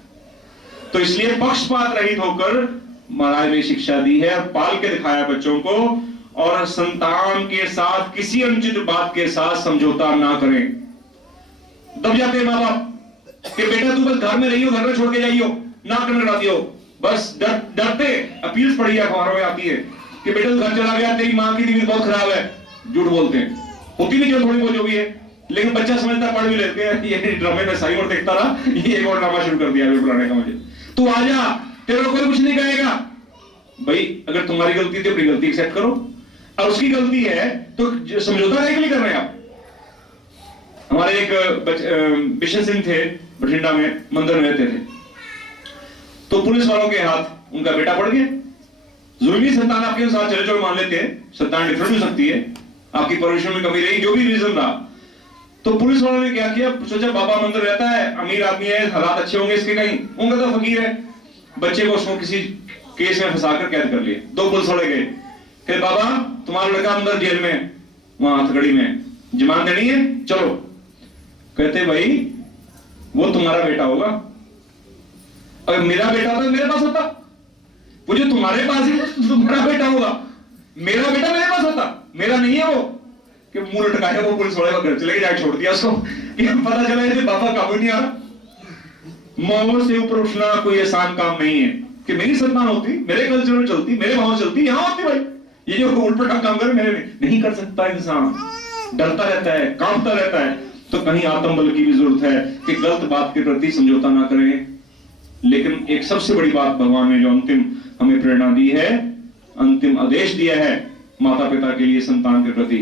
तो इसलिए पक्षपात रहित होकर महाराज ने शिक्षा दी है, पाल के दिखाया बच्चों को, और संतान के साथ किसी अनुचित बात के साथ समझौता ना करें। दब जाते हैं माँ बाप कि बेटा तू बस घर में रहियो, घर में छोड़ के जाइयो, ना करने लगा दियो, बस डरते। अपील्स पड़ी है, अखबारों में आती है कि बेटा तू घर चला गया, तेरी माँ की तबीयत बहुत खराब है, झूठ बोलते हैं, होती नहीं जो थोड़ी बहुत जो भी है, लेकिन बच्चा समझता, पढ़ भी लेते हैं। ये ड्रामे में साई और देखता रहा, ये एक और ड्रामा शुरू कर दिया बुलाने का मुझे, तू आ जा, तेरे को कोई कुछ नहीं कहेगा। भाई अगर तुम्हारी गलती थी अपनी गलती एक्सेप्ट करो, और उसकी गलती है तो समझौता नहीं कर रहे आप। हमारे एक बिशन सिंह थे, बठिंडा में मंदिर में रहते थे, तो पुलिस वालों के हाथ उनका बेटा पड़ गया। जरूरी संतान आपके साथ चले चलो मान लेते हैं, संतान डिफरेंट हो सकती है, आपकी परवरिश में कमी रही, जो भी रीजन रहा। तो पुलिस वालों ने क्या किया, सोचा बाबा मंदिर रहता है, अमीर आदमी है, हालात अच्छे होंगे इसके, कहीं उनका तो फकीर है, बच्चे को उसको किसी केस में फंसाकर कैद कर लिए। 2 पुलिस वाले गए, फिर बाबा तुम्हारा लड़का अंदर जेल में, वहां हथकड़ी में, जमानत देनी है, चलो। कहते भाई वो तुम्हारा बेटा होगा, अगर मेरा बेटा होता मेरे पास होता, वो जो तुम्हारे पास है वो तुम्हारा बेटा होगा, मेरा बेटा मेरे पास होता, मेरा नहीं है वो। कि मुंह लटकाया वो पुलिस वाले घर चले गए, छोड़ दिया उसको कि पता चला है बाबा काबू नहीं आ रहा। माहौल से ऊपर उठना कोई आसान काम नहीं है कि मेरी संतान होती, मेरे कल्चर में चलती, मेरे माहौल चलती, यहां होती भाई, ये जो उल्टा काम करे मेरे नहीं कर सकता इंसान, डरता रहता है, कांपता रहता है। तो कहीं आत्मबल की भी जरूरत है कि गलत बात के प्रति समझौता ना करें। लेकिन एक सबसे बड़ी बात भगवान ने जो अंतिम हमें प्रेरणा दी है, अंतिम आदेश दिया है माता पिता के लिए संतान के प्रति,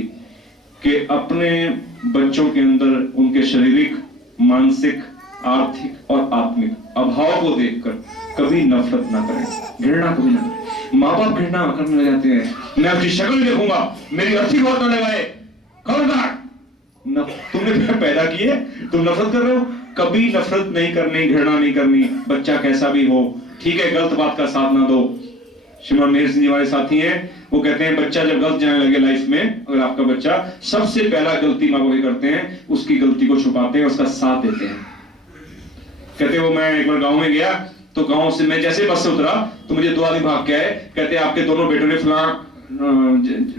कि अपने बच्चों के अंदर उनके शारीरिक, मानसिक, आर्थिक और आत्मिक अभाव को देखकर कभी नफरत ना करें, घृणा कभी ना करें। माँ बाप घृणा करने लग जाते हैं, मैं उसकी शक्ल देखूंगा, मेरी अच्छी बात ना लगाए, खबरदार, तुमने पैदा किए, तुम नफरत कर रहे हो। कभी नफरत नहीं करनी, घृणा नहीं करनी, बच्चा कैसा भी हो, ठीक है, गलत बात का साथ ना दो। श्रीमान मेहर सिंह जी हमारे साथी हैं, वो कहते हैं बच्चा जब गलत जाने लगे लाइफ में, अगर आपका बच्चा, सबसे पहला गलती माँ बाप करते हैं, उसकी गलती को छुपाते हैं, उसका साथ देते हैं। कहते वो मैं एक बार गांव में गया तो गांव से मैं जैसे बस से उतरा तो मुझे 2 आदमी भाग के आए, कहते आपके दोनों बेटों ने फलां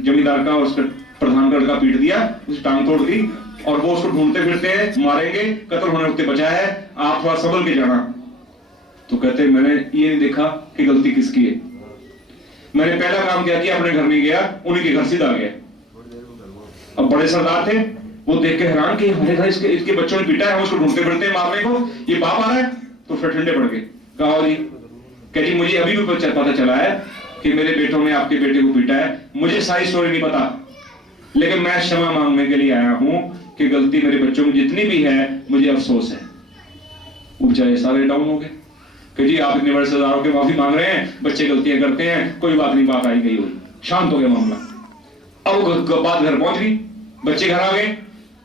जमींदार का और उसका प्रधान का लड़का पीट दिया, उसकी टांग तोड़ दी और वो उसको ढूंढते फिरते हैं, मारेंगे, कत्ल होने उठते बचा है, आप थोड़ा संभल के जाना। तो कहते मैंने ये नहीं देखा कि गलती किसकी है, मैंने पहला काम क्या किया, अपने घर नहीं गया, उन्हीं के घर सीधा गया। अब बड़े सरदार थे, वो देख के हैरान कि हमारे घर इसके बच्चों ने पीटा है, उसको ढूंढते फिरते मारने को, ये बाप आ रहा है। तो फिर ठंडे पड़ गए, कहा जी, कह जी मुझे अभी भी पता चला है कि मेरे बेटों ने आपके बेटे को पीटा है, मुझे सारी स्टोरी नहीं पता, लेकिन मैं क्षमा मांगने के लिए आया हूं कि गलती मेरे बच्चों में जितनी भी है मुझे अफसोस है। वो बेचारे सारे डाउन हो गए कि जी आप इतने बड़े सरदारों के माफी मांग रहे हैं, बच्चे गलतियां करते हैं, कोई बात नहीं, बात आई गई हुई, शांत हो गया मामला। अब बात घर पहुंच गई, बच्चे घर आ गए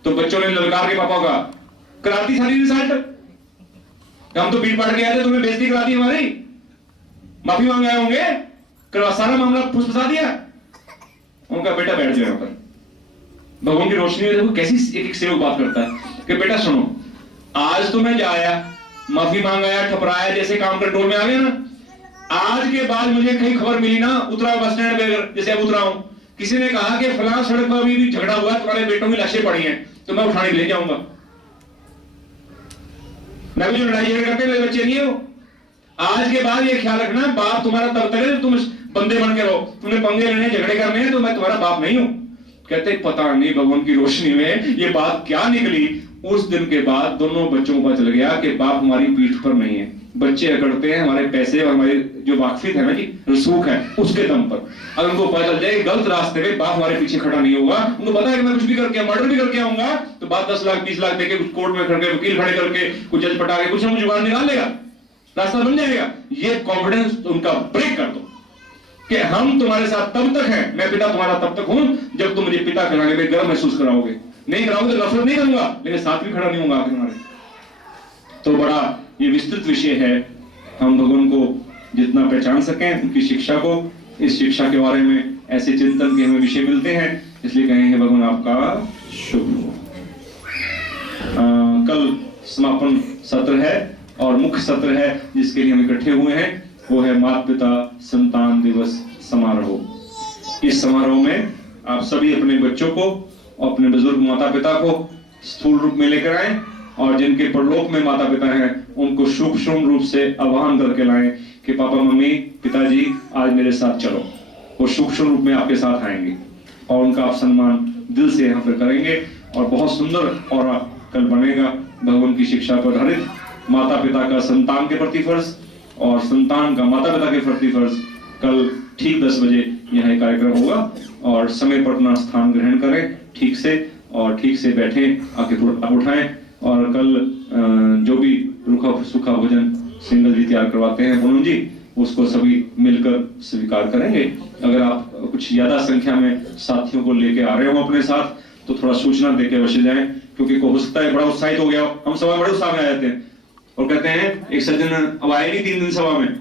तो बच्चों ने ललकार के पापा का कराती सारी रिजल्ट, हम तो पीट पाट के आए थे, तुम्हें बेइज्जती करा दी हमारी, माफी मांग आए होंगे, करवा सारा मामला फुसफुसा दिया। उनका बेटा बैठ जाए पर भगवान की रोशनी में देखो कैसी एक एक सेवक बात करता है कि बेटा सुनो, आज तो मैं जाया, माफी मांग आया, ठपराया, जैसे काम कंट्रोल में आ गया ना, आज के बाद मुझे कहीं खबर मिली ना, उतरा बस स्टैंड पे, जैसे अब उतरा हूं, किसी ने कहा कि फलां सड़क पर अभी भी झगड़ा हुआ, तुम्हारे बेटों की लाशें पड़ी हैं, तो मैं उठाने ले जाऊंगा। मैं भी जो लड़ाई झगड़े करते मेरे बच्चे नहीं हो। आज के बाद ये ख्याल रखना, बाप तुम्हारा तब तक है तुम बंदे बन के रहो, तुमने पंगे लेने, झगड़े करने हैं, तो मैं तुम्हारा बाप नहीं हूं। कहते पता नहीं भगवान की रोशनी में ये बात क्या निकली। उस दिन के बाद दोनों बच्चों को पता चल गया कि बाप हमारी पीठ पर नहीं है, बच्चे अकड़ते हैं हमारे पैसे और हमारी जो वाकफियत है ना जी, रसूख है, उसके दम पर। अगर उनको पता चल जाए गलत रास्ते में बाप हमारे पीछे खड़ा नहीं होगा, उनको पता है कि मैं कुछ भी करके, मर्डर भी करके आऊंगा, तो बात 10 लाख 20 लाख देके, कुछ कोर्ट में खड़े वकील खड़े करके, कुछ जज पटा के कुछ ना कुछ जुगाड़ निकाल लेगा, रास्ता बन जाएगा। ये कॉन्फिडेंस उनका ब्रेक कर दो कि हम तुम्हारे साथ तब तक हैं, मैं पिता तुम्हारा तब तक हूं जब तुम मुझे पिता कहलाने में गर्व महसूस कराओगे। नहीं कराओगे तो नफरत नहीं करूंगा, लेकिन साथ भी खड़ा नहीं होगा तुम्हारे। तो बड़ा ये विस्तृत विषय है, हम भगवान को जितना पहचान सकें, उनकी शिक्षा को, इस शिक्षा के बारे में ऐसे चिंतन के हमें विषय मिलते हैं, इसलिए कहेंगे भगवान आपका शुभ हो। कल समापन सत्र है और मुख्य सत्र है जिसके लिए हम इकट्ठे हुए हैं, वो है माता पिता संतान दिवस समारोह। इस समारोह में आप सभी अपने बच्चों को और अपने बुजुर्ग माता पिता को स्थूल रूप में लेकर आए और जिनके परलोक में माता पिता हैं उनको सूक्ष्म रूप से आह्वान करके लाएं कि पापा मम्मी पिताजी आज मेरे साथ चलो। वो सूक्ष्म रूप में आपके साथ आएंगे और उनका आप सम्मान दिल से यहाँ पर करेंगे और बहुत सुंदर और कल बनेगा भगवान की शिक्षा पर आधारित माता पिता का संतान के प्रति फर्ज और संतान का माता पिता के प्रति फर्ज। कल ठीक 10 बजे यहाँ कार्यक्रम होगा और समय पर अपना स्थान ग्रहण करें ठीक से और ठीक से बैठें, आके उठाएं और कल जो भी रूखा सूखा भोजन सिंगल जी तैयार करवाते हैं पूनम जी, उसको सभी मिलकर स्वीकार करेंगे। अगर आप कुछ ज्यादा संख्या में साथियों को लेके आ रहे हो अपने साथ तो थोड़ा सूचना देके अवश्य जाएं, क्योंकि हो सकता है बड़ा उत्साहित हो गया। हम सभा बड़े उत्साह में आ जाते हैं और कहते हैं एक सज्जन अब आए नहीं 3 दिन सभा में,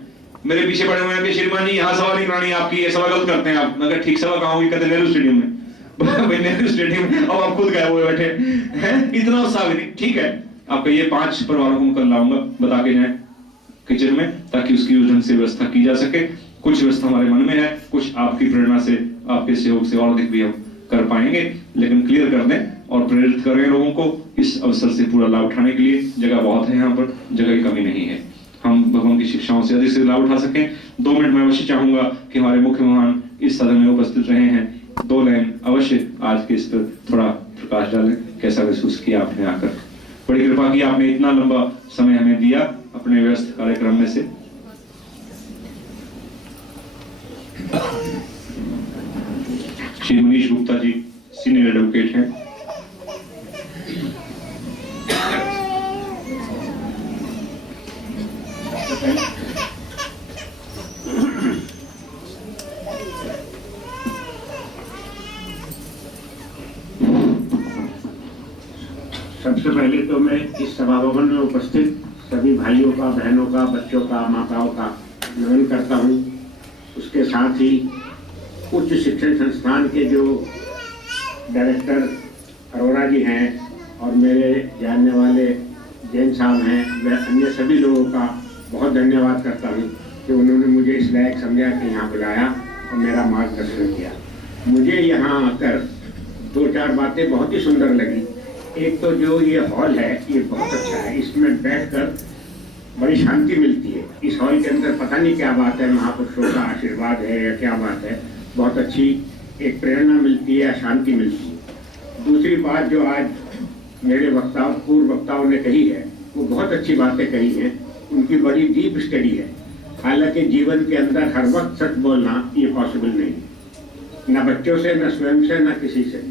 मेरे पीछे पड़े हुए हैं कि श्रीमान जी यहाँ सभा नहीं करानी आपकी, ये सभा गलत करते हैं आप। मगर ठीक सभा कहाँ होगी, कहते नेहरू स्टेडियम में। नेहरू स्टेडियम में अब आप खुद गए हुए बैठे हैं, इतना उत्साह भी नहीं। ठीक है, आपका ये 5 परिवारों को कल लाऊंगा, बता के जाए किचन में, ताकि उसकी ढंग से व्यवस्था की जा सके कुछ व्यवस्था हमारे मन में है, कुछ आपकी प्रेरणा से, आपके सहयोग से और अधिक भी हम कर पाएंगे, लेकिन क्लियर कर दें और प्रेरित करें लोगों को इस अवसर से पूरा लाभ उठाने के लिए। जगह बहुत है, यहाँ पर जगह की कमी नहीं है, हम भगवान की शिक्षाओं से अधिक से लाभ उठा सकें। 2 मिनट में अवश्य चाहूंगा कि हमारे मुख्य मेहमान इस सदन में उपस्थित रहे हैं, 2 लाइन अवश्य आज के इस पर थोड़ा प्रकाश डालें। कैसा महसूस किया आपने आकर? बड़ी कृपा की आपने इतना लंबा समय हमें दिया अपने व्यस्त कार्यक्रम में से। श्री मनीष गुप्ता जी सीनियर एडवोकेट हैं। सबसे पहले तो मैं इस सभा भवन में उपस्थित सभी भाइयों का, बहनों का, बच्चों का, माताओं का नमन करता हूँ। उसके साथ ही उच्च शिक्षण संस्थान के जो डायरेक्टर अरोड़ा जी हैं और मेरे जानने वाले जैन साहब हैं, व अन्य सभी लोगों का बहुत धन्यवाद करता हूँ कि उन्होंने मुझे इस लायक समझा कि यहाँ बुलाया और मेरा मार्गदर्शन किया। मुझे यहाँ आकर 2-4 बातें बहुत ही सुंदर लगी। एक तो जो ये हॉल है ये बहुत अच्छा है, इसमें बैठकर बड़ी शांति मिलती है। इस हॉल के अंदर पता नहीं क्या बात है, महापुरुषों का आशीर्वाद है या क्या बात है, बहुत अच्छी एक प्रेरणा मिलती है, शांति मिलती है। दूसरी बात जो आज मेरे पूर्व वक्ताओं ने कही है वो बहुत अच्छी बातें कही हैं, उनकी बड़ी डीप स्टडी है। हालांकि जीवन के अंदर हर वक्त सच बोलना ये पॉसिबल नहीं, न बच्चों से, न स्वयं से, न किसी से,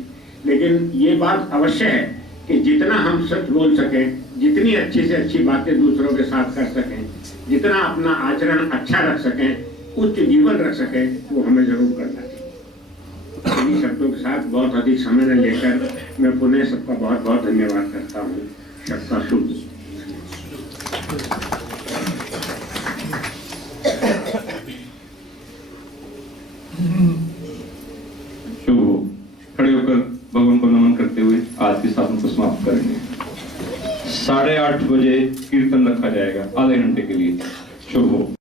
लेकिन ये बात अवश्य है कि जितना हम सच बोल सकें, जितनी अच्छी से अच्छी बातें दूसरों के साथ कर सकें, जितना अपना आचरण अच्छा रख सकें, उच्च जीवन रख सकें, वो हमें जरूर करना चाहिए। इन्हीं शब्दों के साथ बहुत अधिक समय न लेकर मैं पुनः सबका बहुत बहुत धन्यवाद करता हूँ। सबका शुभ। शुभ हो। खड़े होकर भगवान को नमन करते हुए आज के साधन को समाप्त करेंगे। 8:30 बजे कीर्तन रखा जाएगा आधे घंटे के लिए। शुभ हो।